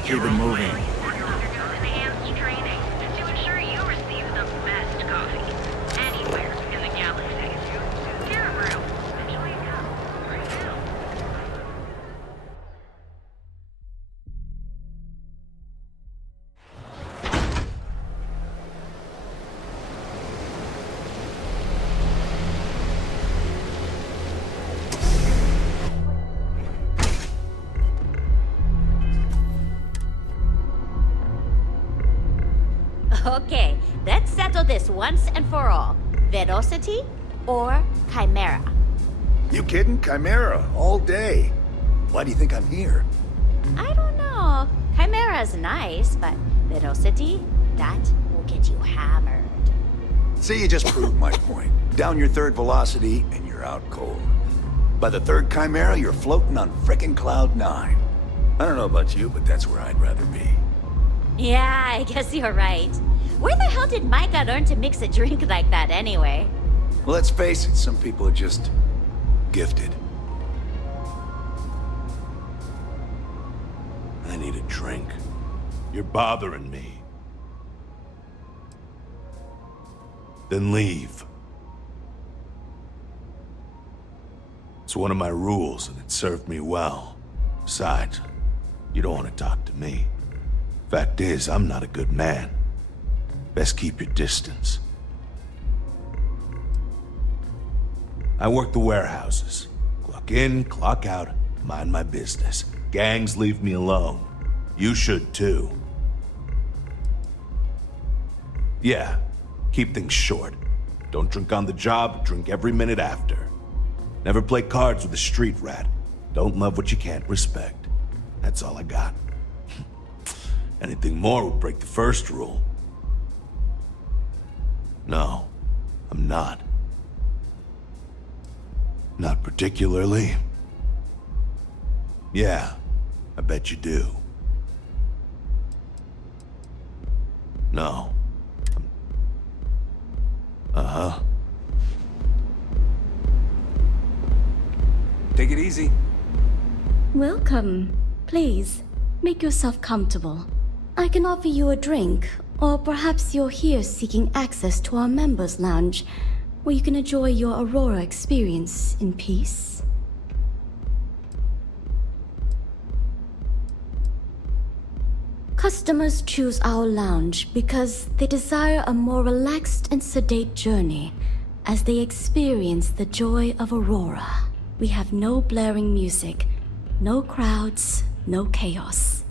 Keep it moving. Enhanced training to ensure you receive the best coffee anywhere in the galaxy. Dear Brew, enjoy your cup right now. Okay, let's settle this once and for all. Velocity or Chimera? You kidding? Chimera, all day. Why do you think I'm here? I don't know. Chimera's nice, but Velocity, that will get you hammered. See, you just proved my point. Down your third velocity, and you're out cold. By the third Chimera, you're floating on frickin' Cloud 9. I don't know about you, but that's where I'd rather be. Yeah, I guess you're right. Where the hell did Micah learn to mix a drink like that anyway? Well, let's face it, some people are just gifted. I need a drink. You're bothering me. Then leave. It's one of my rules, and it served me well. Besides, you don't want to talk to me. Fact is, I'm not a good man. Best keep your distance. I work the warehouses. Clock in, clock out, mind my business. Gangs leave me alone. You should too. Yeah, keep things short. Don't drink on the job, drink every minute after. Never play cards with a street rat. Don't love what you can't respect. That's all I got. Anything more would break the first rule. No, I'm not. Not particularly. Yeah, I bet you do. No. Uh-huh. Take it easy. Welcome. Please, make yourself comfortable. I can offer you a drink, or perhaps you're here seeking access to our members' lounge, where you can enjoy your Aurora experience in peace. Customers choose our lounge because they desire a more relaxed and sedate journey as they experience the joy of Aurora. We have no blaring music, no crowds, no chaos.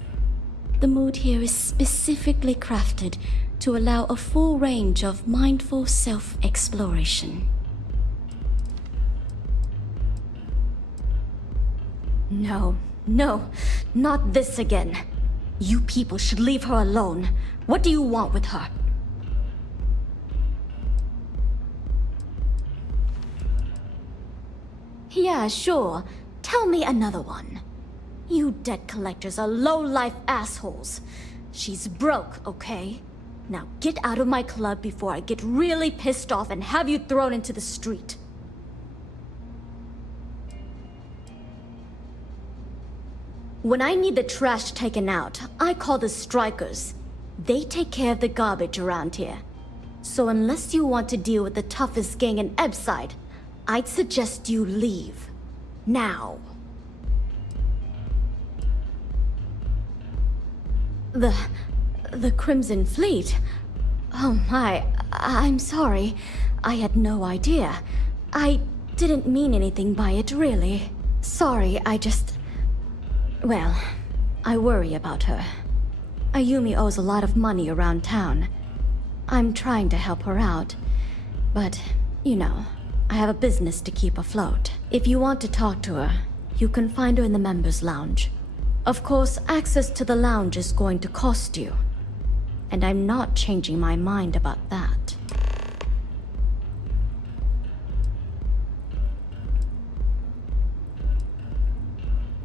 The mood here is specifically crafted to allow a full range of mindful self-exploration. No, not this again. You people should leave her alone. What do you want with her? Yeah, sure. Tell me another one. You debt collectors are low-life assholes. She's broke, okay? Now get out of my club before I get really pissed off and have you thrown into the street. When I need the trash taken out, I call the strikers. They take care of the garbage around here. So unless you want to deal with the toughest gang in Ebside, I'd suggest you leave. Now. The Crimson Fleet? Oh my, I'm sorry. I had no idea. I didn't mean anything by it, really. Sorry, well, I worry about her. Ayumi owes a lot of money around town. I'm trying to help her out, but, you know, I have a business to keep afloat. If you want to talk to her, you can find her in the members' lounge. Of course, access to the lounge is going to cost you. And I'm not changing my mind about that.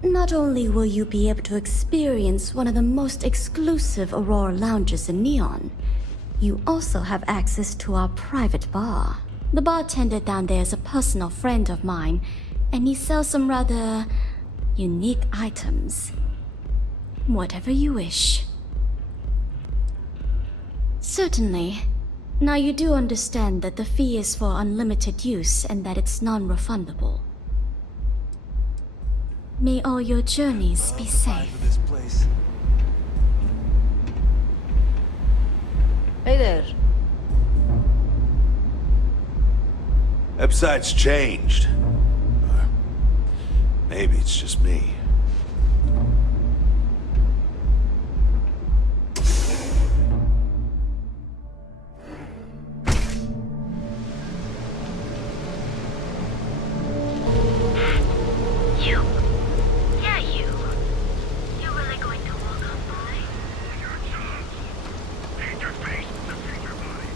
Not only will you be able to experience one of the most exclusive Aurora lounges in Neon, you also have access to our private bar. The bartender down there is a personal friend of mine, and he sells some rather unique items. Whatever you wish. Certainly. Now you do understand that the fee is for unlimited use and that it's non-refundable. May all your journeys be safe. Hey there. Website's changed. Or maybe it's just me. You. Yeah, you. You really going to walk on by? Your chance. Paint your face with the future body.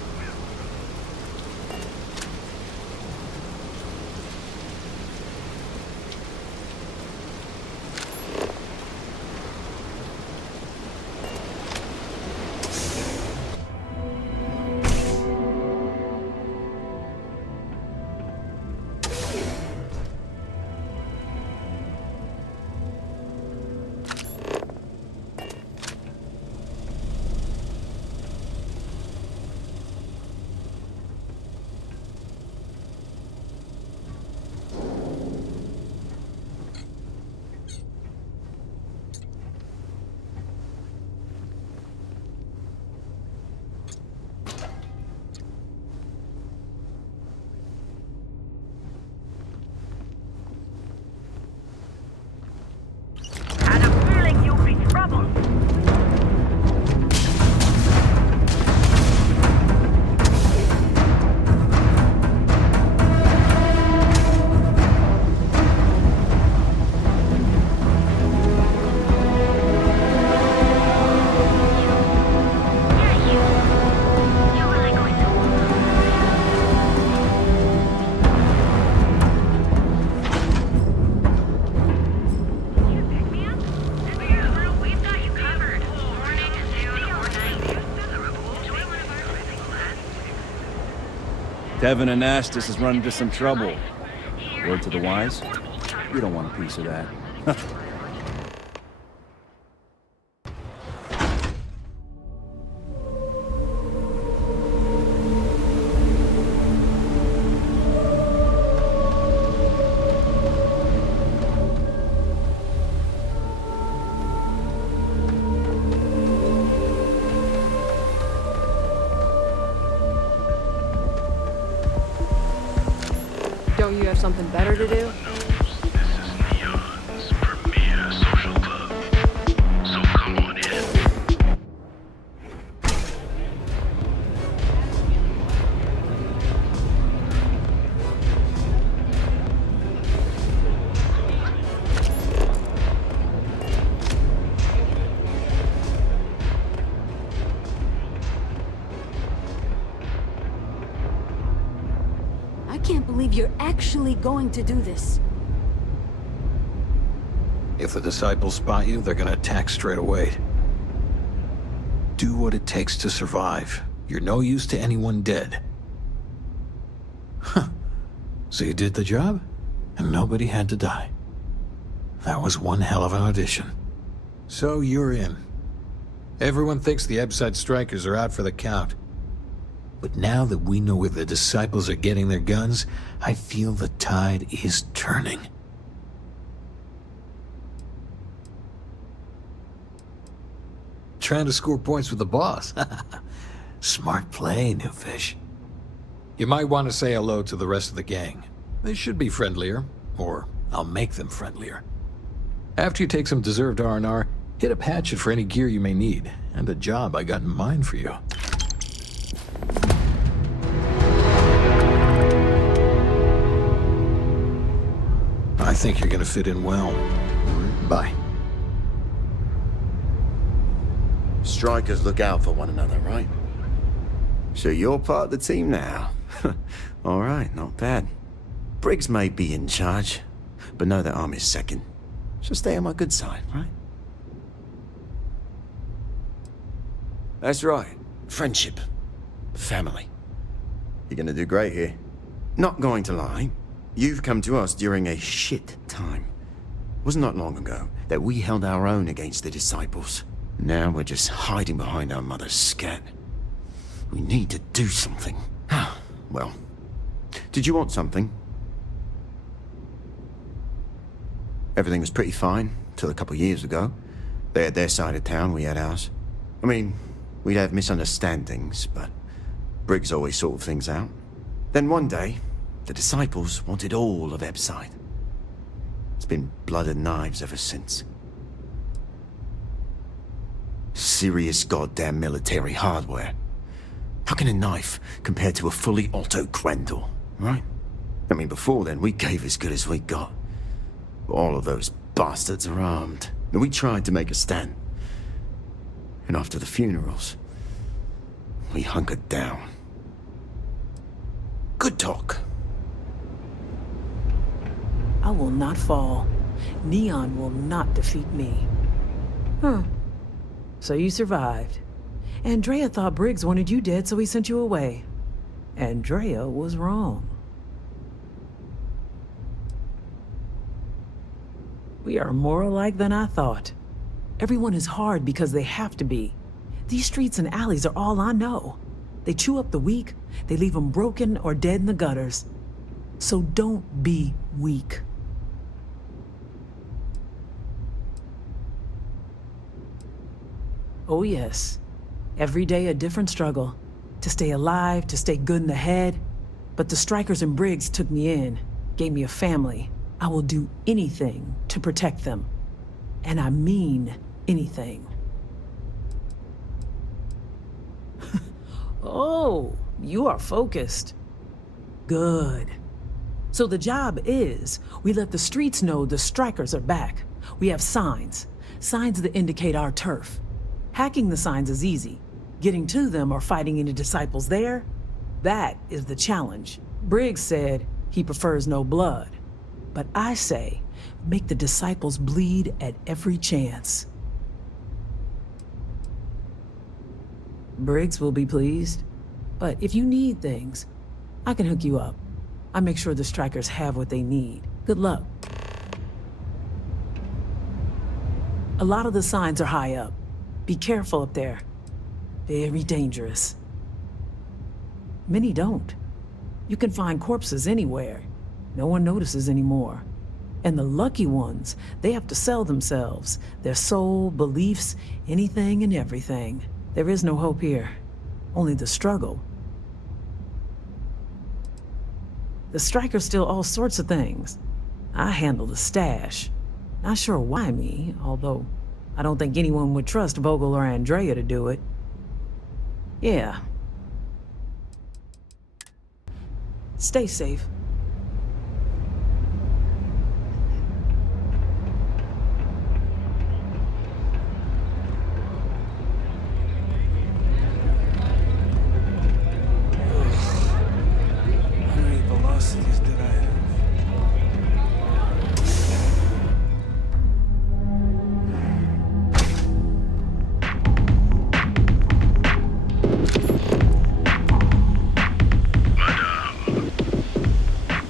Tevin and Astis is running into some trouble. Word to the wise? You don't want a piece of that. Don't you have something better to do? Premier social club. So come on in. I can't believe you're actually going to do this. If the disciples spot you, they're gonna attack straight away. Do what it takes to survive. You're no use to anyone dead. Huh. So you did the job, and nobody had to die. That was one hell of an audition. So you're in. Everyone thinks the Ebside strikers are out for the count. But now that we know where the disciples are getting their guns, I feel the tide is turning. Trying to score points with the boss. Smart play, new fish. You might want to say hello to the rest of the gang. They should be friendlier, or I'll make them friendlier. After you take some deserved R&R, hit up Hatchet for any gear you may need, and a job I got in mind for you. I think you're gonna fit in well. Bye. Strikers look out for one another, right? So you're part of the team now. All right, not bad. Briggs may be in charge, but know that I'm his second. So stay on my good side, right? That's right. Friendship. Family. You're gonna do great here. Not going to lie. You've come to us during a shit time. Wasn't that long ago that we held our own against the Disciples. Now we're just hiding behind our mother's scat. We need to do something. Well, did you want something? Everything was pretty fine, till a couple years ago. They had their side of town, we had ours. I mean, we'd have misunderstandings, but Briggs always sorted things out. Then one day, the Disciples wanted all of Ebside. It's been blood and knives ever since. Serious goddamn military hardware. How can a knife compare to a fully auto Grendel, right? I mean, before then, we gave as good as we got. All of those bastards are armed. And we tried to make a stand. And after the funerals, we hunkered down. Good talk. I will not fall. Neon will not defeat me. So you survived. Andrea thought Briggs wanted you dead, so he sent you away. Andrea was wrong. We are more alike than I thought. Everyone is hard because they have to be. These streets and alleys are all I know. They chew up the weak, they leave them broken or dead in the gutters. So don't be weak. Oh yes, every day a different struggle. To stay alive, to stay good in the head. But the strikers and Briggs took me in, gave me a family. I will do anything to protect them. And I mean anything. Oh, you are focused. Good. So the job is, we let the streets know the strikers are back. We have signs that indicate our turf. Hacking the signs is easy. Getting to them or fighting any disciples there, that is the challenge. Briggs said he prefers no blood. But I say, make the disciples bleed at every chance. Briggs will be pleased. But if you need things, I can hook you up. I make sure the strikers have what they need. Good luck. A lot of the signs are high up. Be careful up there. Very dangerous. Many don't. You can find corpses anywhere. No one notices anymore. And the lucky ones, they have to sell themselves, their soul, beliefs, anything and everything. There is no hope here, only the struggle. The strikers steal all sorts of things. I handle the stash. Not sure why me, although I don't think anyone would trust Vogel or Andrea to do it. Yeah. Stay safe. How many velocities did I have?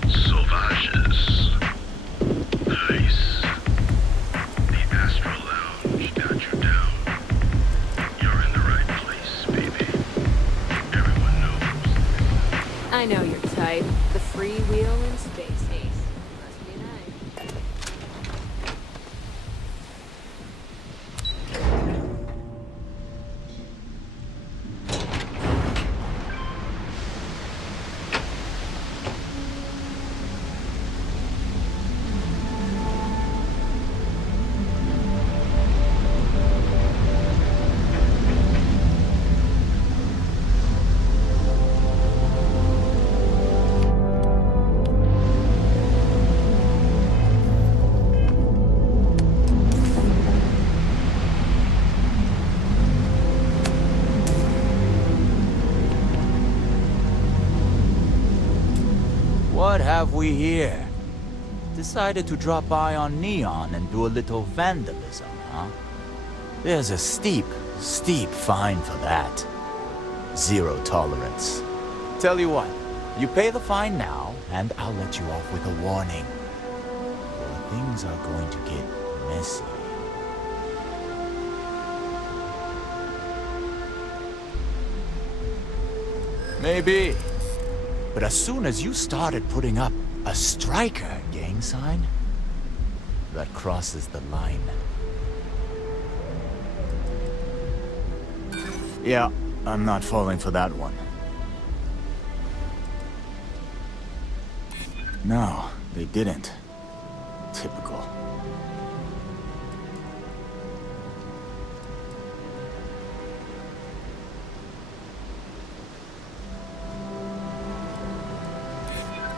Sauvages. Nice. The Astral Lounge got you down. You're in the right place, baby. Everyone knows. I know your type. The freewheel in space ace. Must be nice. What have we here? Decided to drop by on Neon and do a little vandalism, huh? There's a steep fine for that. Zero tolerance. Tell you what, you pay the fine now, and I'll let you off with a warning. things are going to get messy. Maybe. But as soon as you started putting up a striker gang sign, that crosses the line. Yeah, I'm not falling for that one. No, they didn't. Typical.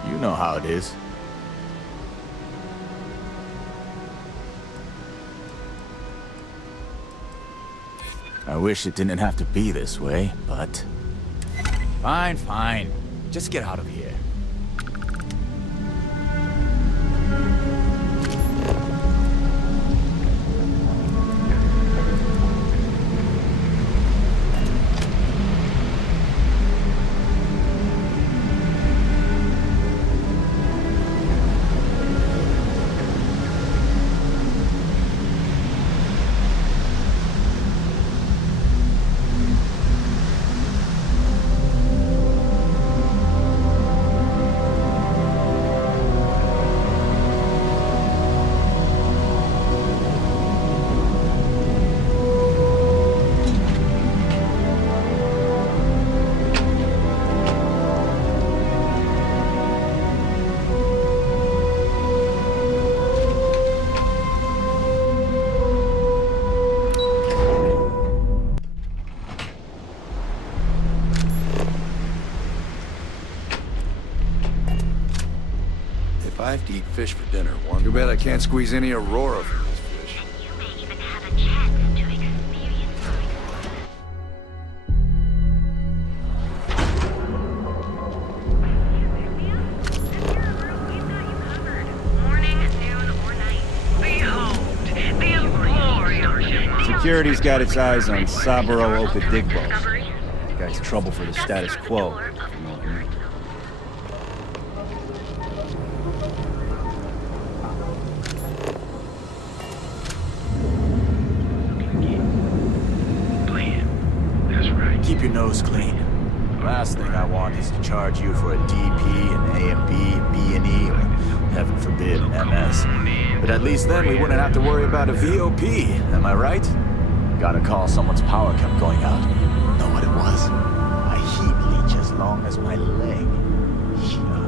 You know how it is. I wish it didn't have to be this way, but... Fine, fine. Just get out of here. I have to eat fish for dinner. Too bad I can't squeeze any Aurora from this fish. You may even have a chance to experience Security's got its eyes on Saburo Okadigbo. That guy's trouble for the status quo. If you know what I mean. Keep your nose clean. Last thing I want is to charge you for a DP, an A and B, a B and E, or heaven forbid, an MS. But at least then we wouldn't have to worry about a VOP, am I right? Gotta call someone's power kept going out. Know what it was? A heat leech as long as my leg. Yuck.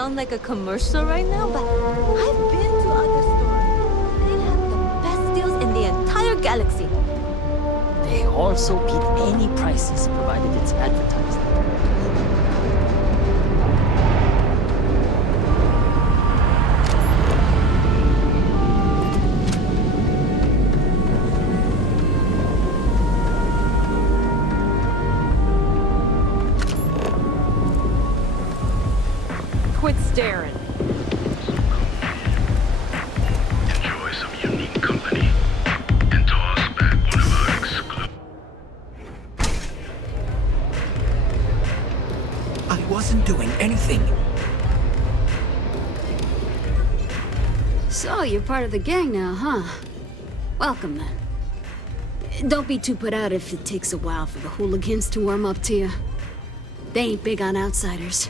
sound like a commercial right now, but I've been to other stores. They have the best deals in the entire galaxy. They also beat any prices provided it's advertised. Quit staring. Enjoy some unique company and toss back one of our exclusive. I wasn't doing anything. So, you're part of the gang now, huh? Welcome, then. Don't be too put out if it takes a while for the hooligans to warm up to you. They ain't big on outsiders.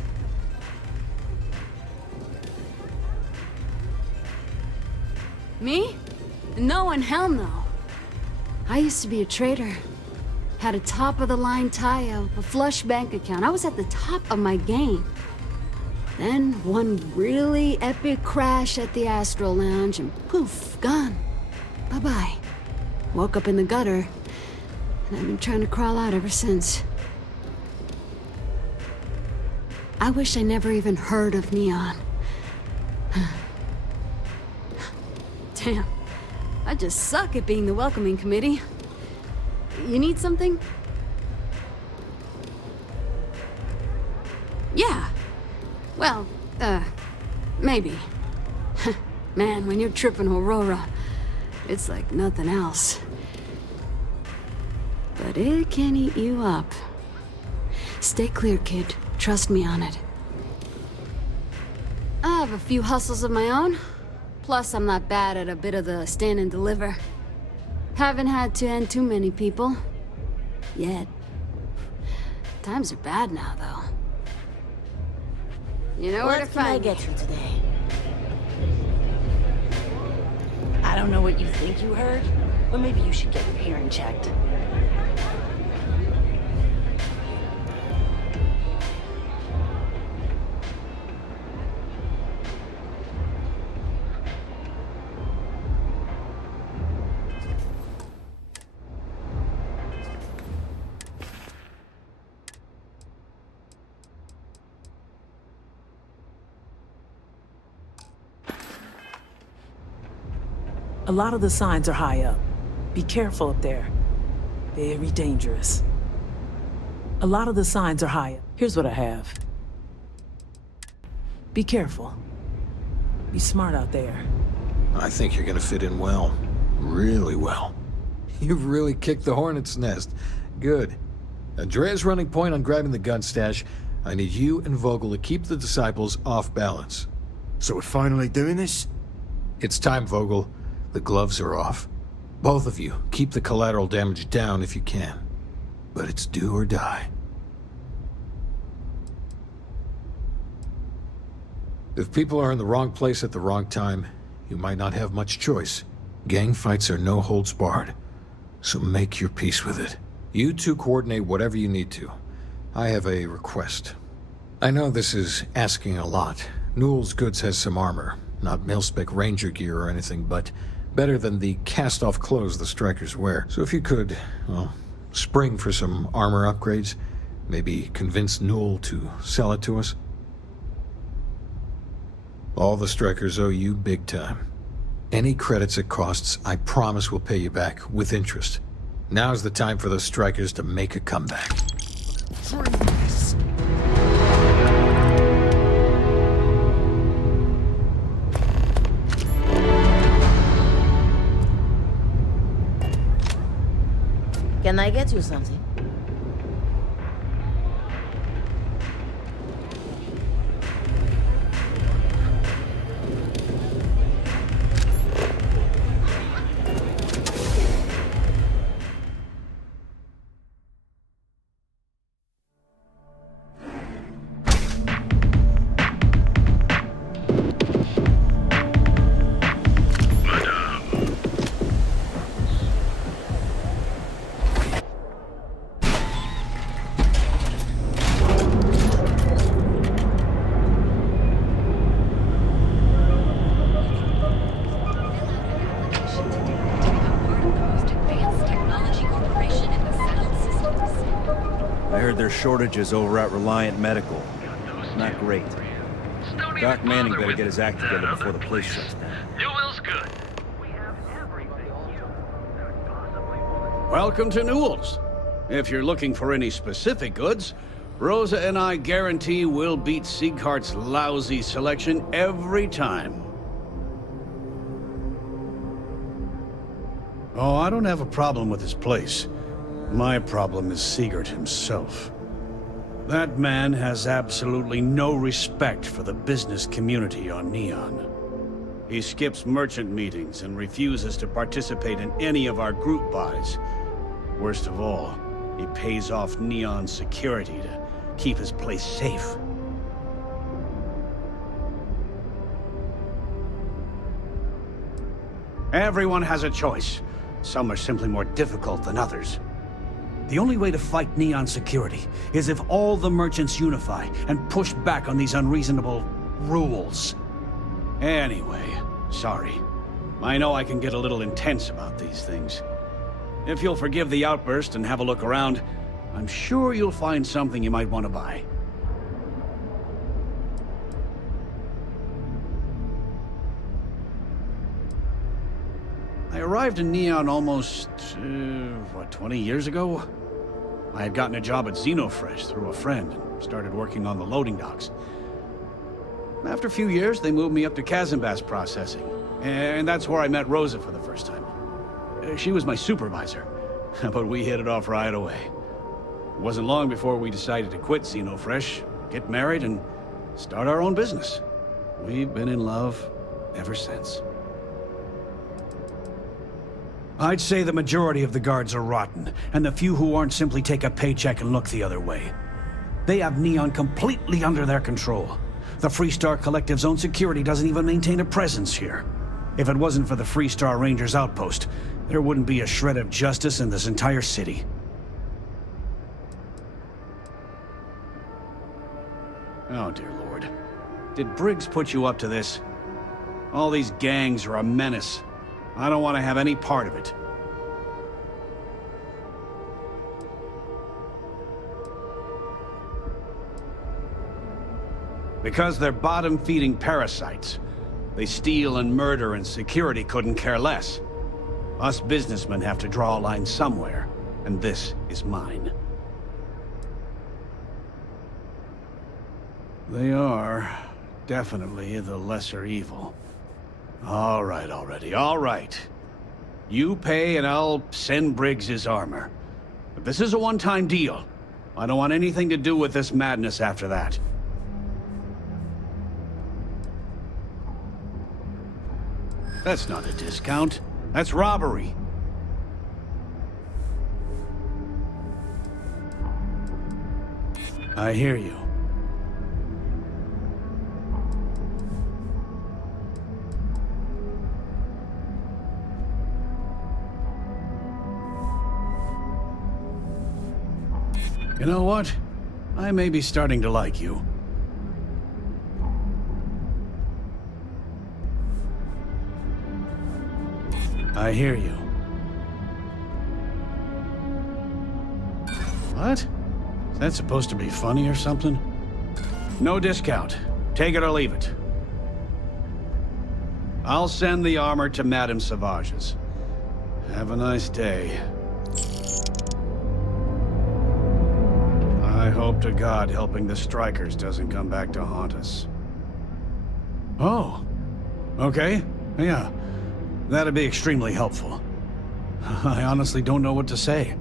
Me? No and hell no. I used to be a trader. Had a top-of-the-line tie-out, a flush bank account. I was at the top of my game. Then one really epic crash at the Astro Lounge and poof, gone. Bye-bye. Woke up in the gutter, and I've been trying to crawl out ever since. I wish I never even heard of Neon. Damn, I just suck at being the welcoming committee. You need something? Yeah. Well, maybe. Man, when you're tripping Aurora, it's like nothing else. But it can eat you up. Stay clear, kid. Trust me on it. I have a few hustles of my own. Plus, I'm not bad at a bit of the stand and deliver. Haven't had to end too many people. Yet. Times are bad now, though. You know where to find me. What can I get you today? I don't know what you think you heard, but maybe you should get your hearing checked. A lot of the signs are high up. Be careful up there. Very dangerous. A lot of the signs are high up. Here's what I have. Be careful. Be smart out there. I think you're gonna fit in well. Really well. You've really kicked the hornet's nest. Good. Andrea's running point on grabbing the gun stash. I need you and Vogel to keep the disciples off balance. So we're finally doing this? It's time, Vogel. The gloves are off. Both of you, keep the collateral damage down if you can. But it's do or die. If people are in the wrong place at the wrong time, you might not have much choice. Gang fights are no holds barred. So make your peace with it. You two coordinate whatever you need to. I have a request. I know this is asking a lot. Newell's Goods has some armor. Not mil-spec ranger gear or anything, but better than the cast-off clothes the strikers wear. So if you could, well, spring for some armor upgrades, maybe convince Newell to sell it to us. All the strikers owe you big time. Any credits it costs, I promise we'll pay you back with interest. Now's the time for those strikers to make a comeback. Can I get you something? heard there's shortages over at Reliant Medical. Not great. Doc Manning better get his act together before the place shuts down. Newell's good. Welcome to Newell's. If you're looking for any specific goods, Rosa and I guarantee we'll beat Sieghart's lousy selection every time. Oh, I don't have a problem with his place. My problem is Sieghart himself. That man has absolutely no respect for the business community on Neon. He skips merchant meetings and refuses to participate in any of our group buys. Worst of all, he pays off Neon security to keep his place safe. Everyone has a choice. Some are simply more difficult than others. The only way to fight Neon security is if all the merchants unify and push back on these unreasonable rules. Anyway, sorry. I know I can get a little intense about these things. If you'll forgive the outburst and have a look around, I'm sure you'll find something you might want to buy. I arrived in Neon almost, 20 years ago? I had gotten a job at Xenofresh through a friend and started working on the loading docks. After a few years, they moved me up to Kazanbas processing, and that's where I met Rosa for the first time. She was my supervisor, but we hit it off right away. It wasn't long before we decided to quit Xenofresh, get married, and start our own business. We've been in love ever since. I'd say the majority of the guards are rotten, and the few who aren't simply take a paycheck and look the other way. They have Neon completely under their control. The Freestar Collective's own security doesn't even maintain a presence here. If it wasn't for the Freestar Rangers outpost, there wouldn't be a shred of justice in this entire city. Oh, dear Lord. Did Briggs put you up to this? All these gangs are a menace. I don't want to have any part of it. Because they're bottom-feeding parasites. They steal and murder, and security couldn't care less. Us businessmen have to draw a line somewhere, and this is mine. They are definitely the lesser evil. All right already, all right. You pay and I'll send Briggs his armor. But this is a one-time deal. I don't want anything to do with this madness after that. That's not a discount. That's robbery. I hear you. You know what? I may be starting to like you. I hear you. What? Is that supposed to be funny or something? No discount. Take it or leave it. I'll send the armor to Madame Sauvage's. Have a nice day. I hope to God helping the strikers doesn't come back to haunt us. Oh. Okay. Yeah. That'd be extremely helpful. I honestly don't know what to say.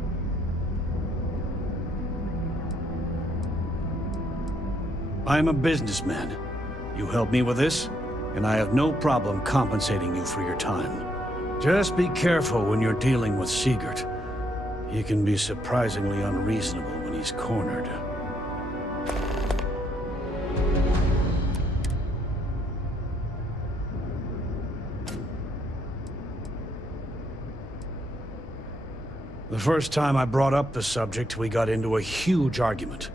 I'm a businessman. You help me with this, and I have no problem compensating you for your time. Just be careful when you're dealing with Sieghart. He can be surprisingly unreasonable when he's cornered. The first time I brought up the subject, we got into a huge argument.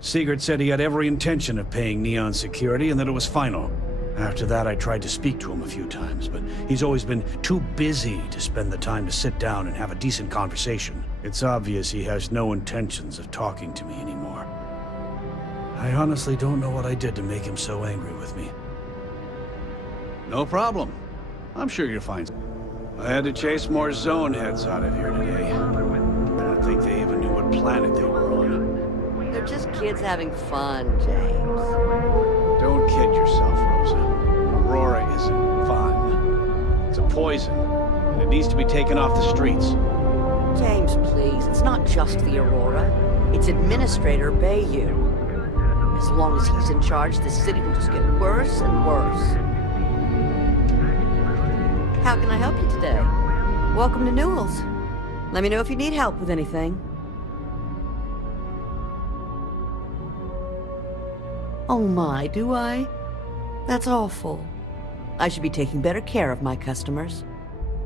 Sieghart said he had every intention of paying Neon security and that it was final. After that, I tried to speak to him a few times, but he's always been too busy to spend the time to sit down and have a decent conversation. It's obvious he has no intentions of talking to me anymore. I honestly don't know what I did to make him so angry with me. No problem. I'm sure you'll find. I had to chase more zone heads out of here today. I don't think they even knew what planet they were on. They're just kids having fun, James. Don't kid yourself, Rosa. Aurora isn't fun. It's a poison, and it needs to be taken off the streets. James, please. It's not just the Aurora. It's Administrator Daiyu. As long as he's in charge, this city will just get worse and worse. How can I help you today? Welcome to Newell's. Let me know if you need help with anything. Oh my, do I? That's awful. I should be taking better care of my customers.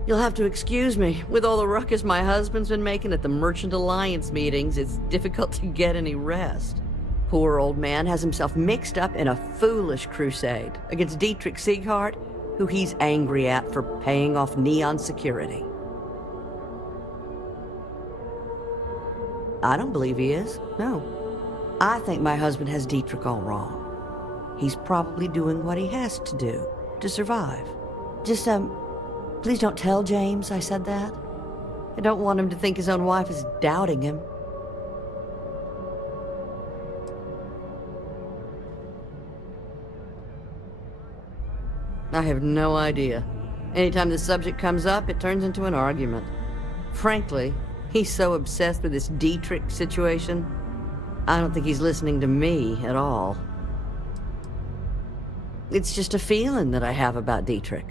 You'll have to excuse me. With all the ruckus my husband's been making at the Merchant Alliance meetings, it's difficult to get any rest. Poor old man has himself mixed up in a foolish crusade against Dietrich Sieghart, who he's angry at for paying off Neon security. I don't believe he is, no. I think my husband has Dietrich all wrong. He's probably doing what he has to do to survive. Just, please don't tell James I said that. I don't want him to think his own wife is doubting him. I have no idea. Anytime the subject comes up, it turns into an argument. Frankly, he's so obsessed with this Dietrich situation, I don't think he's listening to me at all. It's just a feeling that I have about Dietrich.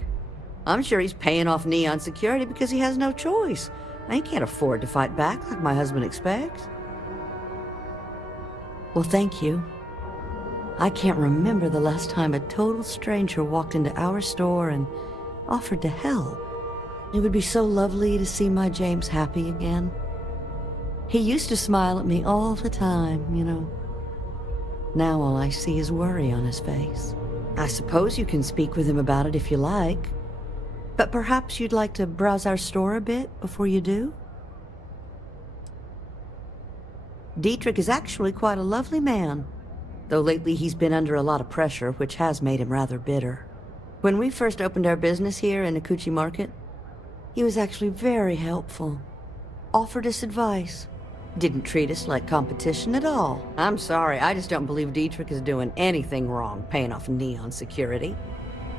I'm sure he's paying off Neon security because he has no choice. He can't afford to fight back like my husband expects. Well, thank you. I can't remember the last time a total stranger walked into our store and offered to help. It would be so lovely to see my James happy again. He used to smile at me all the time, you know. Now all I see is worry on his face. I suppose you can speak with him about it if you like. But perhaps you'd like to browse our store a bit before you do? Dietrich is actually quite a lovely man, though lately he's been under a lot of pressure, which has made him rather bitter. When we first opened our business here in Akuchi Market, he was actually very helpful. Offered us advice. Didn't treat us like competition at all. I'm sorry, I just don't believe Dietrich is doing anything wrong paying off Neon security.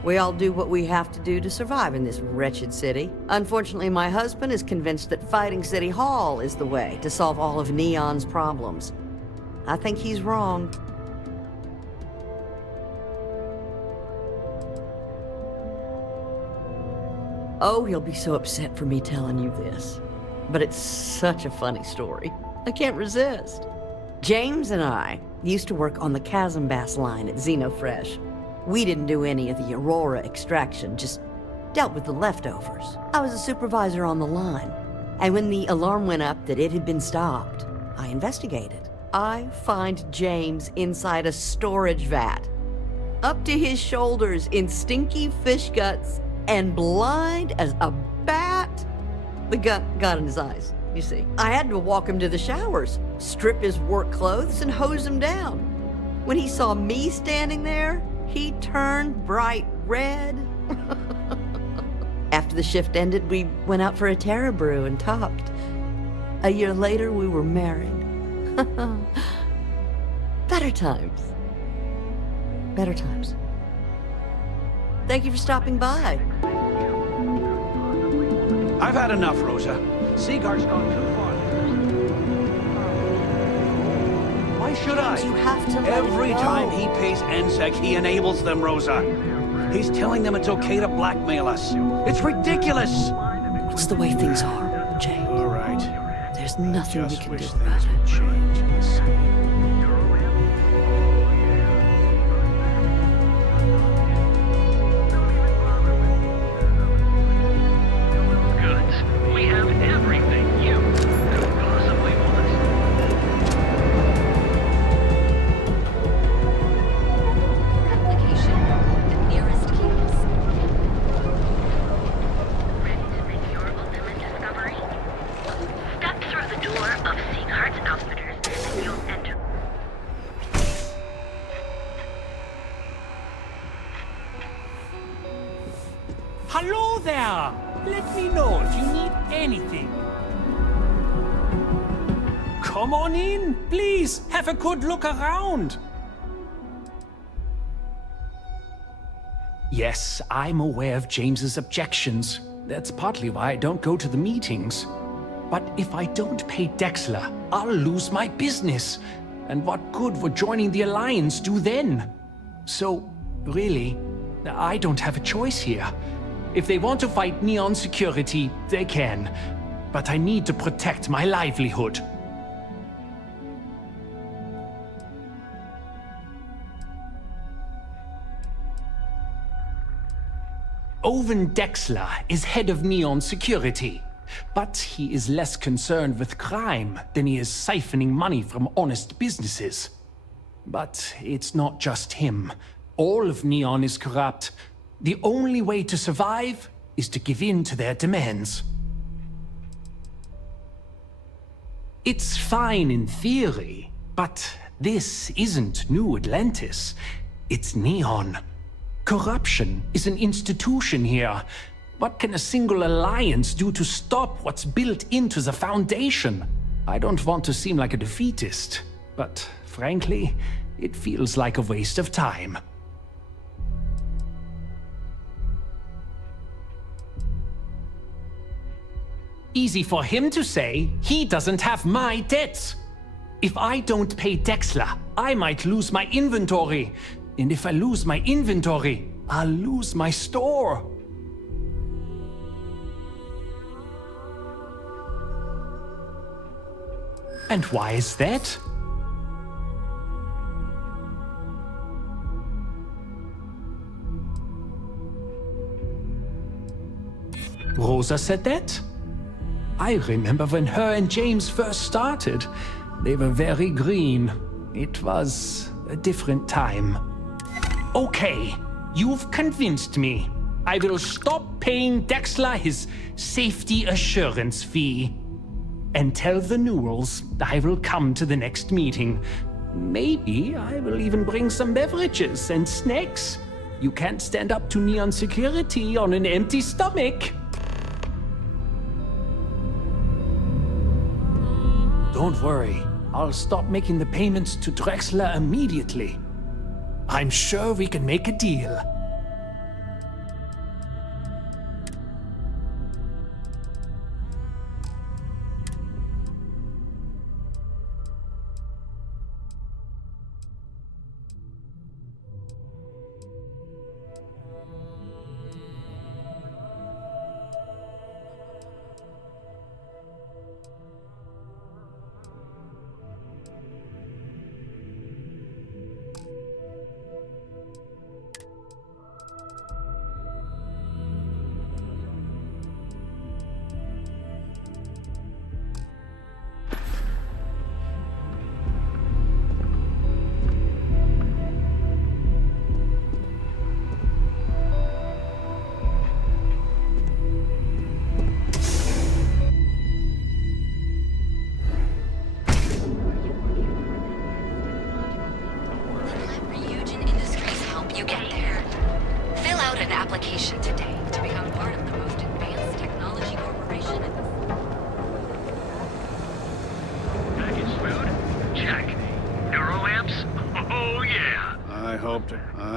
We all do what we have to do to survive in this wretched city. Unfortunately, my husband is convinced that fighting City Hall is the way to solve all of Neon's problems. I think he's wrong. Oh, he'll be so upset for me telling you this. But it's such a funny story. I can't resist. James and I used to work on the Chasm Bass line at Xenofresh. We didn't do any of the Aurora extraction, just dealt with the leftovers. I was a supervisor on the line, and when the alarm went up that it had been stopped, I investigated. I find James inside a storage vat, up to his shoulders in stinky fish guts and blind as a bat. The gut got in his eyes, you see. I had to walk him to the showers, strip his work clothes, and hose him down. When he saw me standing there, he turned bright red. After the shift ended, we went out for a Terra brew and talked. A year later, we were married. Better times. Better times. Thank you for stopping by. I've had enough, Rosa. Sieghart's gone too far. Why should I? You have to let Every it go. time he pays NSEC, he enables them, Rosa. He's telling them it's okay to blackmail us. It's ridiculous. It's the way things are, Jade. All right. There's nothing we Just can wish do about things it. would change in this city. Goods. We have everything you could possibly want. Application. The nearest know if you need anything. Come on in, please. Have a good look around. Yes, I'm aware of James's objections. That's partly why I don't go to the meetings. But if I don't pay Dexler, I'll lose my business. And what good would joining the Alliance do then? So, really, I don't have a choice here. If they want to fight Neon Security, they can. But I need to protect my livelihood. Owen Dexler is head of Neon Security, but he is less concerned with crime than he is siphoning money from honest businesses. But it's not just him. All of Neon is corrupt. The only way to survive is to give in to their demands. It's fine in theory, but this isn't New Atlantis. It's Neon. Corruption is an institution here. What can a single alliance do to stop what's built into the foundation? I don't want to seem like a defeatist, but frankly, it feels like a waste of time. Easy for him to say. He doesn't have my debts. If I don't pay Dexler, I might lose my inventory. And if I lose my inventory, I'll lose my store. And why is that? Rosa said that? I remember when her and James first started. They were very green. It was a different time. Okay, you've convinced me. I will stop paying Dexler his safety assurance fee. And tell the Newells I will come to the next meeting. Maybe I will even bring some beverages and snacks. You can't stand up to Neon Security on an empty stomach. Don't worry, I'll stop making the payments to Drexler immediately. I'm sure we can make a deal.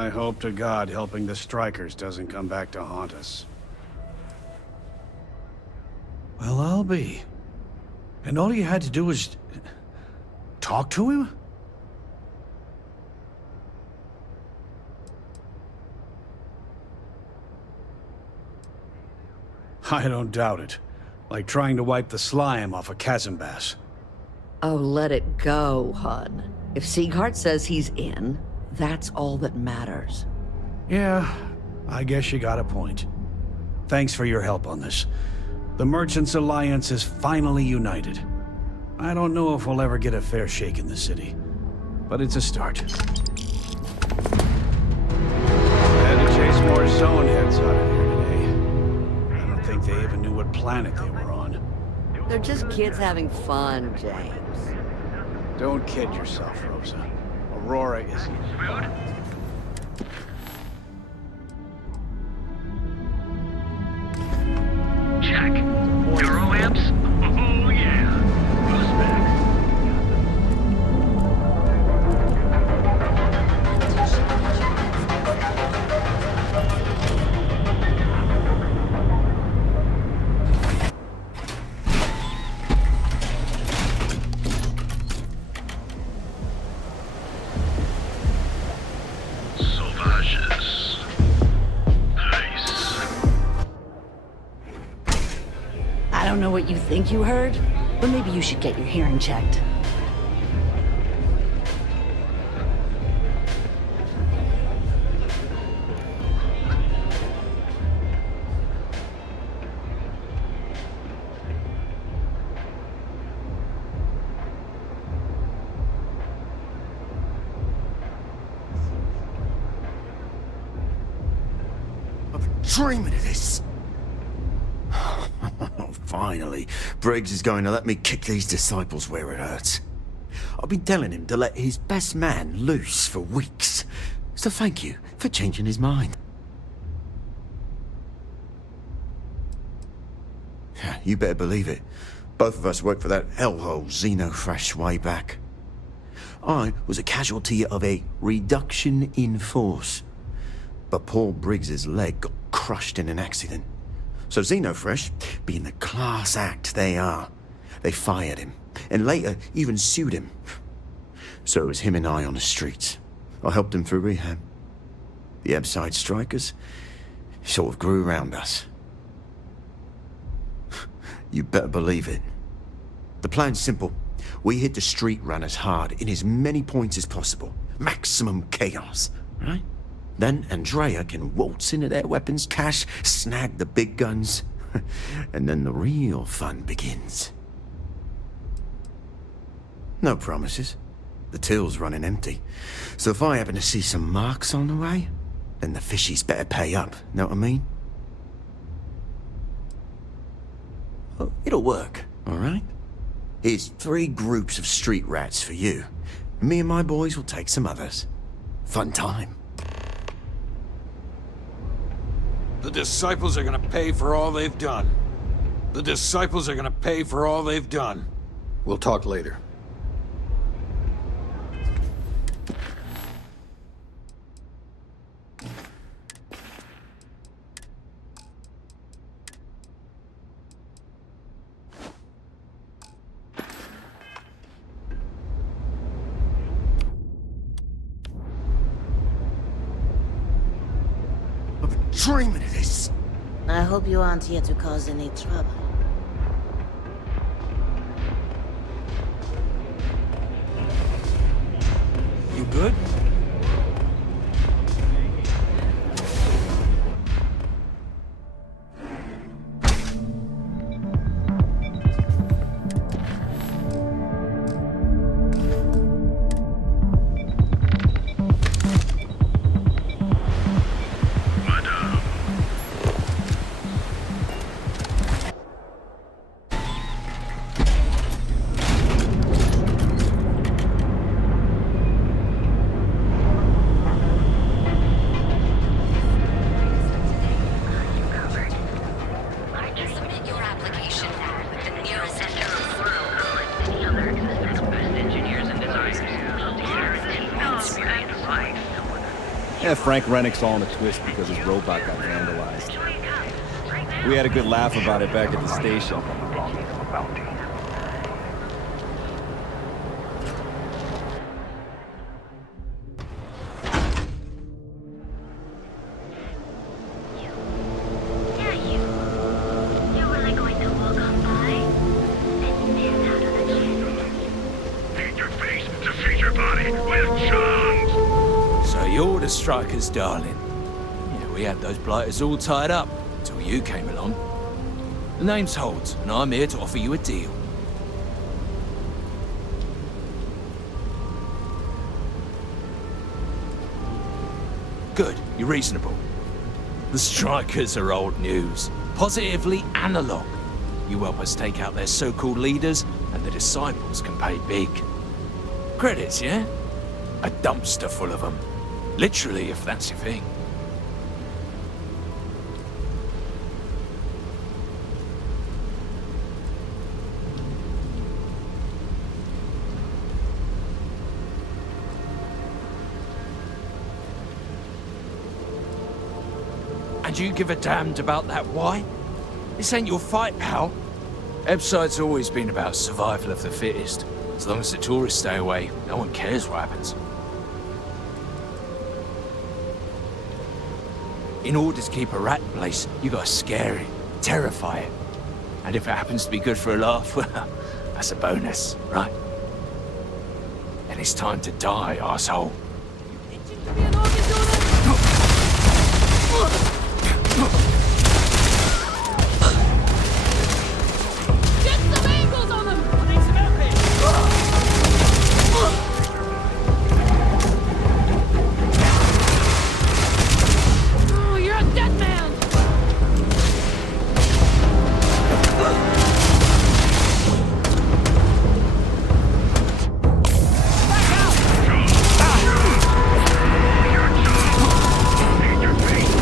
I hope to God helping the strikers doesn't come back to haunt us. Well, I'll be. And all you had to do was talk to him? I don't doubt it. Like trying to wipe the slime off a chasm bass. Oh, let it go, Huan. If Sieghart says he's in, that's all that matters. Yeah, I guess you got a point. Thanks for your help on this. The Merchants Alliance is finally united. I don't know if we'll ever get a fair shake in the city, but it's a start. I had to chase more zone heads out of here today. I don't think they even knew what planet they were on. They're just kids having fun, James. Don't kid yourself, Rosa. Aurora is... Check. I don't know what you think you heard, but maybe you should get your hearing checked. Dreaming of this. Finally, Briggs is going to let me kick these disciples where it hurts. I've been telling him to let his best man loose for weeks. So thank you for changing his mind. You better believe it. Both of us worked for that hellhole Xenofresh way back. I was a casualty of a reduction in force. But poor Briggs's leg got crushed in an accident. So Xenofresh, being the class act they are, they fired him, and later even sued him. So it was him and I on the streets. I helped him through rehab. The Ebside strikers sort of grew around us. You better believe it. The plan's simple. We hit the street runners hard in as many points as possible. Maximum chaos, right? Then Andrea can waltz into their weapons cache, snag the big guns, and then the real fun begins. No promises. The till's running empty. So if I happen to see some marks on the way, then the fishies better pay up, know what I mean? Oh, it'll work, all right? Here's 3 groups of street rats for you. Me and my boys will take some others. Fun time. The disciples are gonna pay for all they've done. The disciples are gonna pay for all they've done. We'll talk later. Dreaming of this. I hope you aren't here to cause any trouble. You good? Yeah, Frank Rennick's all in a twist because his robot got vandalized. We had a good laugh about it back at the station. Strikers, darling. Yeah, we had those blighters all tied up until you came along. The name's Holt, and I'm here to offer you a deal. Good, you're reasonable. The Strikers are old news, positively analog. You help us take out their so-called leaders, and the disciples can pay big. Credits, yeah? A dumpster full of them. Literally, if that's your thing. And you give a damned about that why? This ain't your fight, pal. Ebside's always been about survival of the fittest. As long as the tourists stay away, no one cares what happens. In order to keep a rat in place, you gotta scare it, terrify it. And if it happens to be good for a laugh, well, that's a bonus, right? And it's time to die, arsehole. Get some angles on them! Oh, you're a dead man! Your job. Your face.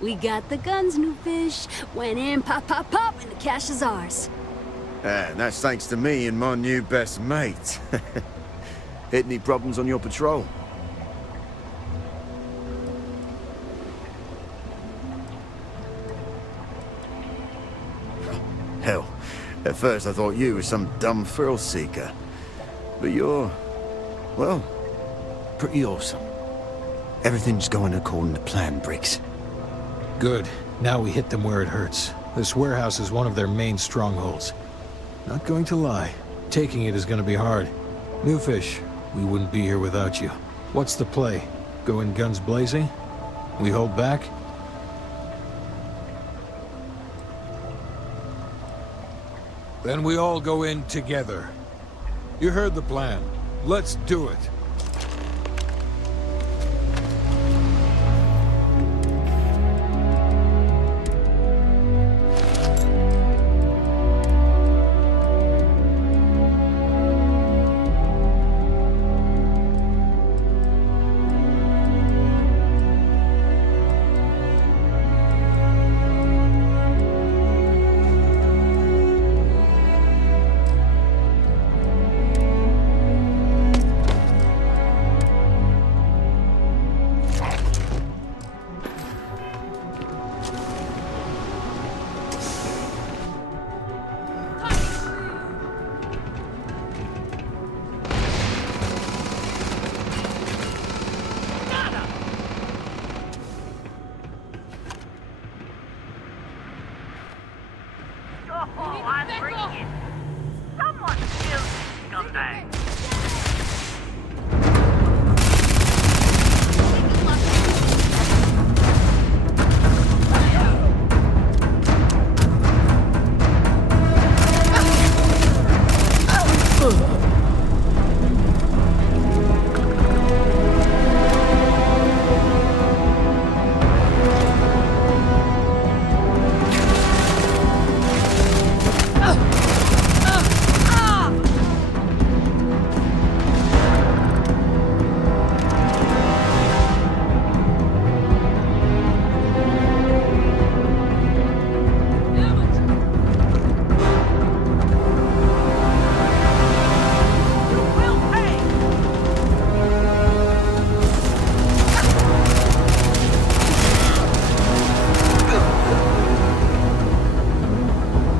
We got the guns, new fish. Went in, pop, pop, pop, and the cash is ours. And that's thanks to me and my new best mate. Hit any problems on your patrol? Hell, at first I thought you were some dumb thrill seeker. But you're, well, pretty awesome. Everything's going according to plan, Briggs. Good. Now we hit them where it hurts. This warehouse is one of their main strongholds. Not going to lie. Taking it is going to be hard. New fish, we wouldn't be here without you. What's the play? Go in guns blazing? We hold back? Then we all go in together. You heard the plan. Let's do it.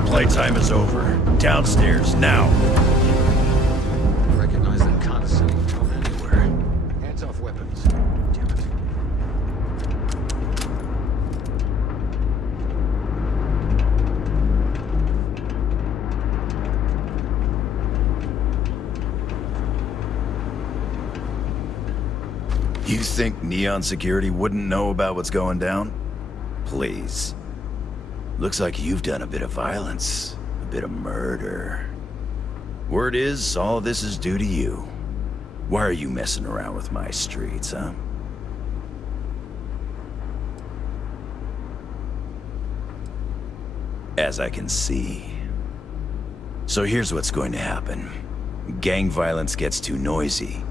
Playtime is over. Downstairs, now. Recognize that condescending tone anywhere. Hands off weapons. Damn it. You think Neon Security wouldn't know about what's going down? Please. Looks like you've done a bit of violence, a bit of murder. Word is, all of this is due to you. Why are you messing around with my streets, huh? As I can see. So here's what's going to happen. Gang violence gets too noisy.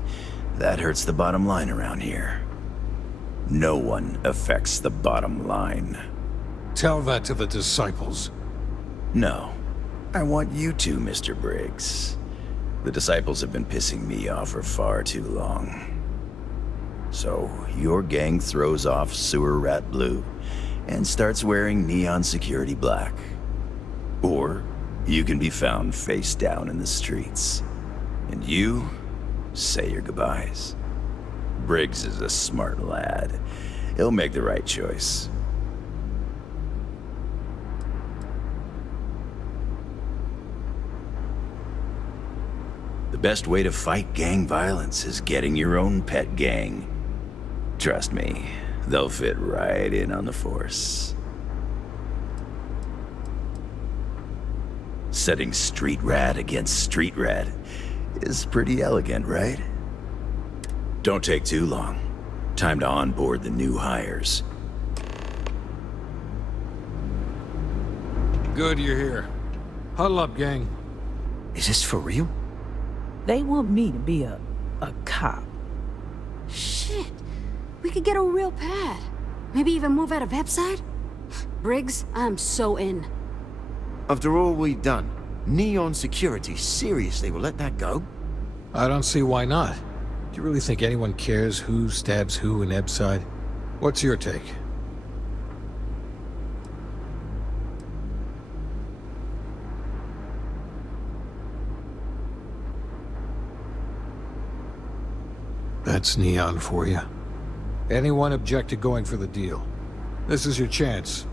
That hurts the bottom line around here. No one affects the bottom line. Tell that to the disciples. No. I want you to, Mr. Briggs. The disciples have been pissing me off for far too long. So, your gang throws off sewer rat blue and starts wearing neon security black. Or, you can be found face down in the streets. And you say your goodbyes. Briggs is a smart lad. He'll make the right choice. The best way to fight gang violence is getting your own pet gang. Trust me, they'll fit right in on the force. Setting street rat against street rat is pretty elegant, right? Don't take too long. Time to onboard the new hires. Good you're here. Huddle up, gang. Is this for real? They want me to be a cop. Shit. We could get a real pad. Maybe even move out of Epside? Briggs, I'm so in. After all we've done, Neon Security seriously will let that go? I don't see why not. Do you really think anyone cares who stabs who in Epside? What's your take? That's Neon for you. Anyone object to going for the deal? This is your chance.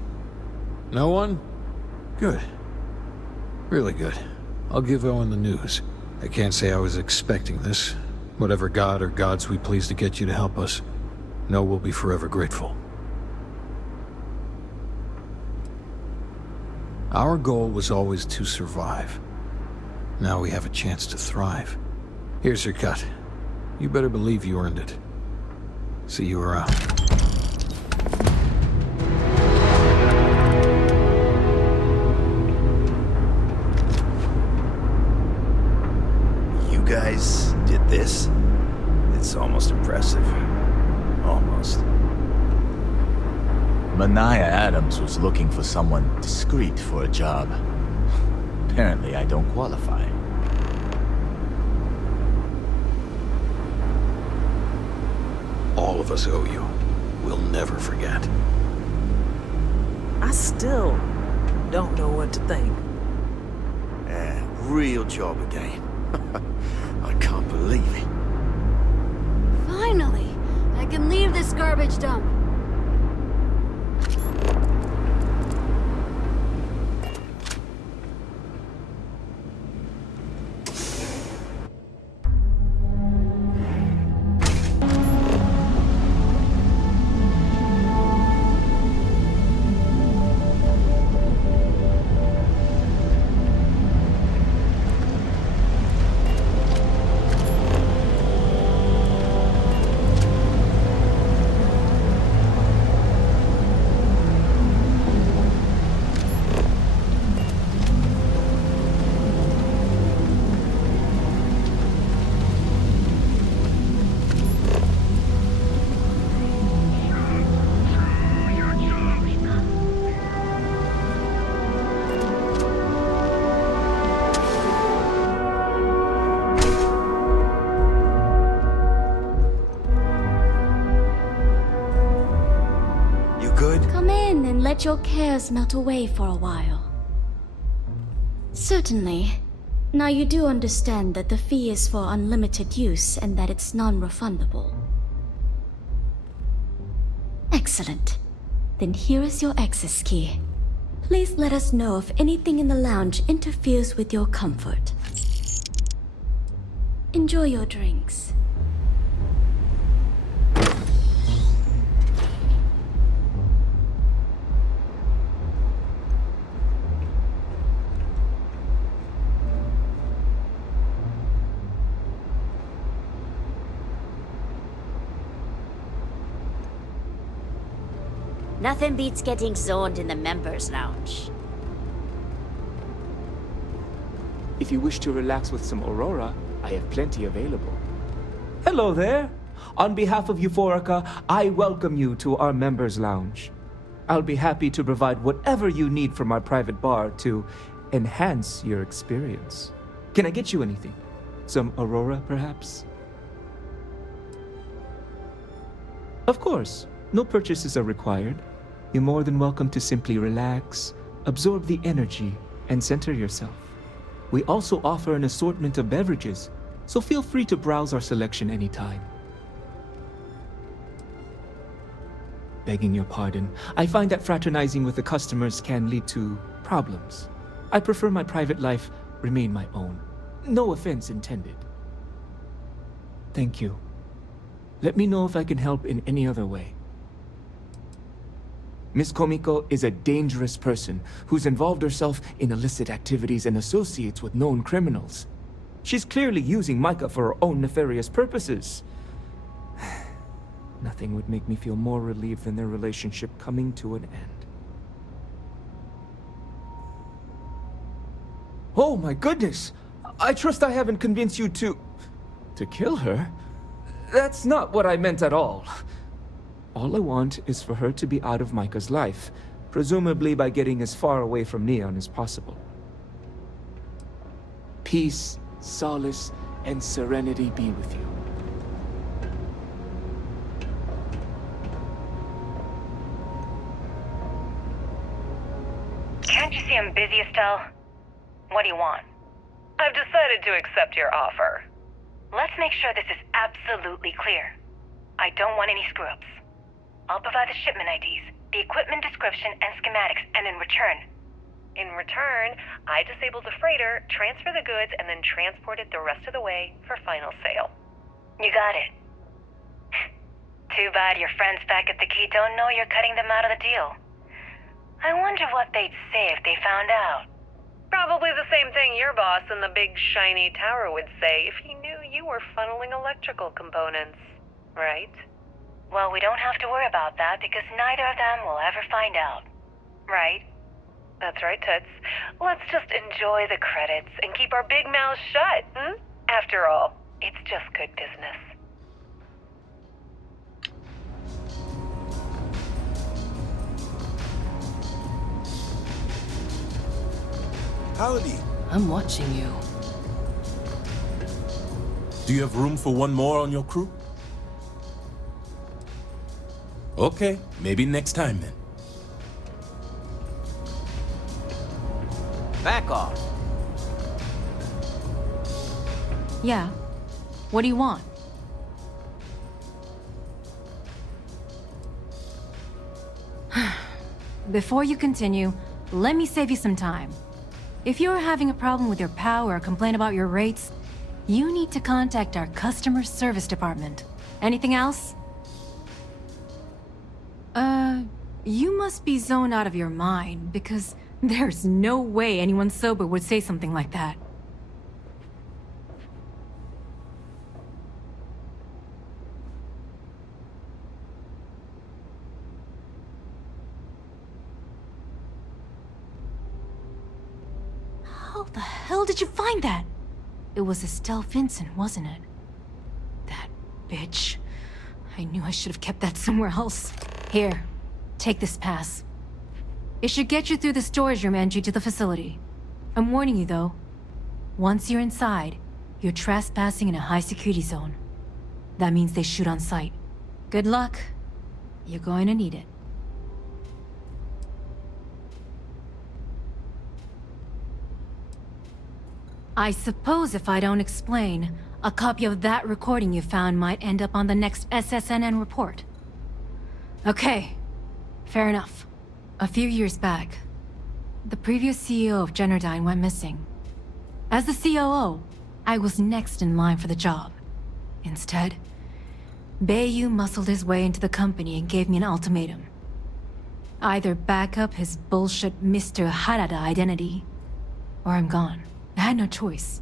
No one? Good. Really good. I'll give Owen the news. I can't say I was expecting this. Whatever god or gods we please to get you to help us, know we'll be forever grateful. Our goal was always to survive. Now we have a chance to thrive. Here's your cut. You better believe you earned it. See you around. You guys did this? It's almost impressive. Almost. Mania Adams was looking for someone discreet for a job. Apparently I don't qualify. All of us owe you. We'll never forget. I still don't know what to think. Yeah, real job again. I can't believe it. Finally! I can leave this garbage dump. Let your cares melt away for a while. Certainly. Now you do understand that the fee is for unlimited use and that it's non-refundable. Excellent. Then here is your access key. Please let us know if anything in the lounge interferes with your comfort. Enjoy your drinks. Nothing beats getting zoned in the members' lounge. If you wish to relax with some Aurora, I have plenty available. Hello there! On behalf of Euphorika, I welcome you to our members' lounge. I'll be happy to provide whatever you need from our private bar to enhance your experience. Can I get you anything? Some Aurora, perhaps? Of course. No purchases are required. You're more than welcome to simply relax, absorb the energy, and center yourself. We also offer an assortment of beverages, so feel free to browse our selection anytime. Begging your pardon, I find that fraternizing with the customers can lead to problems. I prefer my private life remain my own. No offense intended. Thank you. Let me know if I can help in any other way. Miss Komiko is a dangerous person who's involved herself in illicit activities and associates with known criminals. She's clearly using Micah for her own nefarious purposes. Nothing would make me feel more relieved than their relationship coming to an end. Oh my goodness! I trust I haven't convinced you to kill her? That's not what I meant at all. All I want is for her to be out of Micah's life, presumably by getting as far away from Neon as possible. Peace, solace, and serenity be with you. Can't you see I'm busy, Estelle? What do you want? I've decided to accept your offer. Let's make sure this is absolutely clear. I don't want any screw-ups. I'll provide the shipment IDs, the equipment description, and schematics, and in return, I disable the freighter, transfer the goods, and then transport it the rest of the way for final sale. You got it. Too bad your friends back at the Key don't know you're cutting them out of the deal. I wonder what they'd say if they found out. Probably the same thing your boss in the big shiny tower would say if he knew you were funneling electrical components, right? Well, we don't have to worry about that because neither of them will ever find out. Right? That's right, Toots. Let's just enjoy the credits and keep our big mouths shut, hmm? After all, it's just good business. Howdy. I'm watching you. Do you have room for one more on your crew? Okay, maybe next time then. Back off. Yeah. What do you want? Before you continue, let me save you some time. If you're having a problem with your POW or a complaint about your rates, you need to contact our customer service department. Anything else? You must be zoned out of your mind, because there's no way anyone sober would say something like that. How the hell did you find that? It was Estelle Vincent, wasn't it? That bitch. I knew I should have kept that somewhere else. Here, take this pass. It should get you through the storage room entry to the facility. I'm warning you though. Once you're inside, you're trespassing in a high-security zone. That means they shoot on sight. Good luck. You're going to need it. I suppose if I don't explain, a copy of that recording you found might end up on the next SSNN report. Okay, fair enough. A few years back, the previous CEO of Generdyne went missing. As the COO, I was next in line for the job. Instead, Daiyu muscled his way into the company and gave me an ultimatum. Either back up his bullshit Mr. Harada identity, or I'm gone. I had no choice.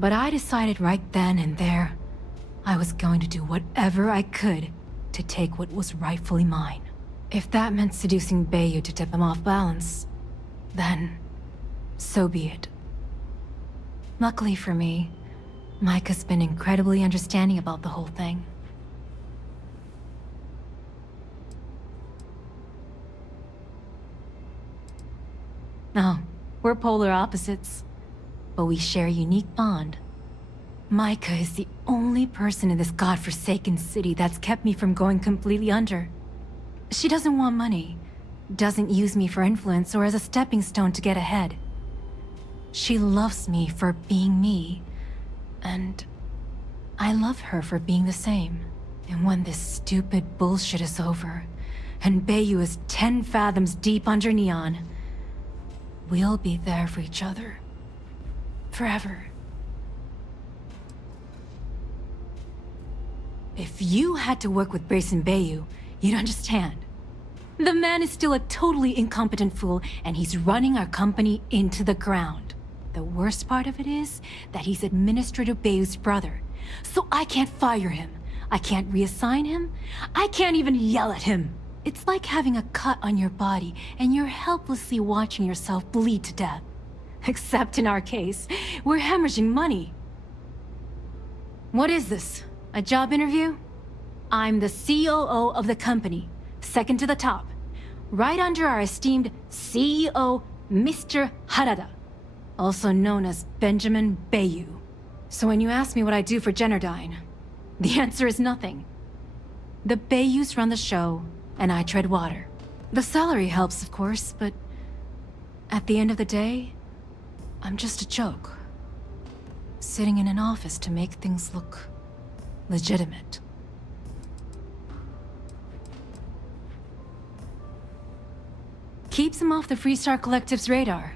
But I decided right then and there, I was going to do whatever I could to take what was rightfully mine. If that meant seducing Daiyu to tip him off balance, then so be it. Luckily for me, Mike has been incredibly understanding about the whole thing. Oh, we're polar opposites, but we share a unique bond. Micah is the only person in this godforsaken city that's kept me from going completely under. She doesn't want money, doesn't use me for influence or as a stepping stone to get ahead. She loves me for being me, and I love her for being the same. And when this stupid bullshit is over, and Daiyu is 10 fathoms deep under Neon, we'll be there for each other. Forever. If you had to work with Briggs and Daiyu, you'd understand. The man is still a totally incompetent fool, and he's running our company into the ground. The worst part of it is that he's Administrator Daiyu's brother, so I can't fire him. I can't reassign him. I can't even yell at him. It's like having a cut on your body, and you're helplessly watching yourself bleed to death. Except in our case, we're hemorrhaging money. What is this? A job interview? I'm the COO of the company, second to the top, right under our esteemed CEO, Mr. Harada, also known as Benjamin Daiyu. So when you ask me what I do for Generdyne, the answer is nothing. The Daiyus run the show, and I tread water. The salary helps, of course, but at the end of the day, I'm just a joke. Sitting in an office to make things look legitimate. Keeps them off the Freestar Collective's radar.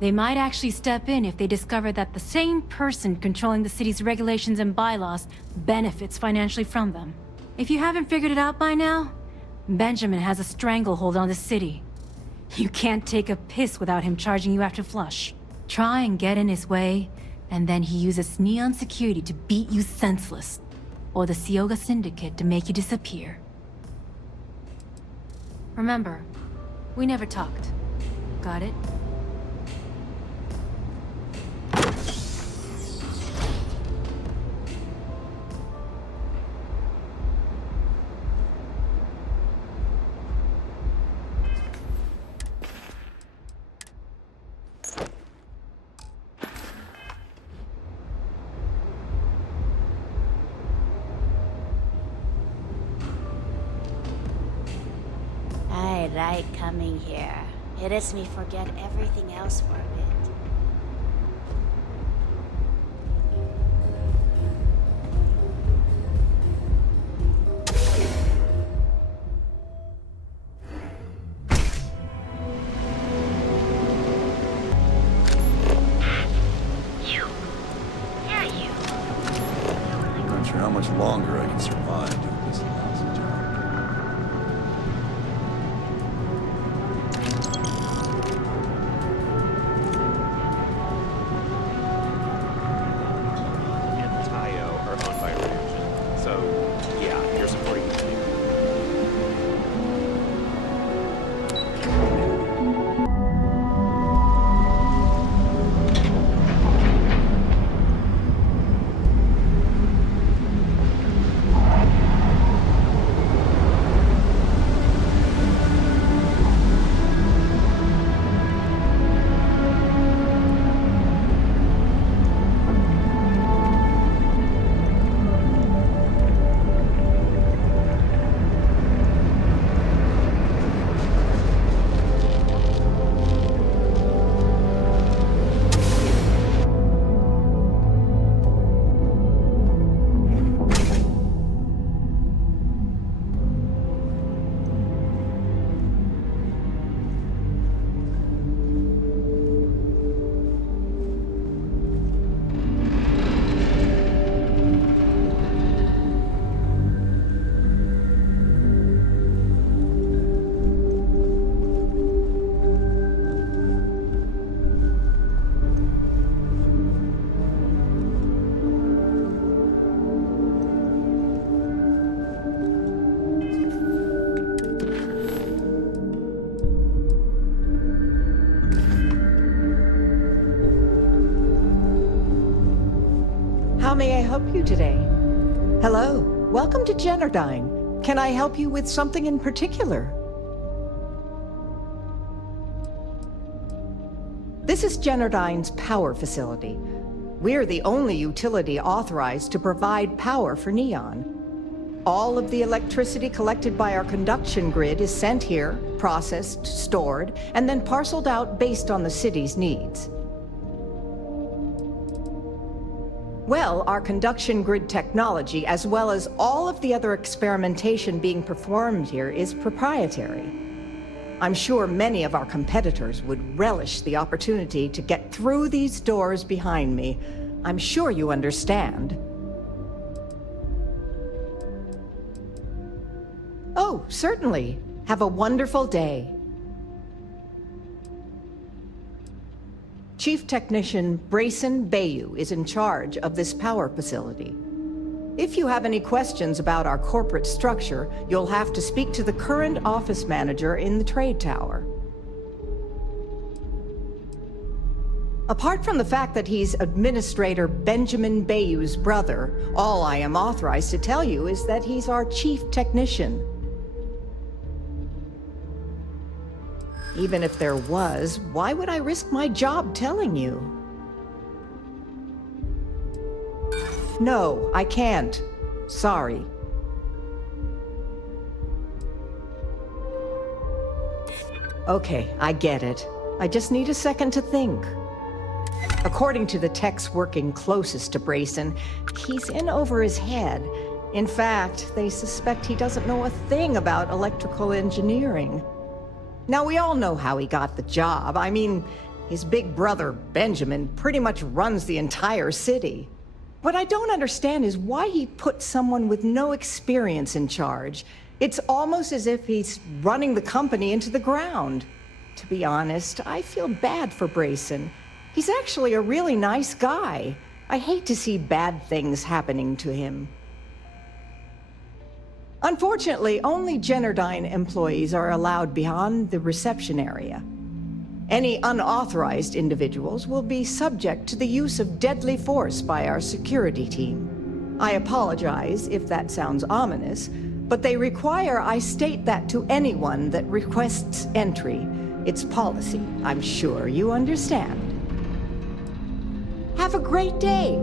They might actually step in if they discover that the same person controlling the city's regulations and bylaws benefits financially from them. If you haven't figured it out by now, Benjamin has a stranglehold on the city. You can't take a piss without him charging you after flush. Try and get in his way, and then he uses neon security to beat you senseless, or the Sioga Syndicate to make you disappear. Remember, we never talked. Got it? I like coming here. It lets me forget everything else for a bit. I'm not sure how much longer I can survive doing this lousy job. How may I help you today? Hello, welcome to Generdyne. Can I help you with something in particular? This is Generdyne's power facility. We're the only utility authorized to provide power for Neon. All of the electricity collected by our conduction grid is sent here, processed, stored, and then parceled out based on the city's needs. Well, our conduction grid technology, as well as all of the other experimentation being performed here, is proprietary. I'm sure many of our competitors would relish the opportunity to get through these doors behind me. I'm sure you understand. Oh, certainly. Have a wonderful day. Chief Technician Brayson Daiyu is in charge of this power facility. If you have any questions about our corporate structure, you'll have to speak to the current office manager in the trade tower. Apart from the fact that he's Administrator Benjamin Bayou's brother, all I am authorized to tell you is that he's our chief technician. Even if there was, why would I risk my job telling you? No, I can't. Sorry. Okay, I get it. I just need a second to think. According to the techs working closest to Brayson, he's in over his head. In fact, they suspect he doesn't know a thing about electrical engineering. Now, we all know how he got the job. I mean, his big brother, Benjamin, pretty much runs the entire city. What I don't understand is why he put someone with no experience in charge. It's almost as if he's running the company into the ground. To be honest, I feel bad for Brayson. He's actually a really nice guy. I hate to see bad things happening to him. Unfortunately, only Generdyne employees are allowed beyond the reception area. Any unauthorized individuals will be subject to the use of deadly force by our security team. I apologize if that sounds ominous, but they require I state that to anyone that requests entry. It's policy. I'm sure you understand. Have a great day.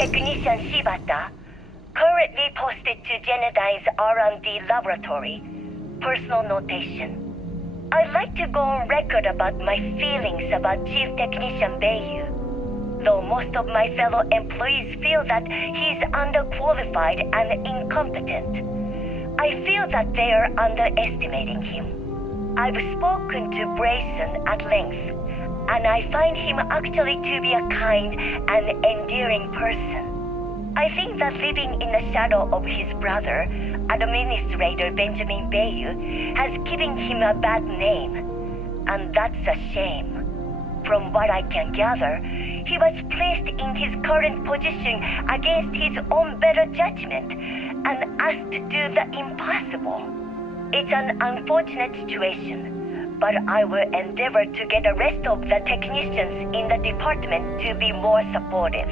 Technician Shibata, currently posted to Generdyne's R&D laboratory. Personal notation. I'd like to go on record about my feelings about Chief Technician Daiyu. Though most of my fellow employees feel that he's underqualified and incompetent, I feel that they are underestimating him. I've spoken to Brayson at length, and I find him actually to be a kind and endearing person. I think that living in the shadow of his brother, Administrator Benjamin Daiyu, has given him a bad name, and that's a shame. From what I can gather, he was placed in his current position against his own better judgment and asked to do the impossible. It's an unfortunate situation, but I will endeavor to get the rest of the technicians in the department to be more supportive.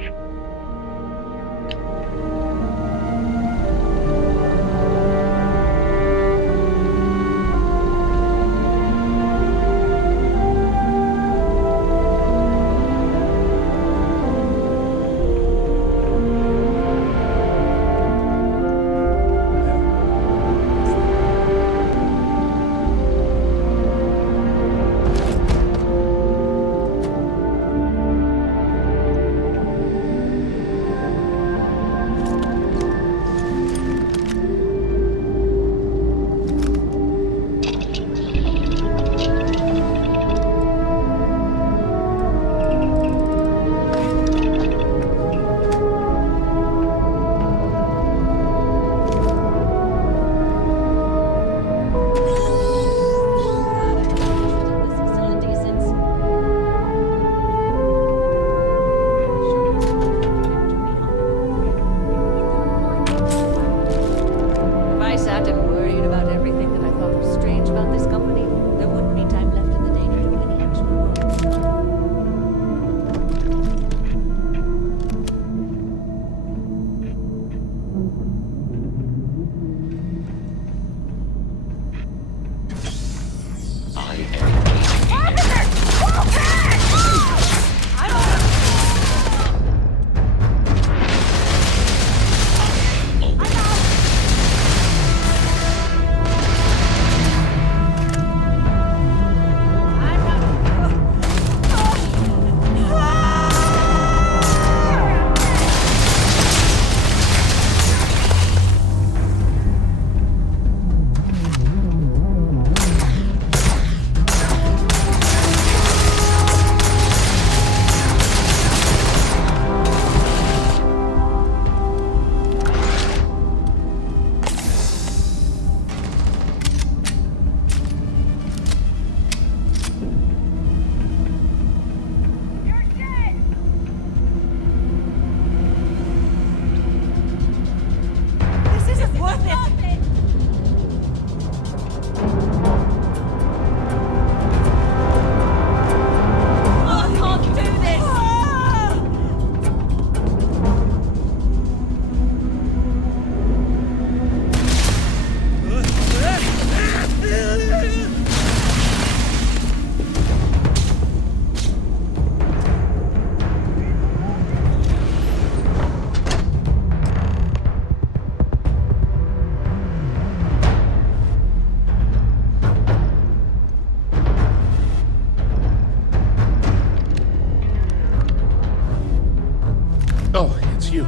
You.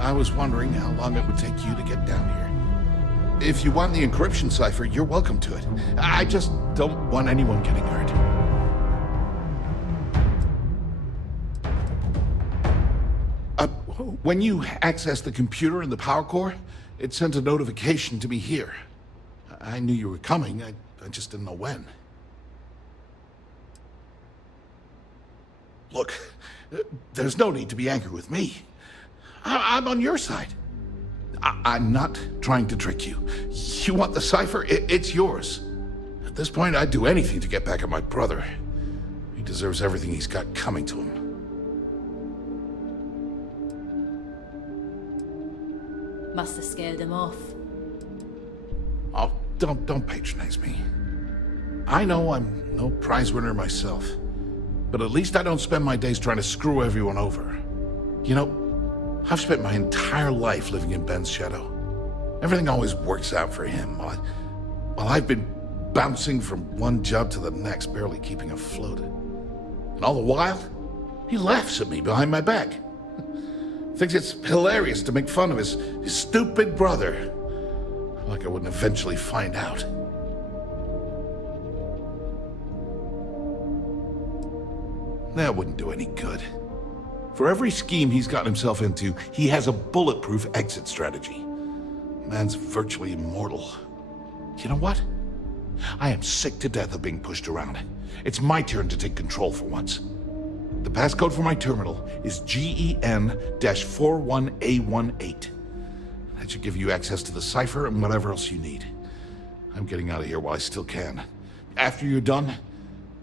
I was wondering how long it would take you to get down here. If you want the encryption cipher, you're welcome to it. I just don't want anyone getting hurt. When you access the computer in the power core, it sends a notification to me here. I knew you were coming, I just didn't know when. Look, there's no need to be angry with me. I'm on your side. I'm not trying to trick you. You want the cipher? It's yours. At this point, I'd do anything to get back at my brother. He deserves everything he's got coming to him. Must have scared him off. Oh, don't patronize me. I know I'm no prize winner myself. But at least I don't spend my days trying to screw everyone over. You know, I've spent my entire life living in Ben's shadow. Everything always works out for him, while I've been bouncing from one job to the next, barely keeping afloat. And all the while, he laughs at me behind my back. Thinks it's hilarious to make fun of his stupid brother. Like I wouldn't eventually find out. That wouldn't do any good. For every scheme he's gotten himself into, he has a bulletproof exit strategy. Man's virtually immortal. You know what? I am sick to death of being pushed around. It's my turn to take control for once. The passcode for my terminal is GEN-41A18. That should give you access to the cipher and whatever else you need. I'm getting out of here while I still can. After you're done,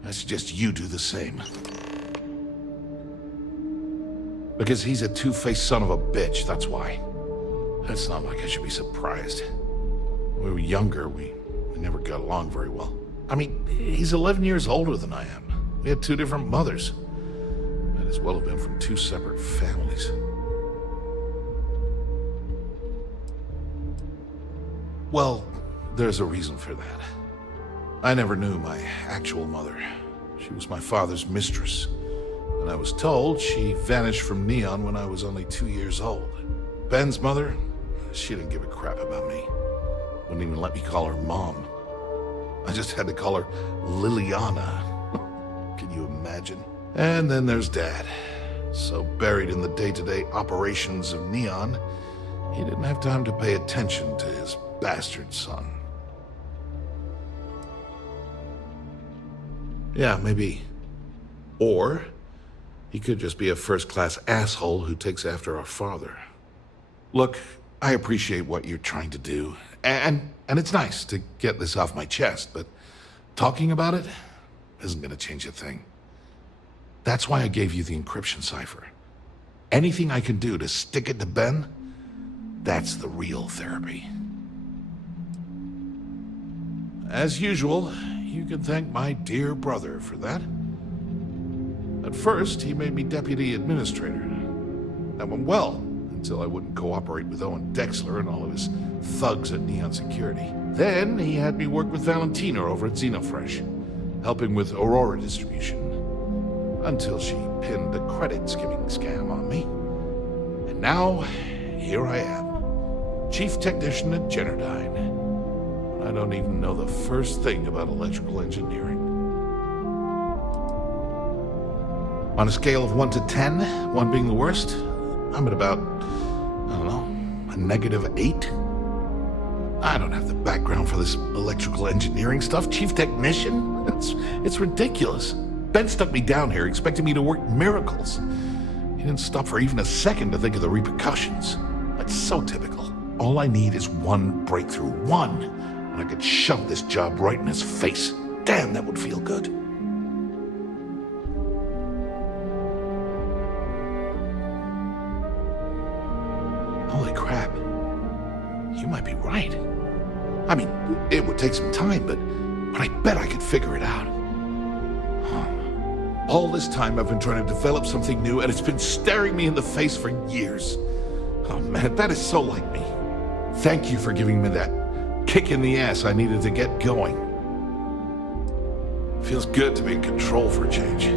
I suggest you do the same. Because he's a two-faced son of a bitch, that's why. It's not like I should be surprised. When we were younger, we never got along very well. I mean, he's 11 years older than I am. We had two different mothers. Might as well have been from two separate families. Well, there's a reason for that. I never knew my actual mother. She was my father's mistress. And I was told she vanished from Neon when I was only 2 years old. Ben's mother, she didn't give a crap about me. Wouldn't even let me call her Mom. I just had to call her Liliana. Can you imagine? And then there's Dad. So buried in the day-to-day operations of Neon, he didn't have time to pay attention to his bastard son. Yeah, maybe. Or he could just be a first-class asshole who takes after our father. Look, I appreciate what you're trying to do, and it's nice to get this off my chest, but talking about it isn't gonna change a thing. That's why I gave you the encryption cipher. Anything I can do to stick it to Ben, that's the real therapy. As usual, you can thank my dear brother for that. At first, he made me deputy administrator. That went well, until I wouldn't cooperate with Owen Dexler and all of his thugs at Neon Security. Then, he had me work with Valentina over at Xenofresh, helping with Aurora distribution. Until she pinned a credit skimming scam on me. And now, here I am, chief technician at Generdyne. I don't even know the first thing about electrical engineering. On a scale of 1 to 10, 1 being the worst, I'm at about, I don't know, a -8. I don't have the background for this electrical engineering stuff. Chief technician? It's ridiculous. Ben stuck me down here expecting me to work miracles. He didn't stop for even a second to think of the repercussions. That's so typical. All I need is one breakthrough. One. And I could shove this job right in his face. Damn, that would feel good. Holy crap. You might be right. I mean, it would take some time, but I bet I could figure it out. All this time I've been trying to develop something new, and it's been staring me in the face for years. Oh man, that is so like me. Thank you for giving me that kick in the ass I needed to get going. Feels good to be in control for a change.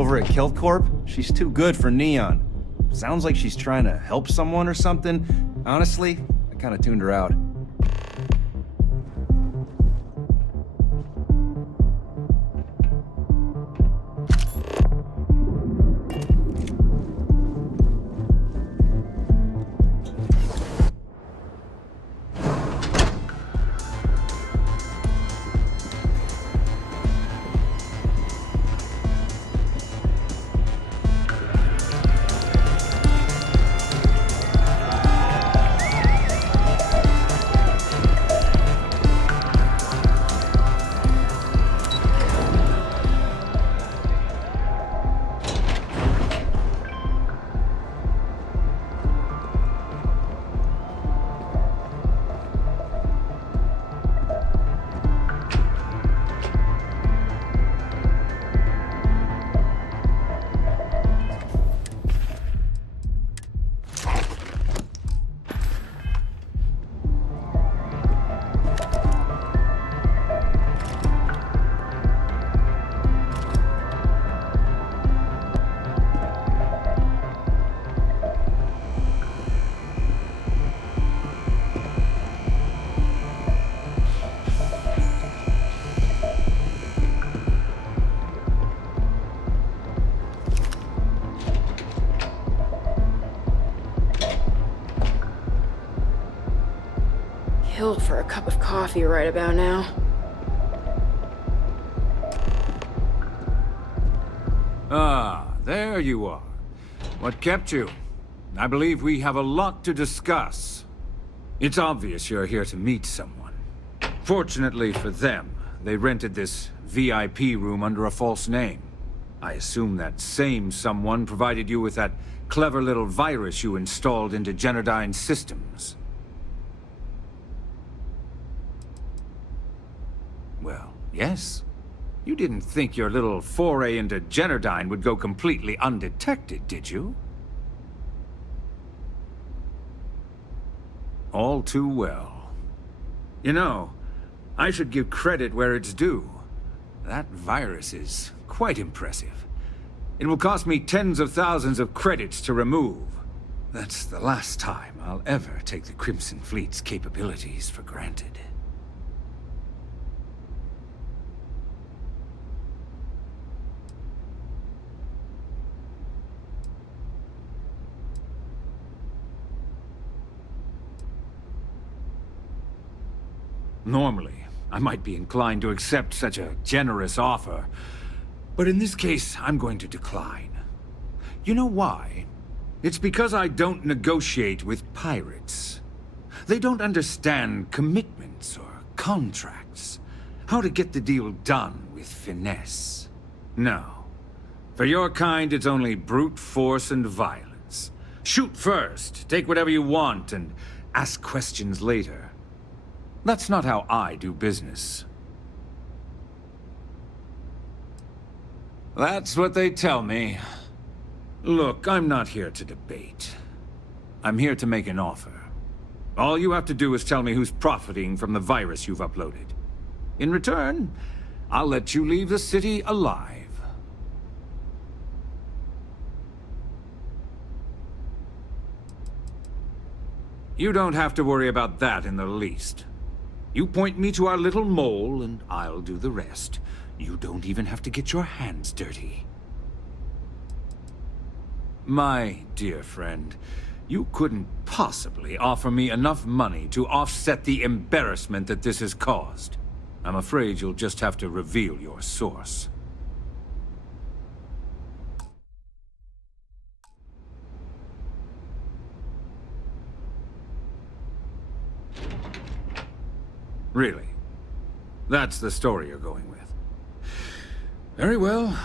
over at Kill Corp? She's too good for Neon. Sounds like she's trying to help someone or something. Honestly, I kinda tuned her out. Killed for a cup of coffee right about now. Ah, there you are. What kept you? I believe we have a lot to discuss. It's obvious you're here to meet someone. Fortunately for them, they rented this VIP room under a false name. I assume that same someone provided you with that clever little virus you installed into Generdyne's systems. Well, yes. You didn't think your little foray into Generdyne would go completely undetected, did you? All too well. You know, I should give credit where it's due. That virus is quite impressive. It will cost me tens of thousands of credits to remove. That's the last time I'll ever take the Crimson Fleet's capabilities for granted. Normally, I might be inclined to accept such a generous offer, but in this case, I'm going to decline. You know why? It's because I don't negotiate with pirates. They don't understand commitments or contracts, how to get the deal done with finesse. No. For your kind, it's only brute force and violence. Shoot first, take whatever you want, and ask questions later. That's not how I do business. That's what they tell me. Look, I'm not here to debate. I'm here to make an offer. All you have to do is tell me who's profiting from the virus you've uploaded. In return, I'll let you leave the city alive. You don't have to worry about that in the least. You point me to our little mole, and I'll do the rest. You don't even have to get your hands dirty. My dear friend, you couldn't possibly offer me enough money to offset the embarrassment that this has caused. I'm afraid you'll just have to reveal your source. Really? That's the story you're going with. Very well.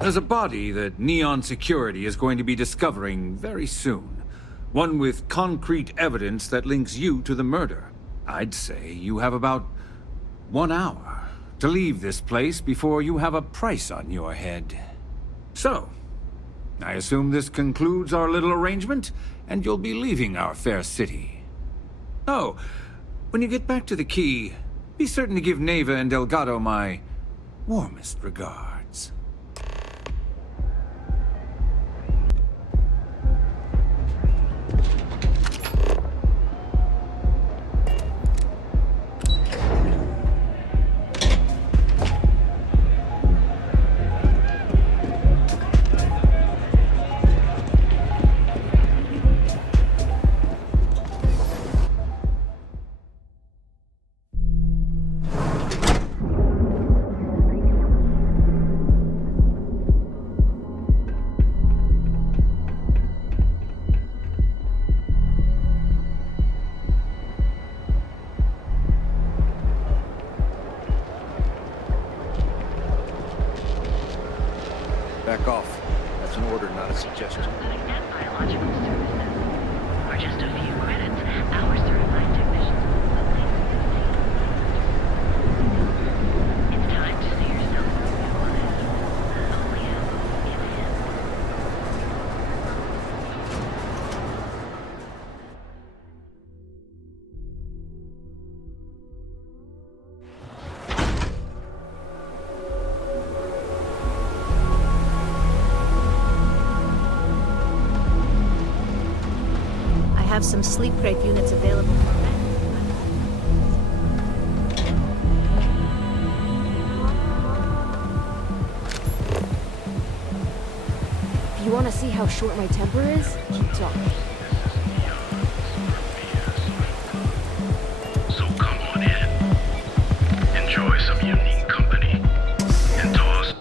There's a body that Neon Security is going to be discovering very soon. One with concrete evidence that links you to the murder. I'd say you have about 1 hour to leave this place before you have a price on your head. So, I assume this concludes our little arrangement, and you'll be leaving our fair city. Oh, when you get back to the key, be certain to give Naeva and Delgado my warmest regards. suggestion. Biological services. For just a few credits, our certified technicians will It's time to see yourself in a new life. Only in him. I have some sleep crate units available for rent. If you want to see how short my temper is, keep talking. So come on in. Enjoy some unique company. And toss.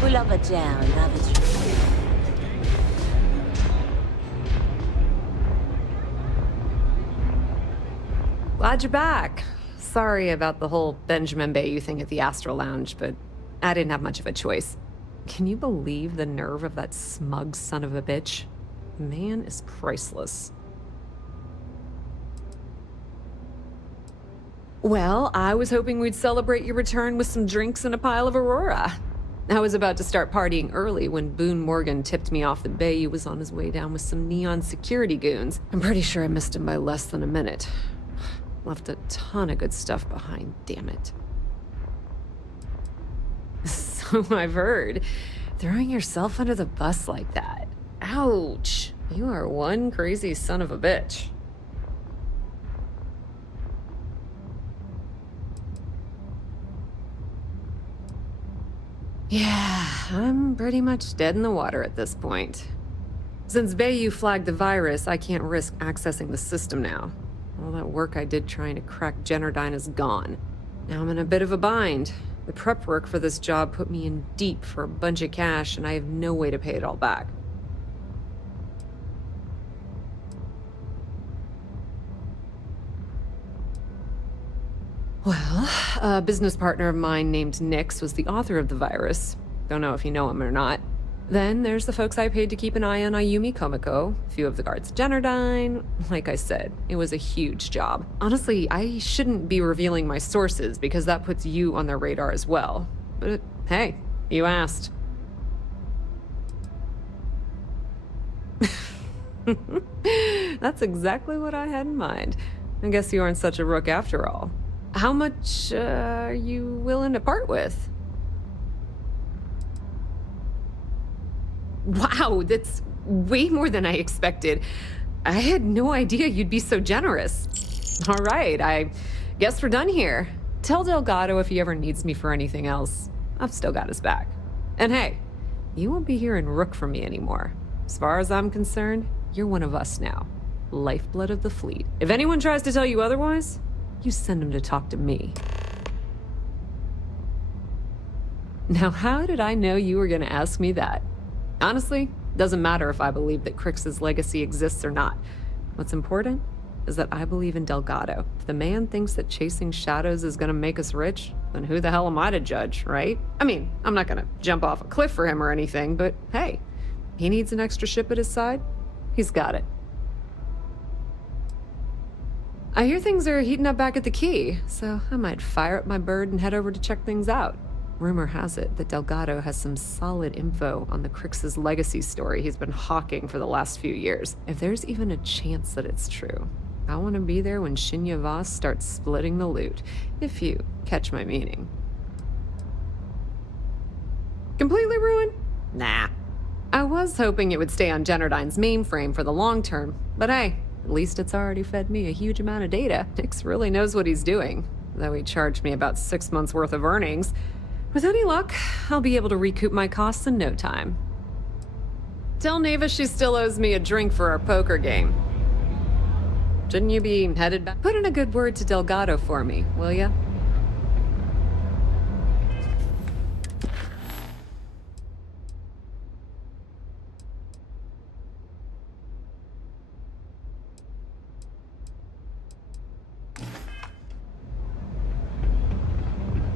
Pull up a jam and have a drink. Glad you're back. Sorry about the whole Benjamin Bayou thing at the Astral Lounge, but I didn't have much of a choice. Can you believe the nerve of that smug son of a bitch? The man is priceless. Well, I was hoping we'd celebrate your return with some drinks and a pile of Aurora. I was about to start partying early when Boone Morgan tipped me off that Bayou was on his way down with some neon security goons. I'm pretty sure I missed him by less than a minute. Left a ton of good stuff behind, damn it. So I've heard. Throwing yourself under the bus like that. Ouch. You are one crazy son of a bitch. Yeah, I'm pretty much dead in the water at this point. Since Bayou flagged the virus, I can't risk accessing the system now. All that work I did trying to crack Generdyne is gone. Now I'm in a bit of a bind. The prep work for this job put me in deep for a bunch of cash, and I have no way to pay it all back. Well, a business partner of mine named Nix was the author of the virus. Don't know if you know him or not. Then there's the folks I paid to keep an eye on Ayumi Komiko, a few of the guards at Generdyne. Like I said, it was a huge job. Honestly, I shouldn't be revealing my sources because that puts you on their radar as well. But hey, you asked. That's exactly what I had in mind. I guess you aren't such a rook after all. How much are you willing to part with? Wow, that's way more than I expected. I had no idea you'd be so generous. All right, I guess we're done here. Tell Delgado if he ever needs me for anything else. I've still got his back. And hey, you won't be hearing rook from me anymore. As far as I'm concerned, you're one of us now. Lifeblood of the fleet. If anyone tries to tell you otherwise, you send him to talk to me. Now, how did I know you were gonna ask me that? Honestly, doesn't matter if I believe that Kryx's legacy exists or not. What's important is that I believe in Delgado. If the man thinks that chasing shadows is gonna make us rich, then who the hell am I to judge, right? I mean, I'm not gonna jump off a cliff for him or anything, but hey, he needs an extra ship at his side, he's got it. I hear things are heating up back at the Key, so I might fire up my bird and head over to check things out. Rumor has it that Delgado has some solid info on the Kryx's legacy story he's been hawking for the last few years. If there's even a chance that it's true, I want to be there when Shinya Voss starts splitting the loot, if you catch my meaning. Completely ruined? Nah. I was hoping it would stay on Generdyne's mainframe for the long term, but hey, at least it's already fed me a huge amount of data. Nix really knows what he's doing, though he charged me about 6 months worth of earnings. With any luck, I'll be able to recoup my costs in no time. Tell Naeva she still owes me a drink for our poker game. Shouldn't you be headed back? Put in a good word to Delgado for me, will ya?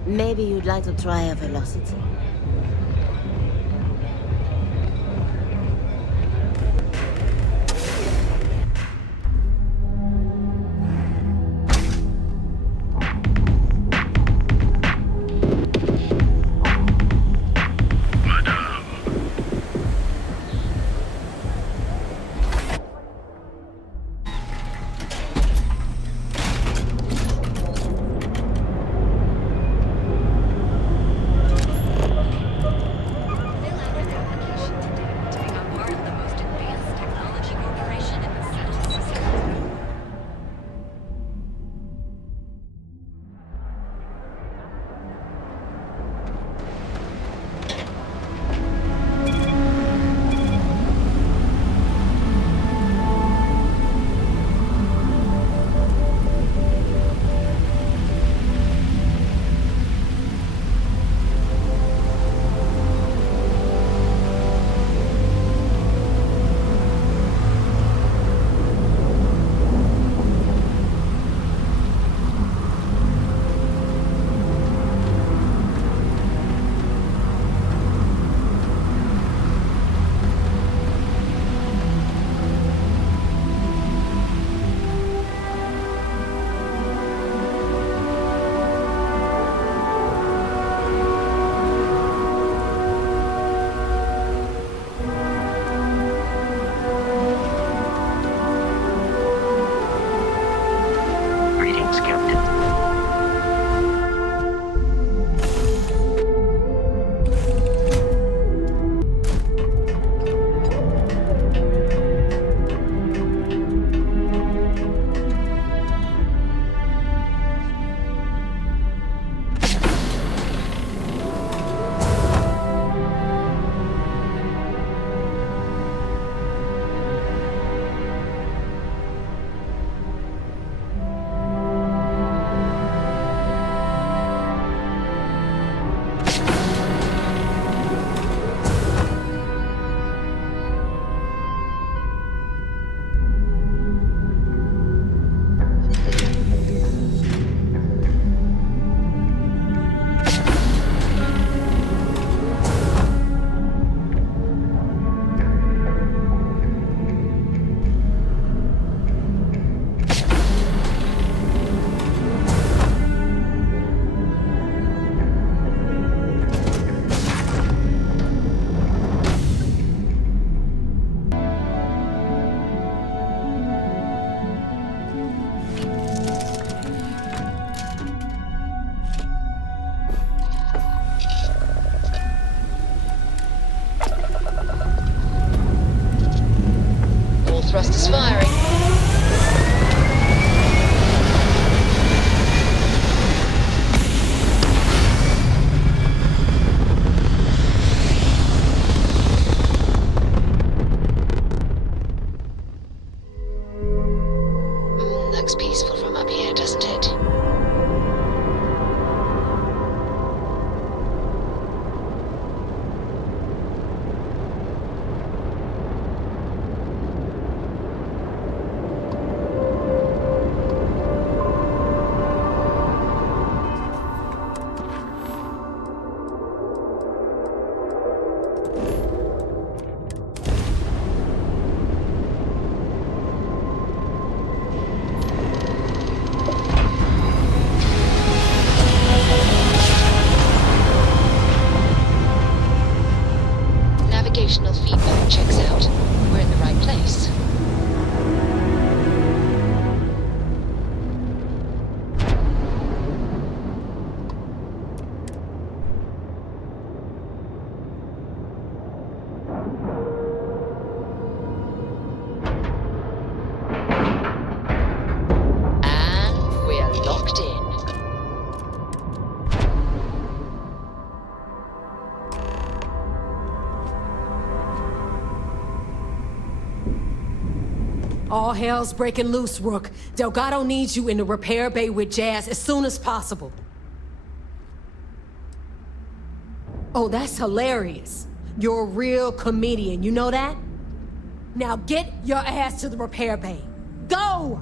Maybe you'd like to try a velocity. Thrusters firing. Looks peaceful from up here, doesn't it? All hell's breaking loose, Rook. Delgado needs you in the repair bay with Jazz as soon as possible. Oh, that's hilarious. You're a real comedian, you know that? Now get your ass to the repair bay. Go!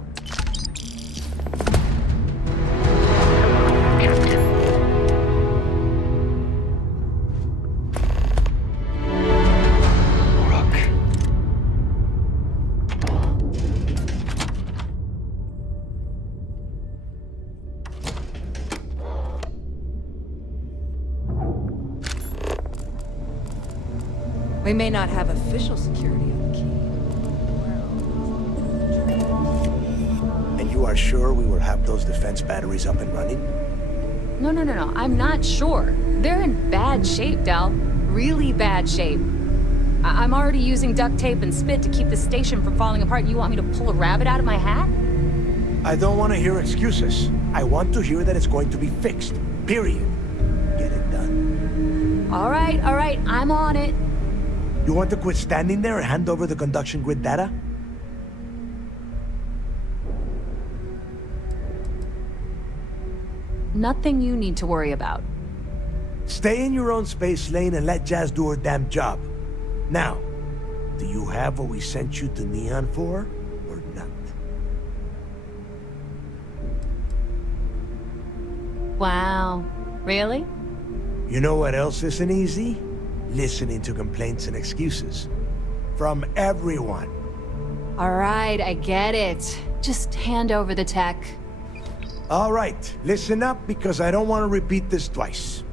We may not have official security of the key. And you are sure we will have those defense batteries up and running? No. I'm not sure. They're in bad shape, Del. Really bad shape. I'm already using duct tape and spit to keep the station from falling apart. You want me to pull a rabbit out of my hat? I don't want to hear excuses. I want to hear that it's going to be fixed. Period. Get it done. All right. I'm on it. You want to quit standing there and hand over the conduction grid data? Nothing you need to worry about. Stay in your own space lane and let Jazz do her damn job. Now, do you have what we sent you to Neon for, or not? Wow. Really? You know what else isn't easy? Listening to complaints and excuses. From everyone. All right, I get it. Just hand over the tech. All right, listen up because I don't want to repeat this twice.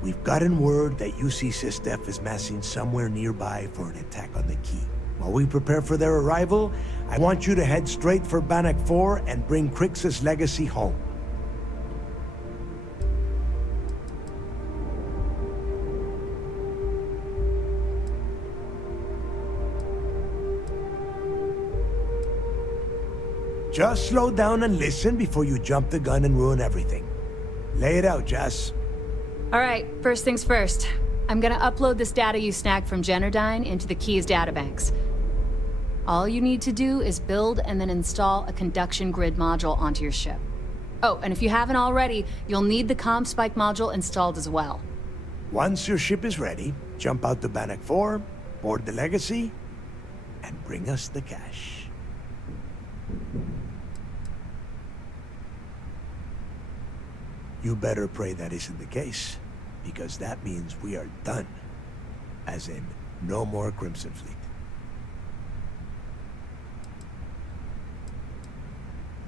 We've gotten word that UC SysDef is massing somewhere nearby for an attack on the key. While we prepare for their arrival, I want you to head straight for Bannoc IV and bring Kryx's legacy home. Just slow down and listen before you jump the gun and ruin everything. Lay it out, Jess. All right, first things first. I'm gonna upload this data you snagged from Generdyne into the Key's databanks. All you need to do is build and then install a conduction grid module onto your ship. Oh, and if you haven't already, you'll need the ComSpike module installed as well. Once your ship is ready, jump out to Bannoc IV, board the legacy, and bring us the cash. You better pray that isn't the case, because that means we are done. As in, no more Crimson Fleet.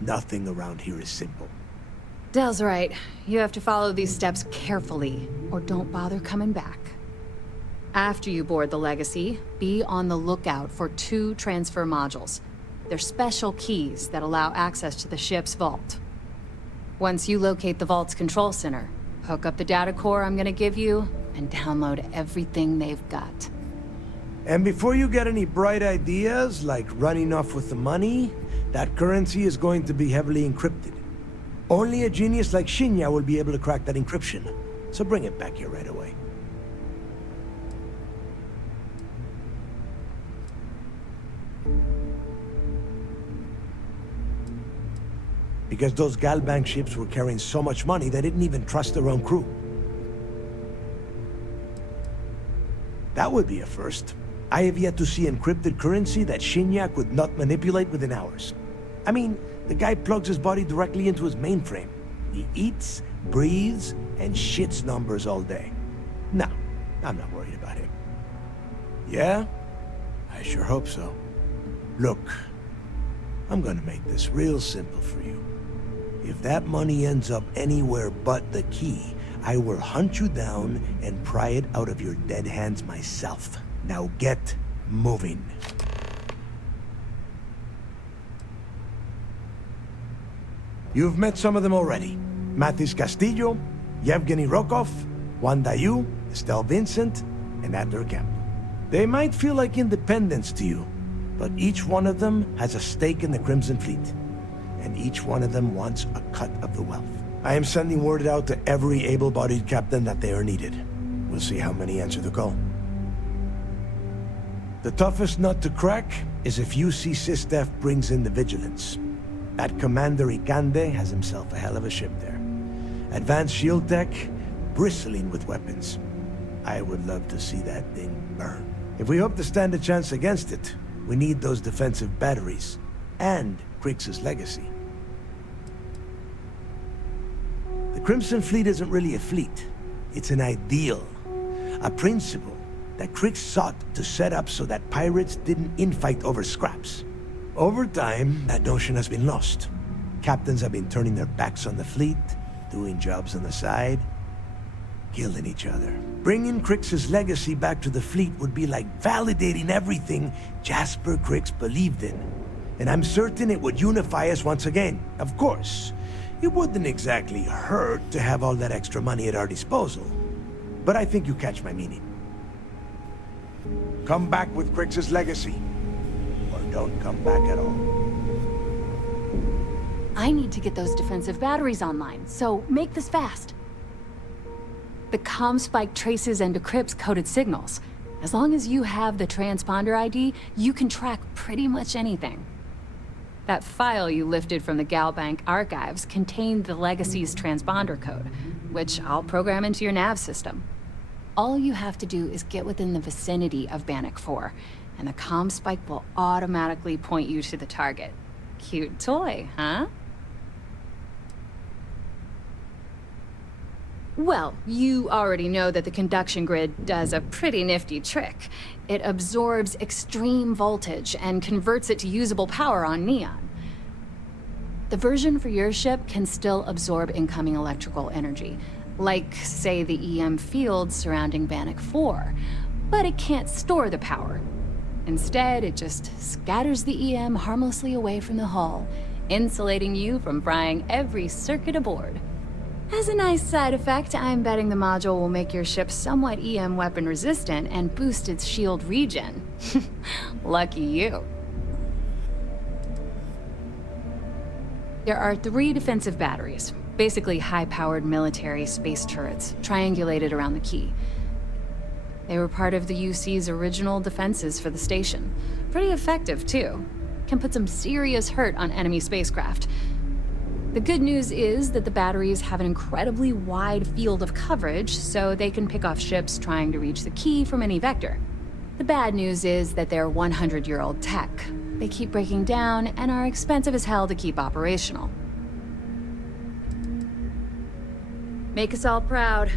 Nothing around here is simple. Del's right. You have to follow these steps carefully, or don't bother coming back. After you board the Legacy, be on the lookout for 2 transfer modules. They're special keys that allow access to the ship's vault. Once you locate the vault's control center, hook up the data core I'm gonna give you, and download everything they've got. And before you get any bright ideas, like running off with the money, that currency is going to be heavily encrypted. Only a genius like Shinya will be able to crack that encryption, so bring it back here right away. Because those GalBank ships were carrying so much money they didn't even trust their own crew. That would be a first. I have yet to see encrypted currency that Shinya could not manipulate within hours. I mean, the guy plugs his body directly into his mainframe. He eats, breathes, and shits numbers all day. No, I'm not worried about him. Yeah? I sure hope so. Look, I'm gonna make this real simple for you. If that money ends up anywhere but the key, I will hunt you down and pry it out of your dead hands myself. Now get moving. You've met some of them already. Mathis Castillo, Yevgeny Rokov, Juan Daiyu, Estelle Vincent, and Adler Kemp. They might feel like independents to you, but each one of them has a stake in the Crimson Fleet. And each one of them wants a cut of the wealth. I am sending word out to every able-bodied captain that they are needed. We'll see how many answer the call. The toughest nut to crack is if UC SysDef brings in the Vigilance. That Commander Ikande has himself a hell of a ship there. Advanced shield tech, bristling with weapons. I would love to see that thing burn. If we hope to stand a chance against it, we need those defensive batteries, and Kryx's legacy. The Crimson Fleet isn't really a fleet. It's an ideal. A principle that Kryx sought to set up so that pirates didn't infight over scraps. Over time, that notion has been lost. Captains have been turning their backs on the fleet, doing jobs on the side, killing each other. Bringing Kryx's legacy back to the fleet would be like validating everything Jasper Kryx believed in. And I'm certain it would unify us once again. Of course, it wouldn't exactly hurt to have all that extra money at our disposal. But I think you catch my meaning. Come back with Kryx's legacy, or don't come back at all. I need to get those defensive batteries online, so make this fast. The ComSpike traces and decrypts coded signals. As long as you have the transponder ID, you can track pretty much anything. That file you lifted from the GalBank archives contained the Legacy's transponder code, which I'll program into your nav system. All you have to do is get within the vicinity of Bannoc IV, and the ComSpike will automatically point you to the target. Cute toy, huh? Well, you already know that the conduction grid does a pretty nifty trick. It absorbs extreme voltage and converts it to usable power on neon. The version for your ship can still absorb incoming electrical energy, like, say, the EM field surrounding Bannoc IV, but it can't store the power. Instead, it just scatters the EM harmlessly away from the hull, insulating you from frying every circuit aboard. As a nice side effect, I'm betting the module will make your ship somewhat EM weapon resistant and boost its shield regen. Lucky you. There are 3 defensive batteries, basically high-powered military space turrets, triangulated around the key. They were part of the UC's original defenses for the station. Pretty effective, too. Can put some serious hurt on enemy spacecraft. The good news is that the batteries have an incredibly wide field of coverage, so they can pick off ships trying to reach the key from any vector. The bad news is that they're 100-year-old tech. They keep breaking down and are expensive as hell to keep operational. Make us all proud.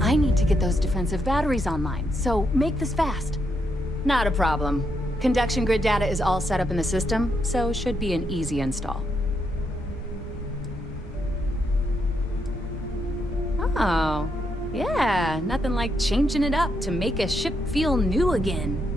I need to get those defensive batteries online, so make this fast. Not a problem. Conduction grid data is all set up in the system, so it should be an easy install. Oh, yeah, nothing like changing it up to make a ship feel new again.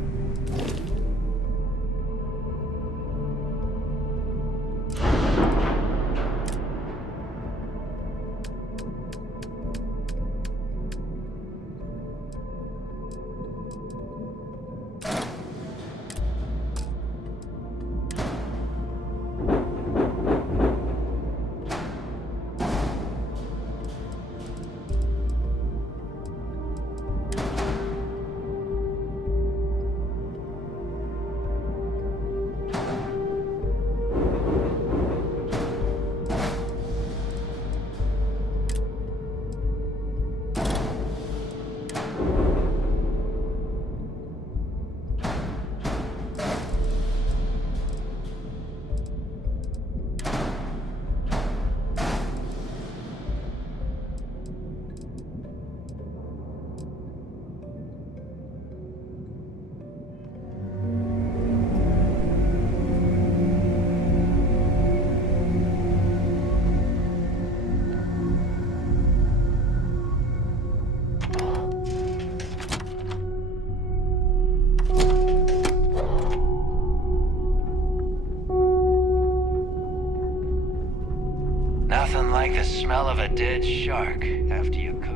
Nothing like the smell of a dead shark after you cook